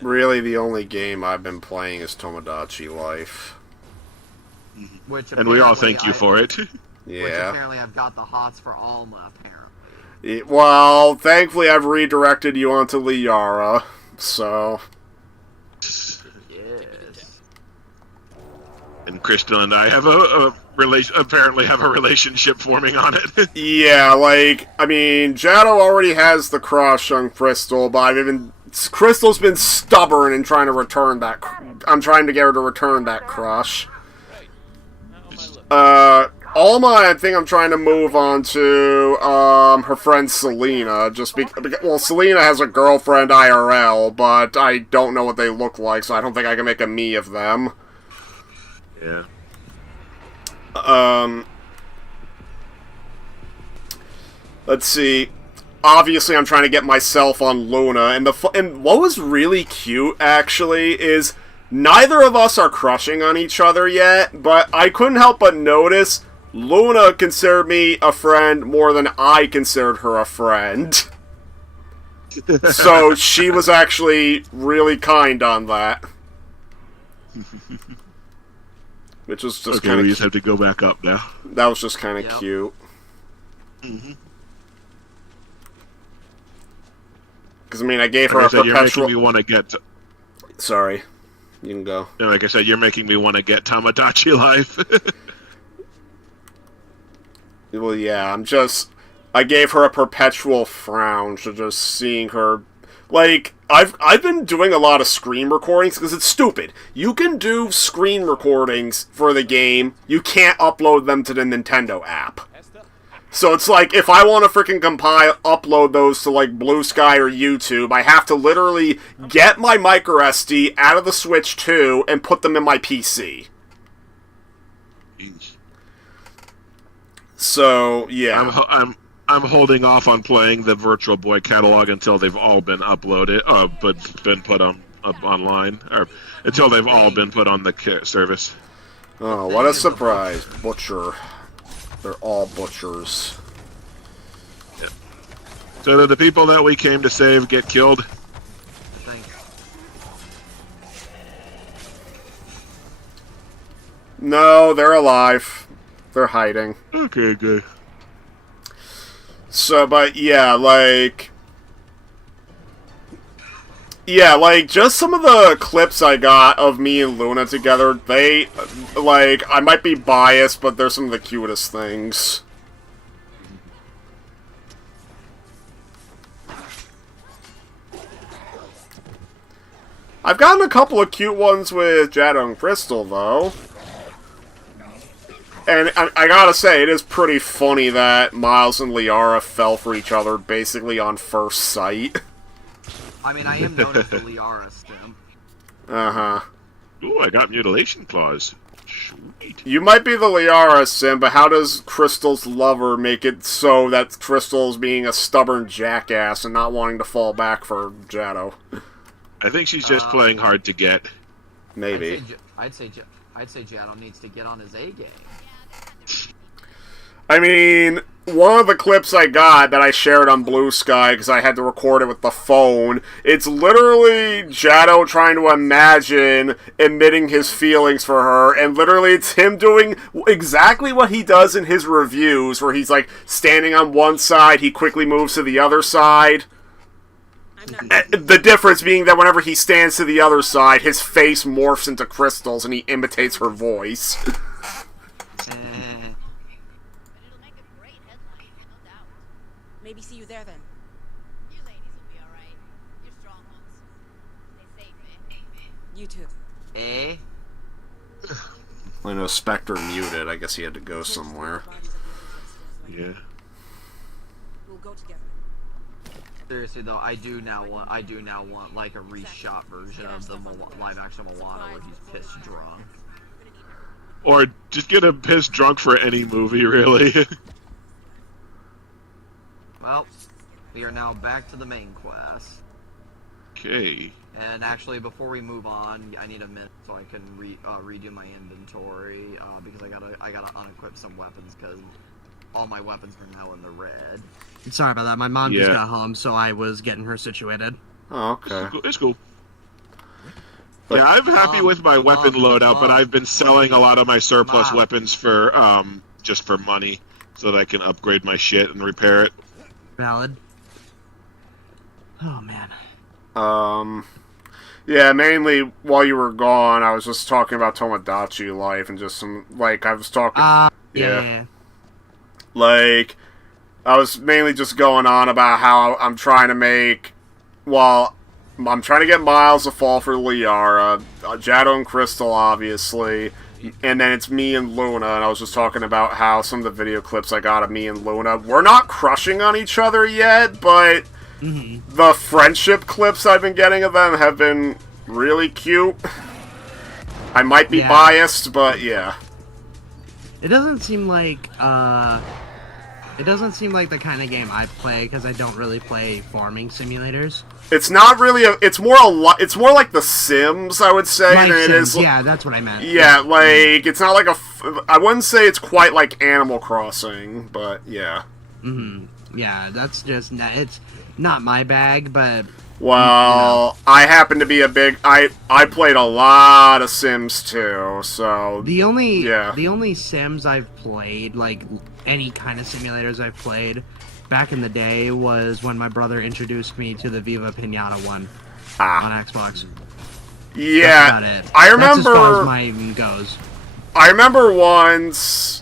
Really, the only game I've been playing is Tomodachi Life. Which And we all thank you for it. Yeah. Which apparently I've got the hots for Alma, apparently. Well, thankfully I've redirected you onto Liara, so... Yes. And Crystal and I have apparently have a relationship forming on it. Yeah, like, I mean, Jado already has the crush on Crystal, but Crystal's been stubborn in trying to return that... I'm trying to get her to return that crush. Alma, I think I'm trying to move on to, her friend Selena, well, Selena has a girlfriend IRL, but I don't know what they look like, so I don't think I can make a me of them. Yeah. Let's see. Obviously, I'm trying to get myself on Luna, and what was really cute, actually, is neither of us are crushing on each other yet, but I couldn't help but notice Luna considered me a friend more than I considered her a friend. So she was actually really kind on that. Which was just kind of... we just have to go back up now. That was just kind of cute. Because, I mean, I gave her a perpetual... You're making me want to get... Sorry. You can go. No, like I said, you're making me want to get Tomodachi Life. Well, yeah, I gave her a perpetual frown to just seeing her... Like, I've been doing a lot of screen recordings, because it's stupid. You can do screen recordings for the game, you can't upload them to the Nintendo app. So it's like, if I want to freaking upload those to, like, Blue Sky or YouTube, I have to literally get my microSD out of the Switch 2 and put them in my PC. So, yeah. I'm holding off on playing the Virtual Boy catalog until they've all been uploaded, but been put up online, or until they've all been put on the service. Oh, what a surprise. Butcher. They're all butchers. Yeah. So did the people that we came to save get killed? Thanks. No, they're alive. They're hiding. Okay, good. So, but yeah, like... Yeah, like, just some of the clips I got of me and Luna together, they, like, I might be biased, but they're some of the cutest things. I've gotten a couple of cute ones with Jado and Crystal, though. And I gotta say, it is pretty funny that Miles and Liara fell for each other basically on first sight. I mean, I am known as the Liara stem. Uh-huh. Ooh, I got mutilation claws. Sweet. You might be the Liara sim, but how does Crystal's lover make it so that Crystal's being a stubborn jackass and not wanting to fall back for Jado? I think she's just playing hard to get. Maybe. I'd say Jado needs to get on his A game. I mean, one of the clips I got that I shared on Blue Sky, because I had to record it with the phone, it's literally Jado trying to imagine admitting his feelings for her, and literally it's him doing exactly what he does in his reviews, where he's like standing on one side, he quickly moves to the other side. The difference being that whenever he stands to the other side, his face morphs into Crystal's and he imitates her voice. Maybe see you there then. You ladies will be alright. You're strong ones. Stay safe, eh? You too. Eh? I know Spectre muted. I guess he had to go somewhere. Yeah. We'll go together. Seriously though, I do now want like a reshot version of the live action Moana where he's pissed drunk. Or just get him pissed drunk for any movie, really. Well, we are now back to the main quest. Okay. And actually, before we move on, I need a minute so I can redo my inventory because I gotta unequip some weapons because all my weapons are now in the red. Sorry about that. My mom just Yeah. got home, so I was getting her situated. Oh, okay. It's cool. Yeah, I'm happy with my weapon loadout, but I've been selling a lot of my surplus weapons for just for money, so that I can upgrade my shit and repair it. Valid. Oh man. Yeah, mainly while you were gone, I was just talking about Tomodachi Life and just some, like, I was talking... Yeah. Like, I was mainly just going on about how I'm trying to make... Well, I'm trying to get Miles to fall for Liara, Jado and Crystal, obviously, and then it's me and Luna, and I was just talking about how some of the video clips I got of me and Luna, we're not crushing on each other yet, but... The friendship clips I've been getting of them have been really cute. I might be biased, but yeah. It doesn't seem like the kind of game I play because I don't really play farming simulators. It's not really it's more like The Sims, I would say, Like than it Sims, is. yeah, that's what I meant. Yeah, like it's not like I wouldn't say it's quite like Animal Crossing, but yeah. Yeah, that's just it's not my bag, but well, I happen to be a big I played a lot of Sims too, so the only Sims I've played, like any kind of simulators I've played back in the day, was when my brother introduced me to the Viva Pinata one on Xbox. Yeah, that's about it. I remember. That's as far as mine goes. I remember once.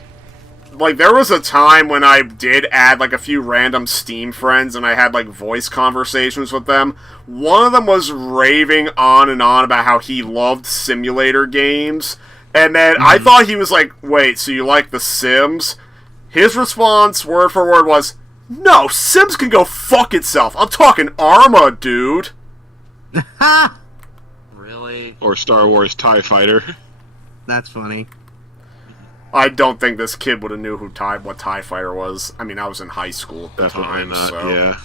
Like, there was a time when I did add, like, a few random Steam friends, and I had, like, voice conversations with them. One of them was raving on and on about how he loved simulator games, and then I thought he was like, wait, so you like The Sims? His response, word for word, was, no, Sims can go fuck itself. I'm talking Arma, dude. Really? Or Star Wars TIE Fighter. That's funny. I don't think this kid would have knew what TIE Fighter was. I mean, I was in high school at the Definitely time, not, so... yeah.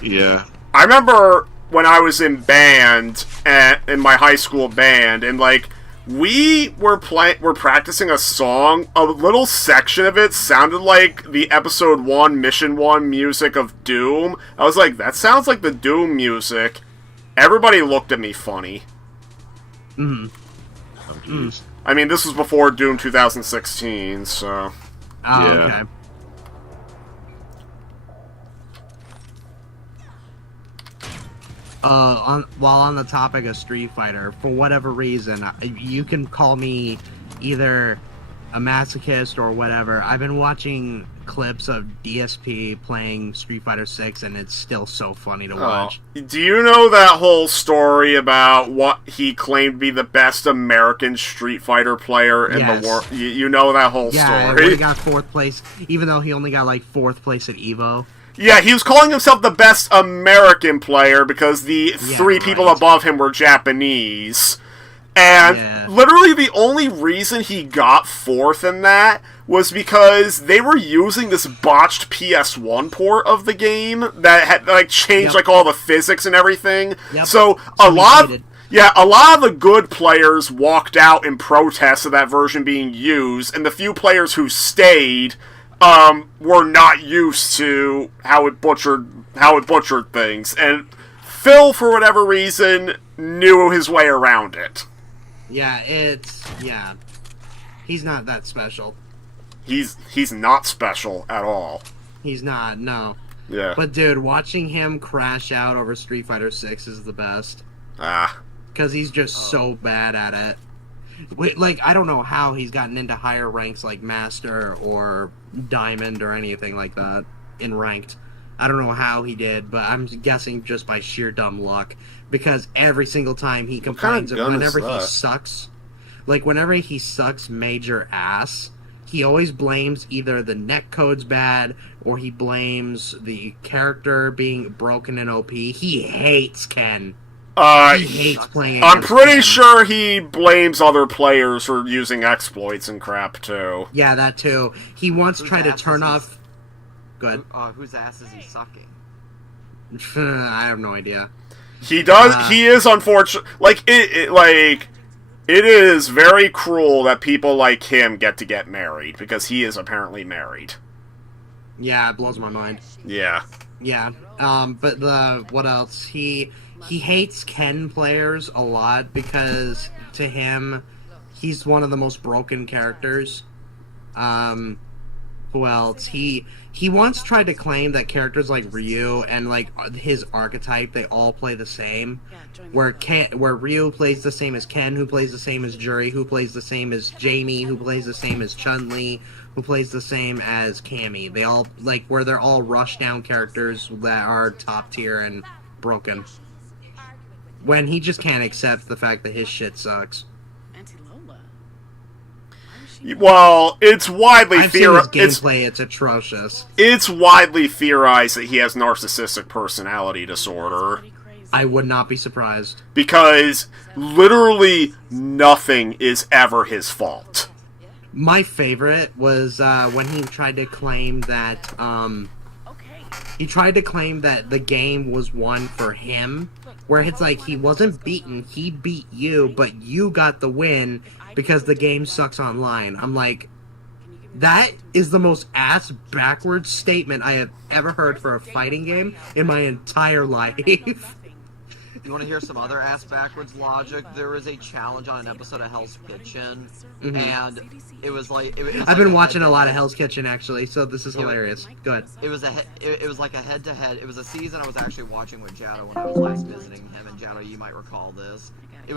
Yeah. I remember when I was in band, in my high school band, and, like, we were practicing a song. A little section of it sounded like the Episode 1, Mission 1 music of Doom. I was like, that sounds like the Doom music. Everybody looked at me funny. Oh, jeez. I mean, this was before Doom 2016, so... Okay. While on the topic of Street Fighter, for whatever reason, you can call me either a masochist or whatever. I've been watching clips of DSP playing Street Fighter 6, and it's still so funny to watch. Do you know that whole story about what he claimed to be the best American Street Fighter player in the world? You know that whole story? Yeah, he got 4th place, even though he only got, like, 4th place at EVO. Yeah, he was calling himself the best American player because the three people above him were Japanese. And literally the only reason he got 4th in that was because they were using this botched PS1 port of the game that had, like, changed, like, all the physics and everything. So a lot of the good players walked out in protest of that version being used, and the few players who stayed were not used to how it butchered things. And Phil, for whatever reason, knew his way around it. Yeah, he's not that special. He's not special at all. He's not, no. Yeah. But dude, watching him crash out over Street Fighter 6 is the best. Because he's just so bad at it. Like, I don't know how he's gotten into higher ranks like Master or Diamond or anything like that in Ranked. I don't know how he did, but I'm guessing just by sheer dumb luck. Because every single time he complains of whenever he sucks, like whenever he sucks major ass, he always blames either the netcode's bad or he blames the character being broken in OP. He hates Ken. He hates playing. I'm pretty sure he blames other players for using exploits and crap too. Yeah, that too. He once tried to turn off. Good. Whose ass is he sucking? I have no idea. He does. He is unfortunate. Like it is very cruel that people like him get married because he is apparently married. Yeah, it blows my mind. Yeah. Yeah. But what else? He hates Ken players a lot because to him, he's one of the most broken characters. Who else? He once tried to claim that characters like Ryu and like his archetype, they all play the same. Where Ryu plays the same as Ken, who plays the same as Juri, who plays the same as Jamie, who plays the same as Chun-Li, who plays the same as Cammy. They all where they're all rushdown characters that are top tier and broken. When he just can't accept the fact that his shit sucks. Well, it's widely theorized. Gameplay, it's atrocious. It's widely theorized that he has narcissistic personality disorder. I would not be surprised. Because literally nothing is ever his fault. My favorite was when he tried to claim that the game was won for him, where it's like he wasn't beaten, he beat you, but you got the win because the game sucks online. I'm like, that is the most ass-backwards statement I have ever heard for a fighting game in my entire life. You want to hear some other ass-backwards logic? There was a challenge on an episode of Hell's Kitchen, and it was like... I've been watching a lot of Hell's Kitchen, actually, so this is hilarious. Good. It was like a head-to-head... It was a season I was actually watching with Jado when I was last visiting him, and Jado, you might recall this. It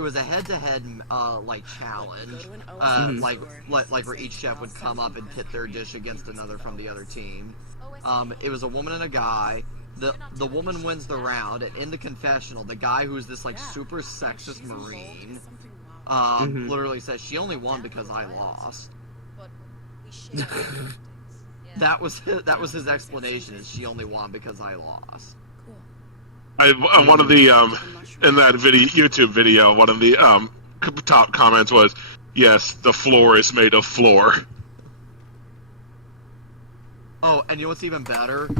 was a head-to-head like challenge, like where each chef would come up and pit their dish against another from the other team. It was a woman and a guy. The woman wins the round, and in the confessional, the guy who's this like super sexist Marine, literally says she only won because I lost. That was his explanation. Is she only won because I lost. One of the in that YouTube video, one of the top comments was, "Yes, the floor is made of floor." Oh, and you know what's even better,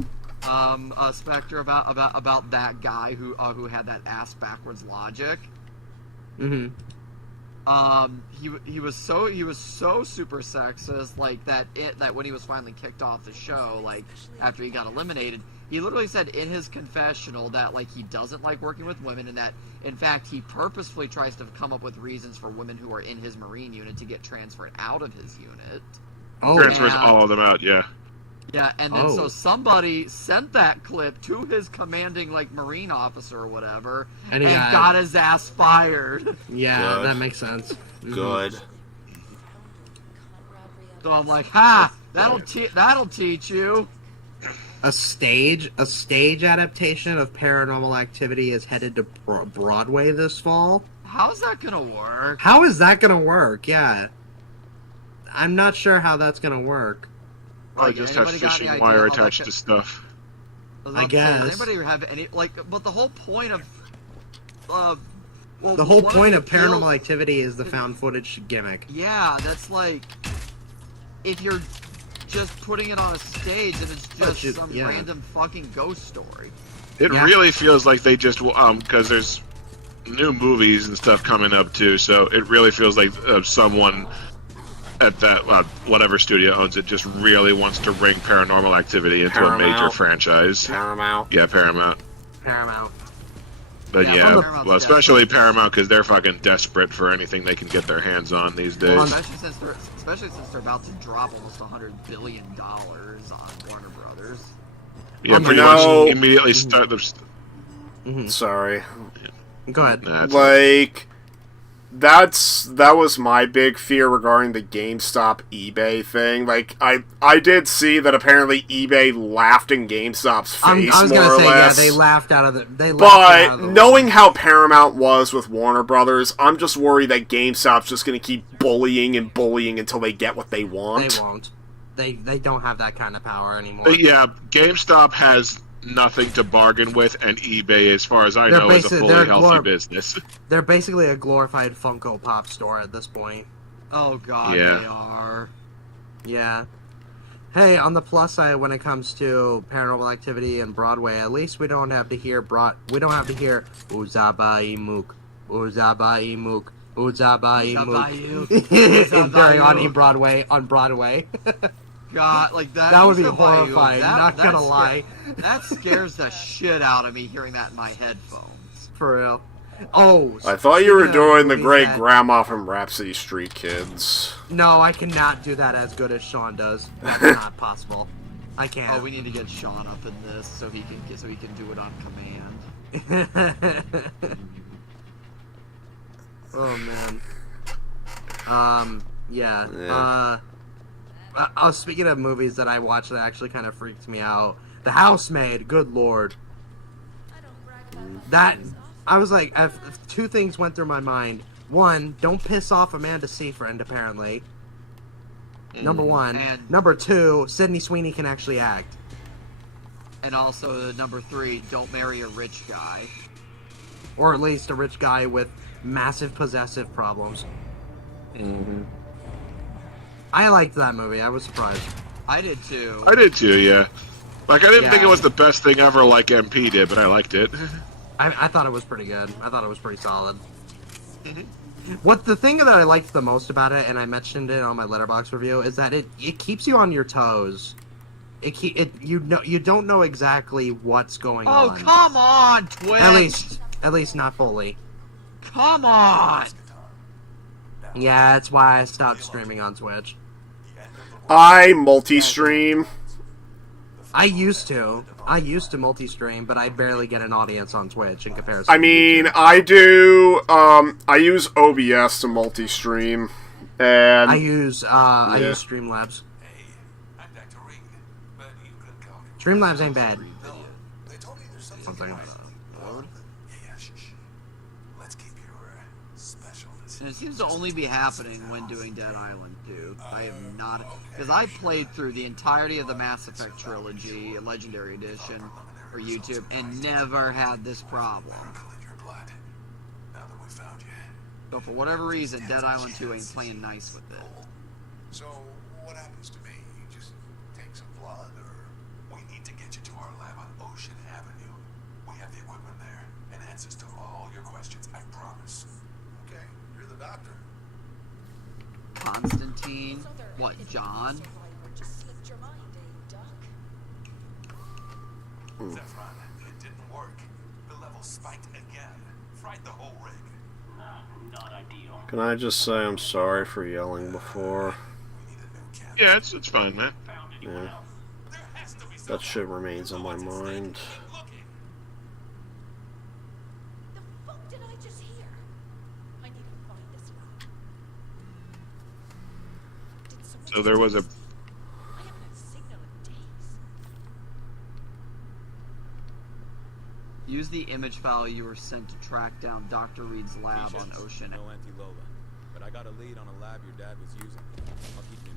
Spectre, about that guy who had that ass backwards logic. Mm-hmm. He was so super sexist, like that when he was finally kicked off the show, like after he got eliminated, he literally said in his confessional that like he doesn't like working with women, and that in fact he purposefully tries to come up with reasons for women who are in his Marine unit to get transferred out of his unit. Transfers all of them out, yeah. Yeah, and then so somebody sent that clip to his commanding like Marine officer or whatever, and got his ass fired. Yeah, Good. That makes sense. Good. So I'm like, ha! That'll teach you. A stage adaptation of Paranormal Activity is headed to Broadway this fall. How's that gonna work? How is that gonna work? Yeah, I'm not sure how that's gonna work. Probably just have fishing wire attached to stuff. I guess. Does anybody have any But the whole point of the whole point of Paranormal Activity is the found footage gimmick. Yeah, that's like if you're just putting it on a stage and it's just some random fucking ghost story. It really feels like they just because there's new movies and stuff coming up too, so it really feels like someone at that whatever studio owns it just really wants to bring Paranormal Activity into a major franchise. Paramount. Yeah, Paramount. But Paramount's especially Paramount because they're fucking desperate for anything they can get their hands on these days. Well, especially since they're about to drop almost $100 billion on Warner Brothers. Yeah, pretty much immediately start the. Sorry. Go ahead. That was my big fear regarding the GameStop eBay thing. Like, I did see that apparently eBay laughed in GameStop's face, I was more gonna or say, less. yeah, they laughed out of the. But knowing how Paramount was with Warner Brothers, I'm just worried that GameStop's just gonna keep bullying and bullying until they get what they want. They won't. They don't have that kind of power anymore. But yeah, GameStop has nothing to bargain with, and eBay, as far as I know, is a fully healthy business. They're basically a glorified Funko Pop store at this point. Oh god, they are. Yeah. Hey, on the plus side, when it comes to Paranormal Activity and Broadway, at least we don't have to hear Uzabai Mook, Uzabai Mook, Uzabai Mook during on Broadway. god, like that. That would be Musa Bayou, horrifying, not gonna lie. That scares the shit out of me hearing that in my headphones. For real. Oh, I thought you were speaking of doing the movies great that- grandma from Rhapsody Street Kids. No, I cannot do that as good as Sean does. That's not possible. I can't. Oh, we need to get Sean up in this so he can do it on command. Oh man. Yeah. Yeah. Speaking of movies that I watched that actually kind of freaked me out, The Housemaid. Good lord. That I was like, two things went through my mind. One, don't piss off Amanda Seyfried. Apparently. Number one. And Number two, Sydney Sweeney can actually act. And also number 3, don't marry a rich guy. Or at least a rich guy with massive possessive problems. Mm-hmm. I liked that movie. I was surprised. I did too. I did too, yeah. Like, I didn't think Yeah. it was the best thing ever like MP did, but I liked it. I thought it was pretty good. I thought it was pretty solid. What the thing that I liked the most about it, and I mentioned it on my Letterboxd review, is that it keeps you on your toes. You don't know exactly what's going on. Oh, come on, Twitch! At least not fully. Come on! Yeah, that's why I stopped streaming on Twitch. I multi-stream. I used to multi-stream, but I barely get an audience on Twitch in comparison. I mean, I do. I use OBS to multi-stream, and I use Streamlabs. Streamlabs ain't bad. Something. And it seems to only be happening when doing Dead Island 2. I have not... Because I played through the entirety of the Mass Effect trilogy, Legendary Edition, for YouTube, and never had this problem. So for whatever reason, Dead Island 2 ain't playing nice with it. So, what happens to me? You just take some blood, or we need to get you to our lab on Ocean Avenue. We have the equipment there, and answers to all your questions, I promise. Okay, you're the doctor. Constantine? What, John? Zephyron, it didn't work. The level spiked again. Fried the whole rig. Not ideal. Can I just say I'm sorry for yelling before? Yeah, it's fine, man. Yeah. That shit remains on my mind. So there was a... Use the image file you were sent to track down Dr. Reed's lab on Ocean. No anti-Lola, but I got a lead on a lab your dad was using. I'll keep you.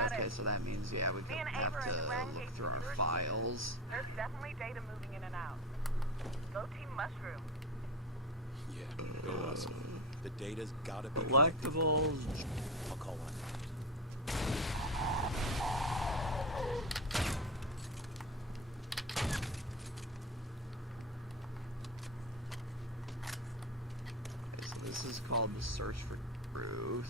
Okay, so that means, yeah, we have to look through our files. There's definitely data moving in and out. Go Team Mushroom. Yeah, go awesome. The data's gotta be Collectibles. I'll call one. Okay, so this is called the Search for Truth.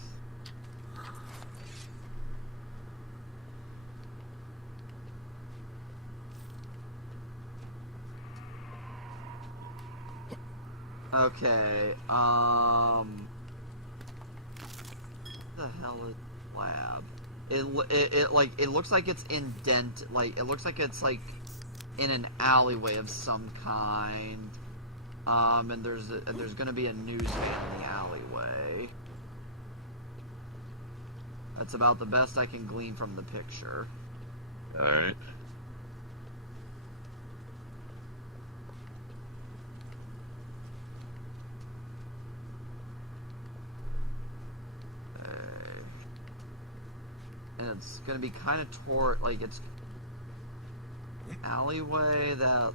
Okay, what the hell is lab? It looks like it's indent, like, it looks like it's, like, in an alleyway of some kind. And there's gonna be a newsstand in the alleyway. That's about the best I can glean from the picture. Alright. And it's gonna be kind of toward, like, it's an alleyway that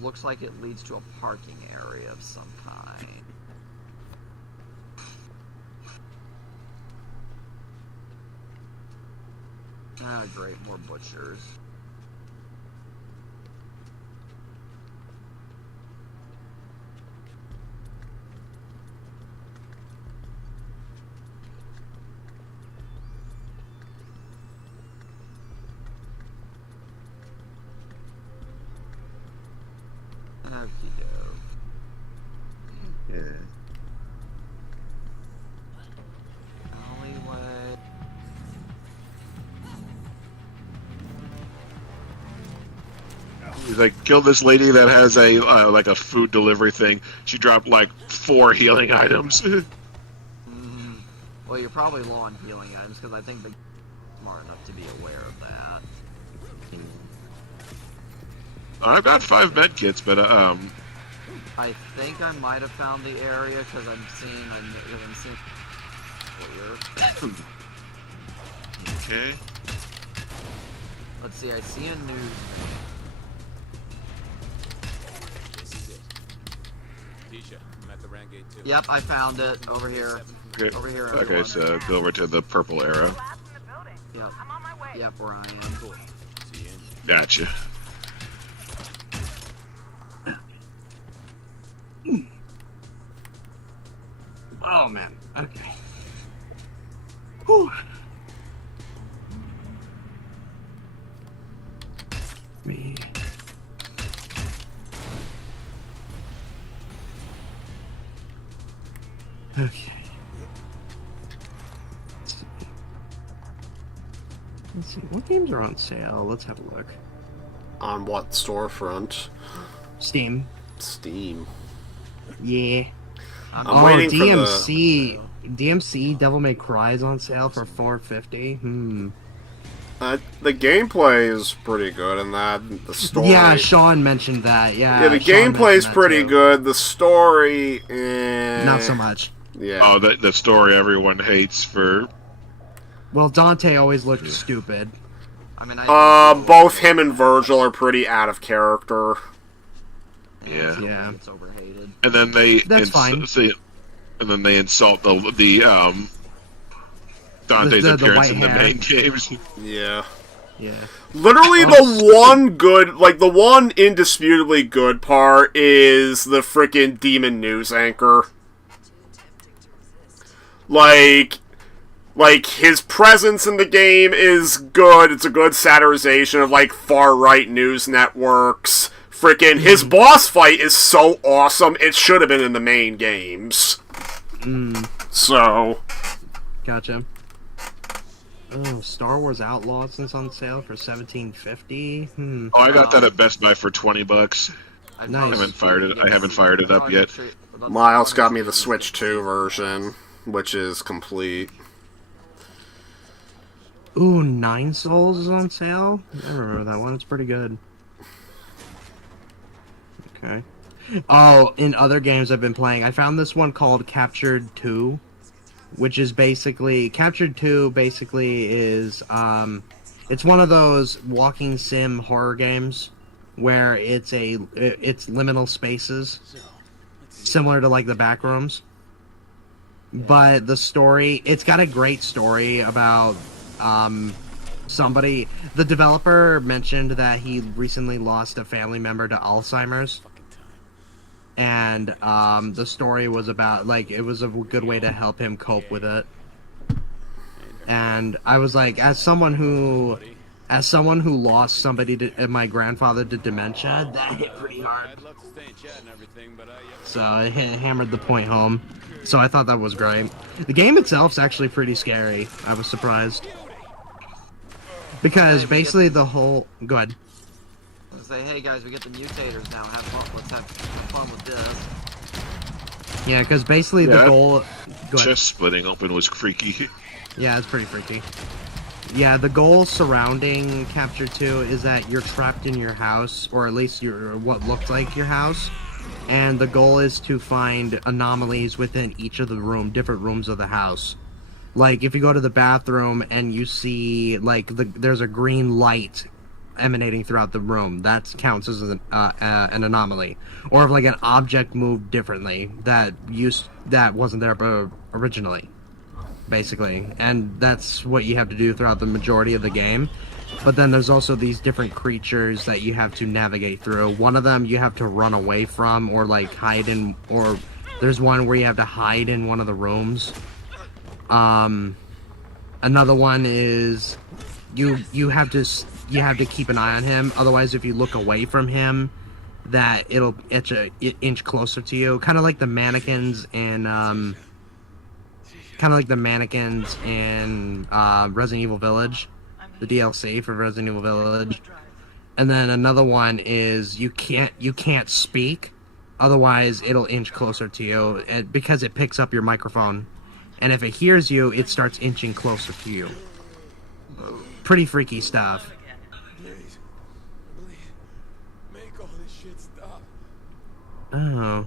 looks like it leads to a parking area of some kind. Ah, great, more butchers. Okey-doke. Yeah. Alleyway. He's like, kill this lady that has a like a food delivery thing. She dropped like 4 healing items. Well, you're probably low on healing items because I think they're smart enough to be aware of that. I've got 5 med kits, but I think I might have found the area because I'm seeing clear. Okay. Let's see. I see a news. Tisha, I'm at the Rand Gate too. Yep, I found it over here. Okay. Over here. Okay, Everyone. so go over to the purple arrow. Yep. Yep, where I am. Cool. See you in. Gotcha. Oh man. Okay. Whew. Me. Okay. Let's see. What games are on sale? Let's have a look. On what storefront? Steam. Steam. Yeah. I'm waiting for the... DMC Devil May Cry is on sale for $4.50. The gameplay is pretty good in that. The story... Yeah, Sean mentioned that. Yeah, the Sean gameplay's mentioned that pretty too. good. The story... Not so much. Yeah. Oh, the story everyone hates for... Well, Dante always looked stupid. I mean, both him and Virgil are pretty out of character. Yeah. Yeah. It's overhated. And then they... That's fine. And then they insult the Dante's The appearance white in the hair. main games. Yeah. Yeah. Literally, the one good, like, the one indisputably good part is the frickin' demon news anchor. Like, his presence in the game is good. It's a good satirization of, like, far-right news networks. Frickin' his boss fight is so awesome, it should have been in the main games. So... Gotcha. Oh, Star Wars Outlaws is on sale for $17.50. Oh, I got that at Best Buy for $20. Nice. I haven't fired it up yet. Miles got me the Switch 2 version, which is complete. Ooh, Nine Souls is on sale? I remember that one. It's pretty good. Okay. Oh, in other games I've been playing, I found this one called Captured 2, which is basically... Captured 2 basically is, it's one of those walking sim horror games where it's liminal spaces, similar to, like, the Backrooms. But the story... It's got a great story about, somebody... The developer mentioned that he recently lost a family member to Alzheimer's. And the story was about, like, it was a good way to help him cope with it. And I was like, as someone who lost somebody to my grandfather to dementia, that hit pretty hard. So it hammered the point home. So I thought that was great. The game itself's actually pretty scary. I was surprised. Because basically the whole... Go ahead. Say, hey guys, we get the mutators now. Have fun. Let's have fun with this. Yeah, because basically the goal... Go ahead. Chest splitting open was freaky. Yeah, it's pretty freaky. Yeah, the goal surrounding Capture 2 is that you're trapped in your house, or at least what looked like your house, and the goal is to find anomalies within each of the different rooms of the house. Like, if you go to the bathroom and you see, like, there's a green light emanating throughout the room, that counts as an anomaly. Or if, like, an object moved differently that wasn't there originally, basically. And that's what you have to do throughout the majority of the game. But then there's also these different creatures that you have to navigate through. One of them you have to run away from, or, like, hide in, or there's one where you have to hide in one of the rooms. Another one is you have to keep an eye on him. Otherwise, if you look away from him, that it'll inch closer to you, kind of like the mannequins in Resident Evil Village, the DLC for Resident Evil Village. And then another one is you can't speak, otherwise it'll inch closer to you because it picks up your microphone, and if it hears you, it starts inching closer to you. Pretty freaky stuff. Oh.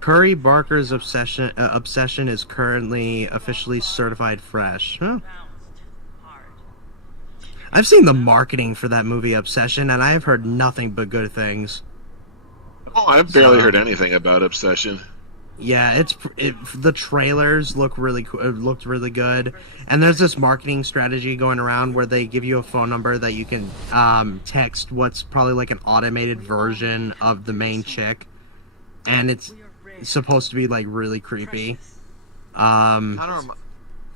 Curry Barker's obsession is currently officially certified fresh. Huh? I've seen the marketing for that movie Obsession, and I've heard nothing but good things. Oh, I've barely heard anything about Obsession. Yeah, the trailers looked really good, and there's this marketing strategy going around where they give you a phone number that you can text what's probably like an automated version of the main chick, and it's supposed to be like really creepy.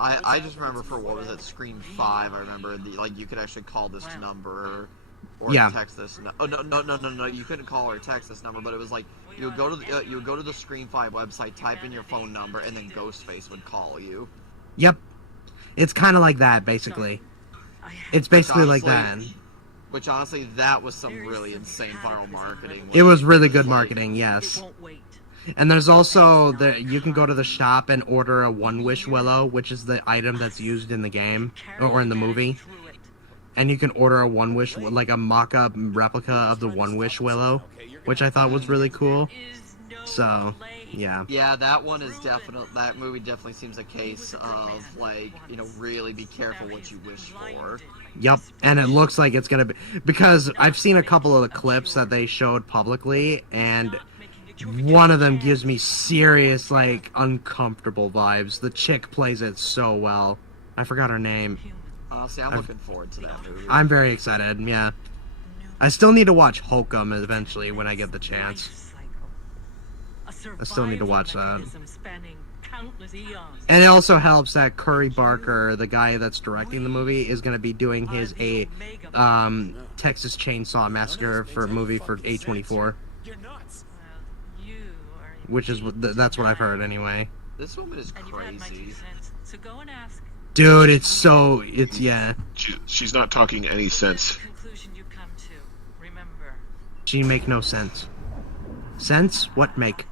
I just remember for what was it, Scream 5. I remember like you could actually call this number or text this. Oh no! You couldn't call or text this number, but it was like you would go to the Scream 5 website, type in your phone number, and then Ghostface would call you. Yep, it's kind of like that basically. It's basically like that. Which honestly, that was some really insane viral marketing. It was really good marketing, yes. And there's also you can go to the shop and order a One Wish Willow, which is the item that's used in the game or in the movie. And you can order a One Wish, like a mock-up replica of the One Wish Willow, which I thought was really cool. So, yeah. Yeah, that movie definitely seems a case of, like, really be careful what you wish for. Yep, and it looks like it's gonna be, because I've seen a couple of the clips that they showed publicly, and one of them gives me serious, like, uncomfortable vibes. The chick plays it so well. I forgot her name. Honestly, I'm looking forward to that movie. I'm very excited, yeah. I still need to watch Hokum eventually when I get the chance. I still need to watch that. And it also helps that Curry Barker, the guy that's directing the movie, is going to be doing his Texas Chainsaw Massacre movie for A24. Which is that's what I've heard anyway. This woman is crazy. Dude, yeah. She's not talking any sense. She make no sense. Sense? What make?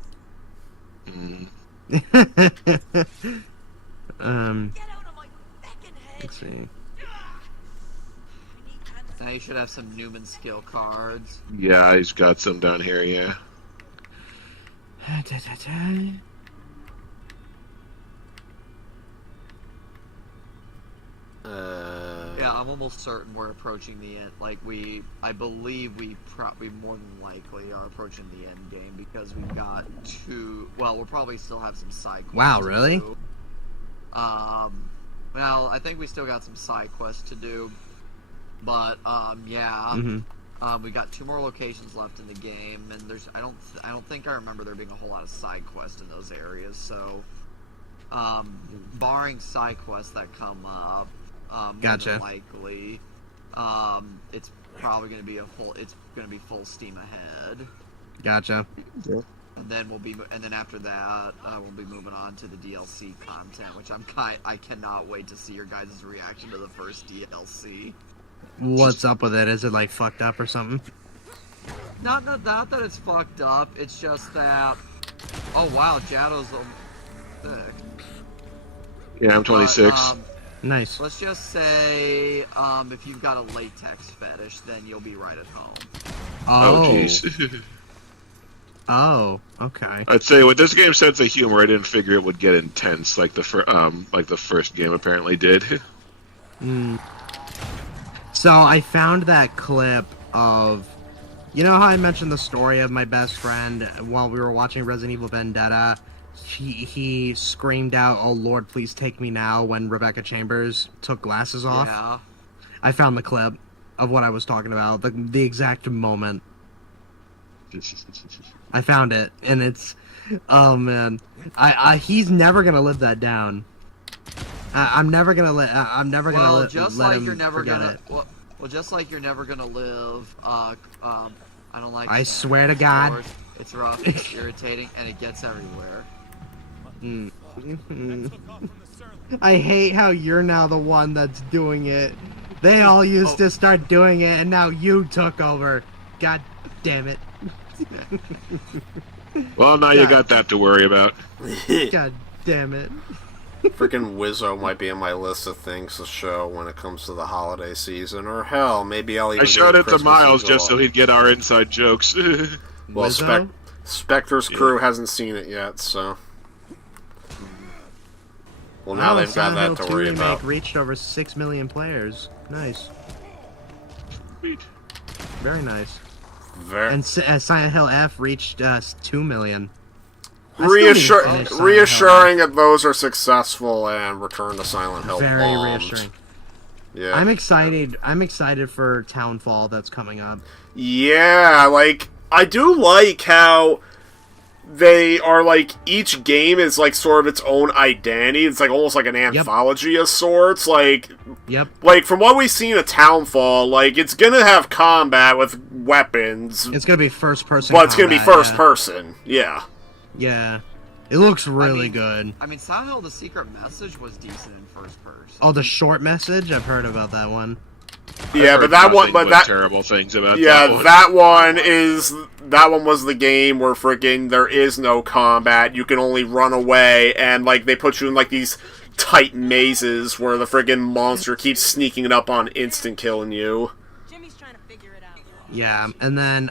Let's see. Now you should have some Newman skill cards. Yeah, he's got some down here, yeah. Yeah, I'm almost certain we're approaching the end. Like, I believe we probably more than likely are approaching the end game because we've got we'll probably still have some side quests. Wow, really? To do. Well, I think we still got some side quests to do, but yeah. We got 2 more locations left in the game, and I don't think I remember there being a whole lot of side quests in those areas. So, barring side quests that come up, gotcha. more than likely, it's probably going to be full steam ahead. Gotcha. And then after that, we'll be moving on to the DLC content, which I cannot wait to see your guys' reaction to the first DLC. What's up with it? Is it like fucked up or something? Not that it's fucked up. It's just that. Oh wow, Jado's thick. Yeah, I'm 26. Nice. Let's just say, if you've got a latex fetish, then you'll be right at home. Oh jeez. Oh, okay. I'd say with this game's sense of humor, I didn't figure it would get intense like the first game apparently did. So I found that clip of, you know how I mentioned the story of my best friend while we were watching Resident Evil Vendetta? He screamed out, "Oh Lord, please take me now," when Rebecca Chambers took glasses off. Yeah. I found the clip of what I was talking about, the exact moment. I found it, and it's, oh man, he's never gonna live that down. I'm never gonna let him Well, just like you're never gonna live I don't like. I swear to God. doors. It's rough, it's irritating, and it gets everywhere. I hate how you're now the one that's doing it. They all used to start doing it, and now you took over. God damn it. Well, now you got that to worry about. God damn it. Freaking Wizzo might be on my list of things to show when it comes to the holiday season, or hell, maybe I'll even. I showed do a it to Christmas Miles Evil. just so he'd get our inside jokes. Well, Wizzo? Spectre's crew hasn't seen it yet, so. Well, now they've got Silent that Hill to 2 worry remake about. reached over 6 million players. Nice. Very nice. And Silent Hill F reached 2 million. Reassuring that those are successful and Return to Silent Hill Very bombed. reassuring. Yeah. I'm excited. I'm excited for Townfall that's coming up. Yeah, like, I do like how they are, like, each game is, like, sort of its own identity. It's, like, almost like an anthology of sorts. Like, like, from what we've seen at Townfall, like, it's gonna have combat with weapons. It's gonna be first person. But it's gonna be first person, yeah. Yeah. It looks really good. I mean, Silent Hill: The Secret Message was decent in first person. Oh, the short message? I've heard about that one. Yeah, but that one, terrible things about that one was the game where freaking there is no combat. You can only run away, and like they put you in like these tight mazes where the friggin' monster keeps sneaking up on instant killing you. Yeah, and then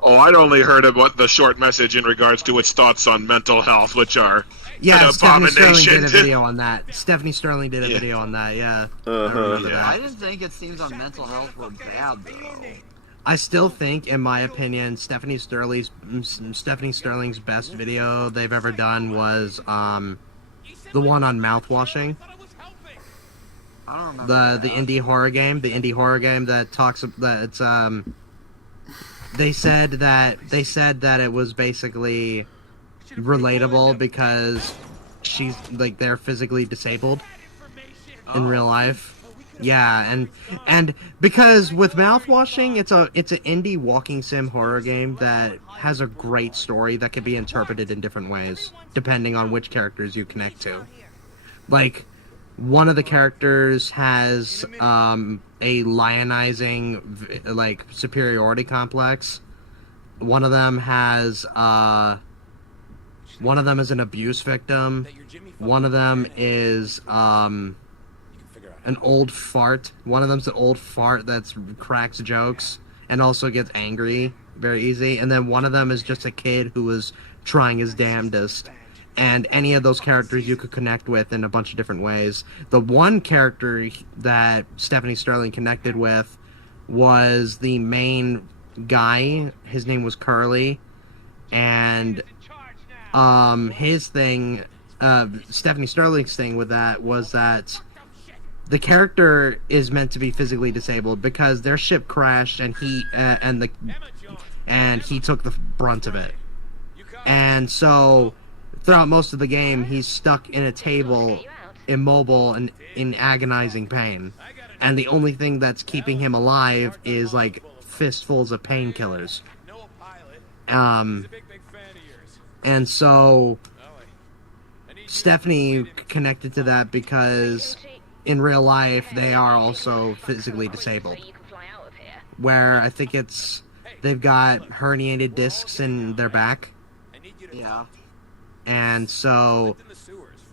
Oh, I'd only heard about the short message in regards to its thoughts on mental health, which are yeah, an Stephanie Sterling abomination. did a video on that. Stephanie Sterling did a video on that. Yeah, I remember that. I didn't think its themes on mental health were bad though. I still think, in my opinion, Stephanie Sterling's best video they've ever done was the one on mouthwashing. I don't remember The indie horror game, that talks that it's they said that it was basically relatable because she's like they're physically disabled in real life. Yeah, and because with mouthwashing, it's an indie walking sim horror game that has a great story that can be interpreted in different ways depending on which characters you connect to. Like, one of the characters has a lionizing like superiority complex. One of them has one of them is an abuse victim. One of them is an old fart. One of them's an old fart that cracks jokes and also gets angry very easy. And then one of them is just a kid who was trying his damnedest. And any of those characters you could connect with in a bunch of different ways. The one character that Stephanie Sterling connected with was the main guy. His name was Curly. And his thing, Stephanie Sterling's thing with that was that the character is meant to be physically disabled because their ship crashed and he took the brunt of it. And so throughout most of the game, he's stuck in a table, immobile and in agonizing pain. And the only thing that's keeping him alive is like fistfuls of painkillers. And so Stephanie connected to that because in real life they are also physically disabled. Where I think they've got herniated discs in their back. Yeah. And so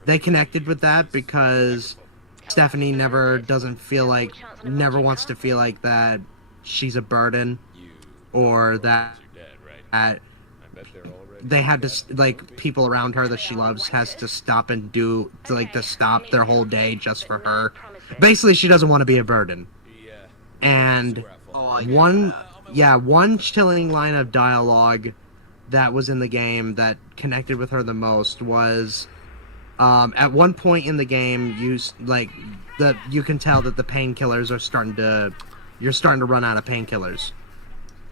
they connected with that because Stephanie never wants to feel like that she's a burden or that they had to, like, people around her that she loves has to stop and to stop their whole day just for her. Basically, she doesn't want to be a burden. And one chilling line of dialogue that was in the game that connected with her the most was at one point in the game you can tell that the painkillers are you're starting to run out of painkillers.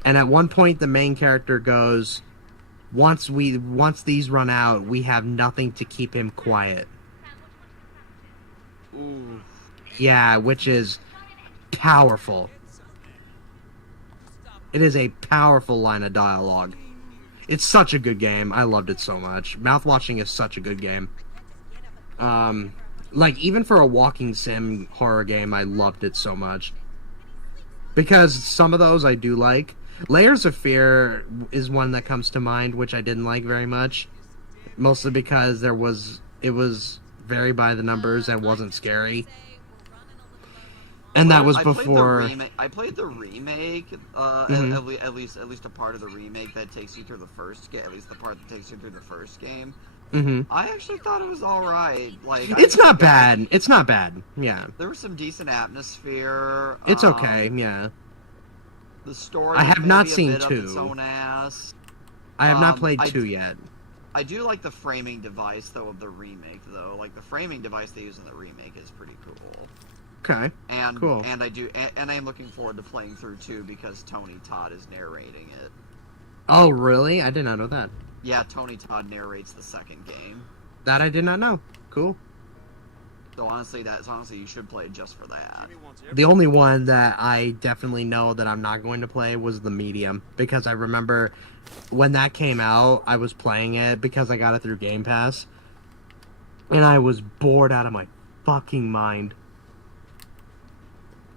And at one point the main character goes, once these run out, we have nothing to keep him quiet. Ooh. Yeah, which is powerful. It is a powerful line of dialogue. It's such a good game. I loved it so much. Mouthwatching is such a good game. Like, even for a walking sim horror game, I loved it so much. Because some of those I do like. Layers of Fear is one that comes to mind, which I didn't like very much. Mostly because it was very by the numbers and wasn't scary. And that was before... I played the remake, at least a part of the remake that takes you through the first game, at least the part that takes you through the first game. I actually thought it was alright. Like, it's not bad. It's not bad, yeah. There was some decent atmosphere. It's okay, yeah. The story I have not seen its 2. own ass. I have not played 2 yet. I do like the framing device, though, of the remake, though. Like, the framing device they use in the remake is pretty cool. Okay. Cool. And I am looking forward to playing through 2 because Tony Todd is narrating it. Oh, really? I did not know that. Yeah, Tony Todd narrates the second game. That I did not know. Cool. So honestly, you should play it just for that. The only one that I definitely know that I'm not going to play was the Medium, because I remember when that came out, I was playing it because I got it through Game Pass, and I was bored out of my fucking mind.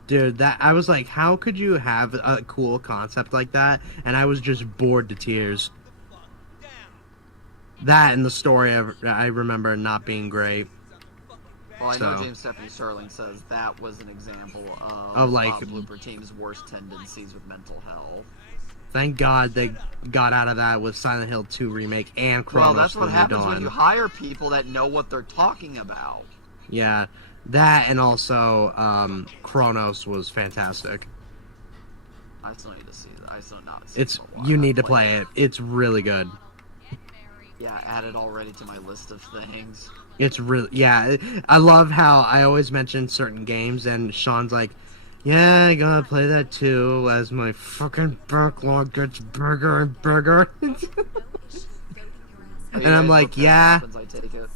Dude, I was like, how could you have a cool concept like that? And I was just bored to tears. That and the story, I remember not being great. Well, I know James Stephanie Sterling says that was an example of like Blooper Team's worst tendencies with mental health. Thank God they got out of that with Silent Hill 2 remake and Chronos. Well, that's what happens Dawn. when you hire people that know what they're talking about. Yeah, that and also Chronos was fantastic. I still need to see that. I still not. Seen It's you need to play it. It's really good. Yeah, add it already to my list of things. It's really, yeah, I love how I always mention certain games, and Sean's like, yeah, I gotta play that too, as my fucking backlog gets bigger and bigger. And I'm like, yeah. I take it.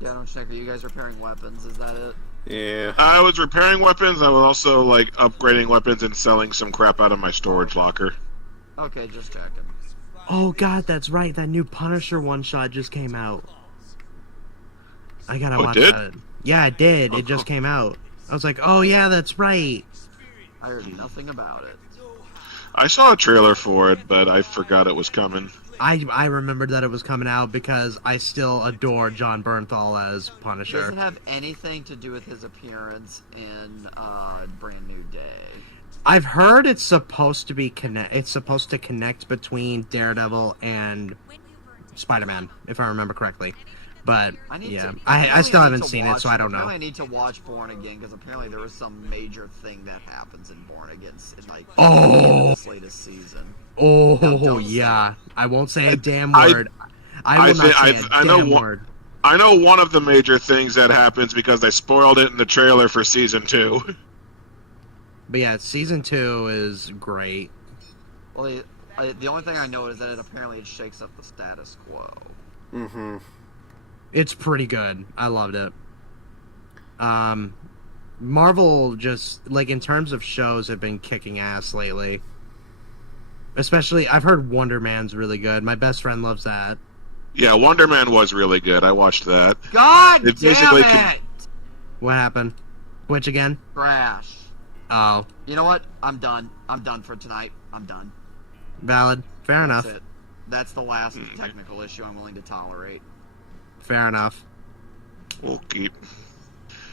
Yeah, don't check. Are you guys repairing weapons? Is that it? Yeah. I was repairing weapons. I was also, like, upgrading weapons and selling some crap out of my storage locker. Okay, just checking. Oh god, that's right. That new Punisher one-shot just came out. I gotta watch that. Yeah, it did. It just came out. I was like, oh yeah, that's right. I heard nothing about it. I saw a trailer for it, but I forgot it was coming. I remembered that it was coming out because I still adore John Bernthal as Punisher. Does it have anything to do with his appearance in Brand New Day? I've heard it's supposed to be It's supposed to connect between Daredevil and Spider-Man, if I remember correctly. But yeah, I still haven't seen it, so I don't know. I need to watch Born Again because apparently there was some major thing that happens in Born Again, like this latest season. Oh yeah, I won't say a damn word. I will not say a damn word. I know one of the major things that happens because they spoiled it in the trailer for season 2. But yeah, season 2 is great. Well, the only thing I know is that it shakes up the status quo. Mm-hmm. It's pretty good. I loved it. Marvel just, like, in terms of shows, have been kicking ass lately. Especially, I've heard Wonder Man's really good. My best friend loves that. Yeah, Wonder Man was really good. I watched that. God damn it! What happened? Which again? Crash. Oh. You know what? I'm done. I'm done for tonight. I'm done. Valid. Fair enough. That's it. That's the last technical issue I'm willing to tolerate. Fair enough. We'll keep.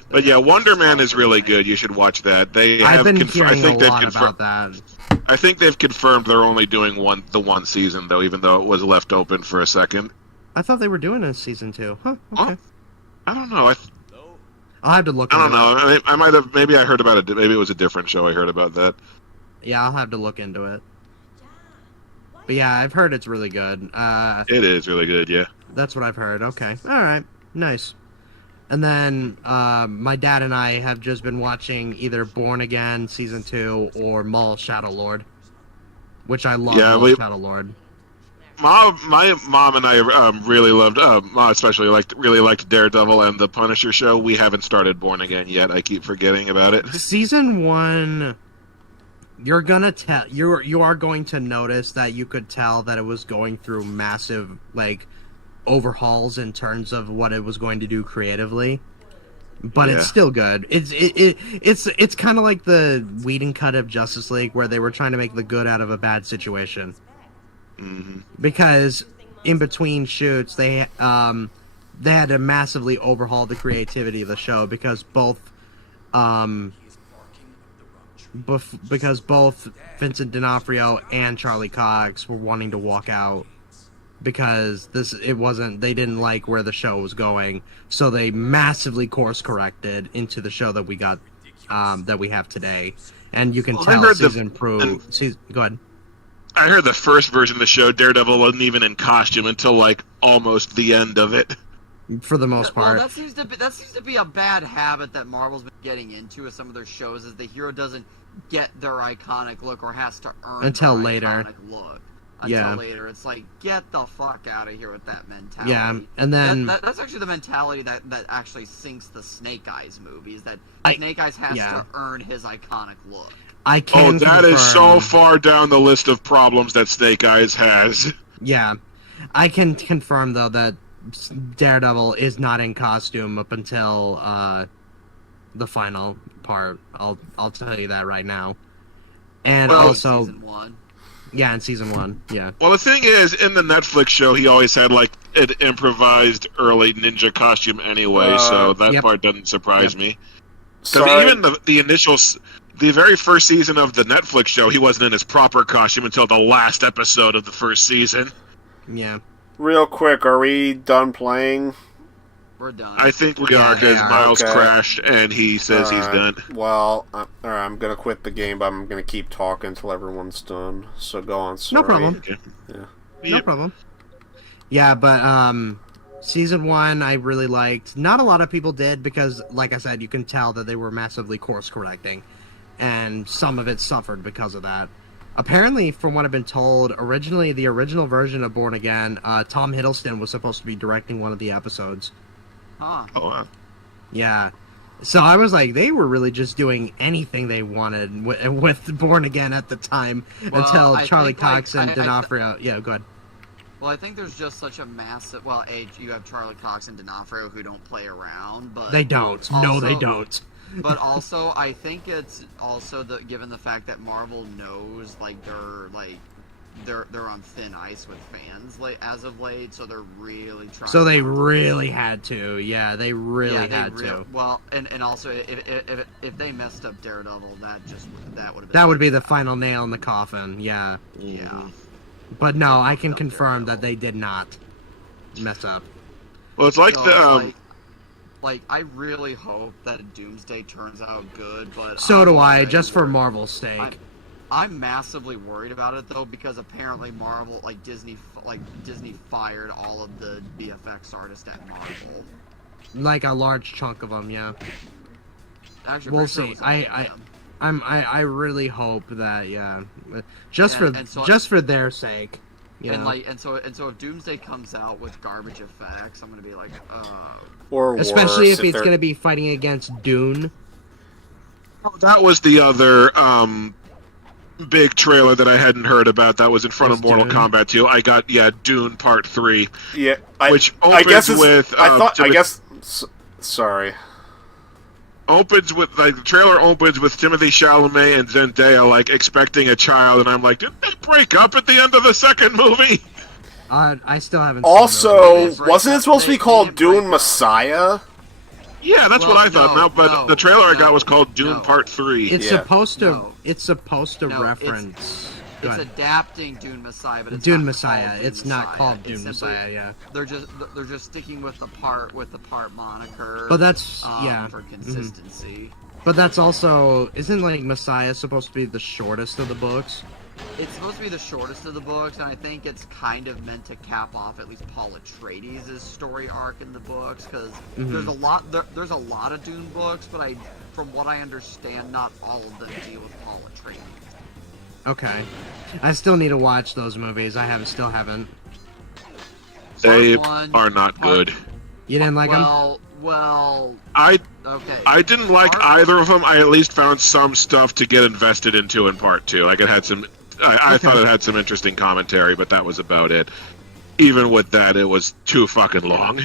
But yeah, Wonder Man is really good. You should watch that. I've been hearing a lot about that. I think they've confirmed they're only doing the one season, though, even though it was left open for a second. I thought they were doing a season 2. Huh, okay. I don't know. I'll have to look into it. I don't know. I might have... Maybe I heard about it. Maybe it was a different show I heard about that. Yeah, I'll have to look into it. But yeah, I've heard it's really good. It is really good, yeah. That's what I've heard. Okay. Alright. Nice. And then, my dad and I have just been watching either Born Again Season 2 or Maul Shadow Lord. Which I love, Maul Shadow Lord. my mom and I really loved, Mom especially really liked Daredevil and the Punisher show. We haven't started Born Again yet. I keep forgetting about it. Season 1, you are going to notice that you could tell that it was going through massive overhauls in terms of what it was going to do creatively. But it's still good. It's kind of like the Whedon cut of Justice League, where they were trying to make the good out of a bad situation. Mm-hmm. Because in between shoots, they had to massively overhaul the creativity of the show because both Vincent D'Onofrio and Charlie Cox were wanting to walk out because they didn't like where the show was going, so they massively course corrected into the show that we got that we have today, and you can tell go ahead. I heard the first version of the show, Daredevil wasn't even in costume until almost the end of it. For the most part, that seems to be a bad habit that Marvel's been getting into with some of their shows. Is the hero doesn't get their iconic look or has to earn until their later. Iconic look. Until later, it's get the fuck out of here with that mentality. Yeah, and then that's actually the mentality that actually sinks the Snake Eyes movies. That Snake Eyes has to earn his iconic look. That is so far down the list of problems that Snake Eyes has. Yeah, I can confirm though that Daredevil is not in costume up until the final part. I'll tell you that right now. And also, season 1. Yeah, in season 1. Yeah. Well, the thing is, in the Netflix show, he always had an improvised early ninja costume anyway, so that part doesn't surprise me. So even the very first season of the Netflix show, he wasn't in his proper costume until the last episode of the first season. Yeah. Real quick, are we done playing? We're done. I think we are, because Miles crashed, and he says he's done. Well, I'm going to quit the game, but I'm going to keep talking until everyone's done. So go on, sorry. No problem. Okay. Yeah. No problem. Yeah, but season 1 I really liked. Not a lot of people did, because, like I said, you can tell that they were massively course-correcting. And some of it suffered because of that. Apparently, from what I've been told, the original version of Born Again, Tom Hiddleston was supposed to be directing one of the episodes. Huh. Oh, wow. Yeah. So I was like, they were really just doing anything they wanted with Born Again at the time until Charlie Cox and D'Onofrio. Yeah, go ahead. Well, I think there's just such a massive... Well, you have Charlie Cox and D'Onofrio who don't play around, but... They don't. No, they don't. But also, I think it's also given the fact that Marvel knows they're on thin ice with fans as of late, so they're really trying. So they really had to, yeah. They really had to. Well, and also if they messed up Daredevil, that would have been. That would be the final nail in the coffin, yeah. Yeah. But no, I can confirm that they did not mess up. Well, it's like I really hope that Doomsday turns out good, but so do I, just for Marvel's sake. I'm massively worried about it though, because apparently Marvel, Disney fired all of the VFX artists at Marvel. A large chunk of them, yeah. Actually, we'll see. I really hope that just for their sake. So if Doomsday comes out with garbage effects, I'm gonna be like, or especially if it's gonna be fighting against Dune. That was the other big trailer that I hadn't heard about. That was in front of Mortal Kombat 2. I got Dune Part 3. Yeah, which opens with. Sorry. Opens with the trailer opens with Timothée Chalamet and Zendaya expecting a child, and I'm like, didn't they break up at the end of the second movie? I still haven't. Also, wasn't it supposed to be called Dune Messiah? Yeah, that's what I thought. The trailer I got was called Dune Part 3. It's supposed to. It's supposed to reference. It's adapting Dune Messiah, but it's Dune not Messiah. Dune It's Messiah. not called Dune simply, Messiah. Yeah. They're just sticking with the part moniker. But that's for consistency. But that's also isn't Messiah supposed to be the shortest of the books? It's supposed to be the shortest of the books, and I think it's kind of meant to cap off at least Paul Atreides' story arc in the books, because there's a lot of Dune books, but from what I understand, not all of them deal with Paul Atreides. Okay. I still need to watch those movies. I still haven't. They Part one, are not good. You didn't like them? Well, I okay. didn't like either of them. I at least found some stuff to get invested into in part 2. Like it had some. I thought it had some interesting commentary, but that was about it. Even with that, it was too fucking long.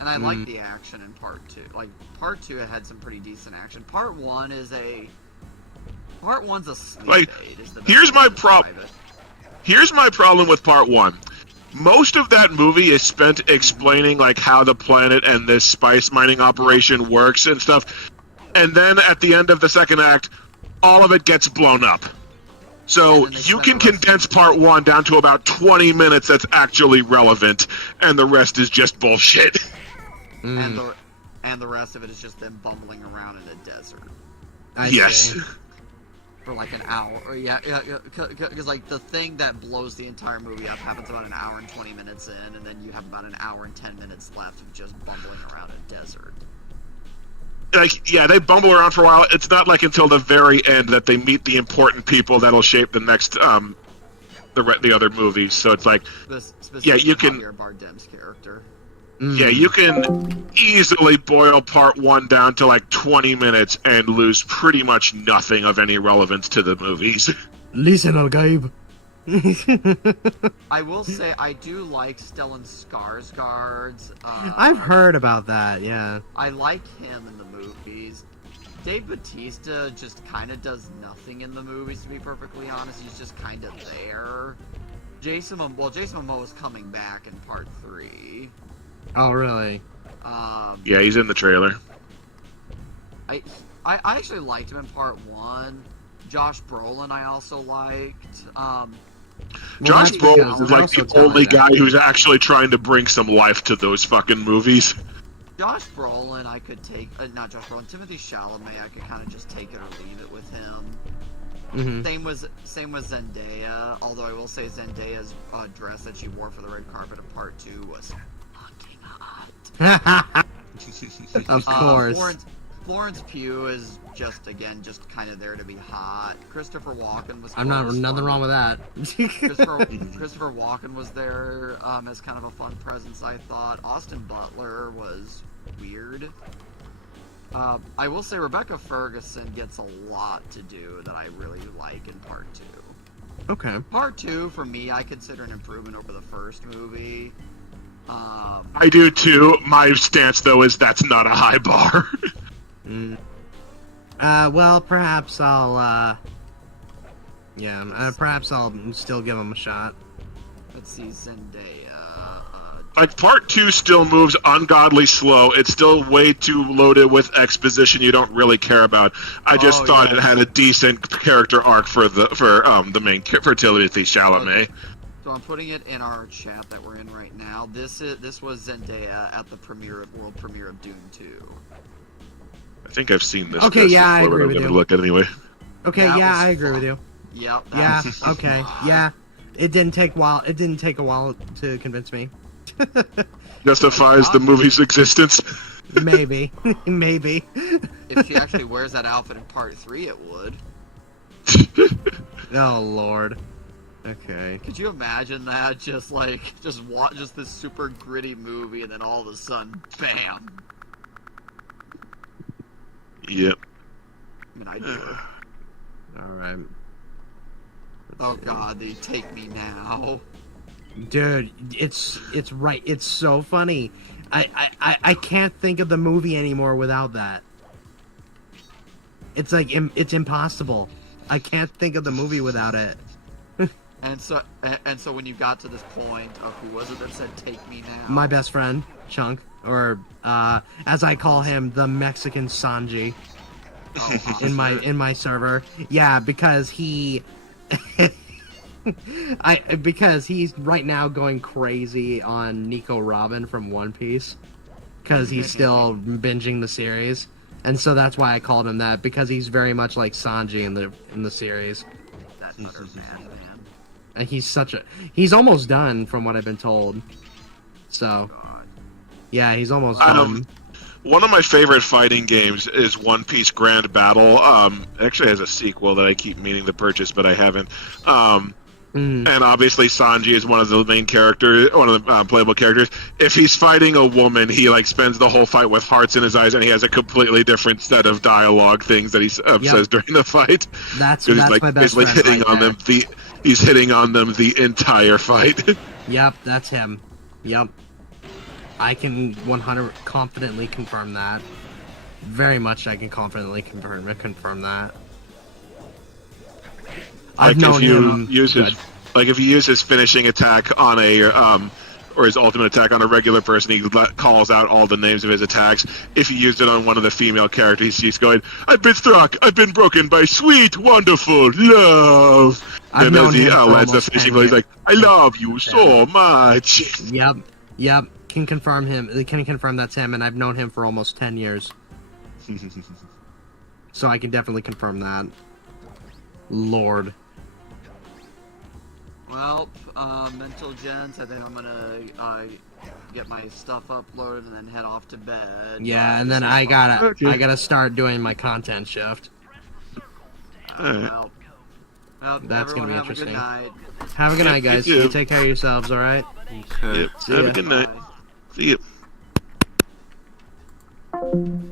And I like the action in part 2. Like part 2, it had some pretty decent action. Part 1 is a. Part 1's a sleep aid. Is the best here's way my to describe problem. it. Here's my problem with part 1. Most of that movie is spent explaining like how the planet and this spice mining operation works and stuff, and then at the end of the second act, all of it gets blown up. So you can condense part 1 down to about 20 minutes that's actually relevant, and the rest is just bullshit. And the rest of it is just them bumbling around in a desert. Yes. For like an hour. Yeah, because like the thing that blows the entire movie up happens about an hour and 20 minutes in, and then you have about an hour and 10 minutes left of just bumbling around in a desert. Like, yeah, they bumble around for a while. It's not like until the very end that they meet the important people that'll shape the next, the other movies. So it's like, yeah, you can. Javier Bardem's character. Yeah, you can easily boil part 1 down to like 20 minutes and lose pretty much nothing of any relevance to the movies. Listen, Gabe. I will say I do like Stellan Skarsgård's. I've heard about that. Yeah. I like him in the movies. Dave Bautista just kind of does nothing in the movies. To be perfectly honest, he's just kind of there. Jason Momoa is coming back in part 3. Oh, really? Yeah, he's in the trailer. I actually liked him in part 1. Josh Brolin I also liked. Josh Brolin is like the only guy who's actually trying to bring some life to those fucking movies. Josh Brolin I could take, not Josh Brolin, Timothy Chalamet I could kind of just take it or leave it with him. Same with Zendaya, although I will say Zendaya's dress that she wore for the red carpet of part 2 was fucking hot. Of course. Florence Pugh is just kind of there to be hot. Christopher Walken was. Nothing wrong with that. Christopher Walken was there as kind of a fun presence. I thought Austin Butler was weird. I will say Rebecca Ferguson gets a lot to do that I really like in part 2. Okay. Part 2 for me, I consider an improvement over the first movie. I do too. My stance though is that's not a high bar. Well, perhaps I'll, perhaps I'll still give him a shot. Let's see, Zendaya. Like, part 2 still moves ungodly slow. It's still way too loaded with exposition you don't really care about. I just thought it had a decent character arc for Timothy Chalamet. So I'm putting it in our chat that we're in right now. This was Zendaya at the world premiere of Dune 2. I think I've seen this. Okay, yeah, I agree with I'm you. gonna look anyway. Okay, yeah, I agree with you. Yep. Yeah. Okay. Yeah. It didn't take a while to convince me. Justifies the movie's existence. Maybe. Maybe. If she actually wears that outfit in part 3, it would. Oh Lord. Okay. Could you imagine that? Just this super gritty movie, and then all of a sudden, bam. Yep. I mean, I do. Alright. Oh god, they take me now. Dude, it's right. It's so funny. I can't think of the movie anymore without that. It's like, it's impossible. I can't think of the movie without it. And so when you got to this point of who was it that said "take me now"? My best friend, Chunk, or as I call him, the Mexican Sanji. In my server, yeah, because because he's right now going crazy on Nico Robin from One Piece, because he's still binging the series, and so that's why I called him that, because he's very much like Sanji in the series. That utter madman. And he's almost done from what I've been told. So, yeah, he's almost done. One of my favorite fighting games is One Piece Grand Battle. It actually has a sequel that I keep meaning to purchase, but I haven't. and obviously Sanji is one of the main characters, one of the playable characters. If he's fighting a woman, he like spends the whole fight with hearts in his eyes, and he has a completely different set of dialogue things that he says during the fight. That's he's like my best basically friend hitting right on there. them. He's hitting on them the entire fight. Yep, that's him. Yep. I can 100 confidently confirm that. Very much I can confidently confirm that. I've known him. If you use his finishing attack on or his ultimate attack on a regular person, he calls out all the names of his attacks. If you used it on one of the female characters, he's going, "I've been struck, I've been broken by sweet, wonderful love." I've known him for lands the almost finishing 10 blow, he's years. like, "I love you so much." Yep. Can confirm him. Can confirm that's him, and I've known him for almost 10 years. So I can definitely confirm that. Lord. Well, mental gents, I think I'm gonna get my stuff uploaded and then head off to bed. Yeah, and then I gotta start doing my content shift. Well, That's gonna be have interesting. A good night. Have a good night, guys. You take care of yourselves, alright? Yep. See Have ya. a good night. See you.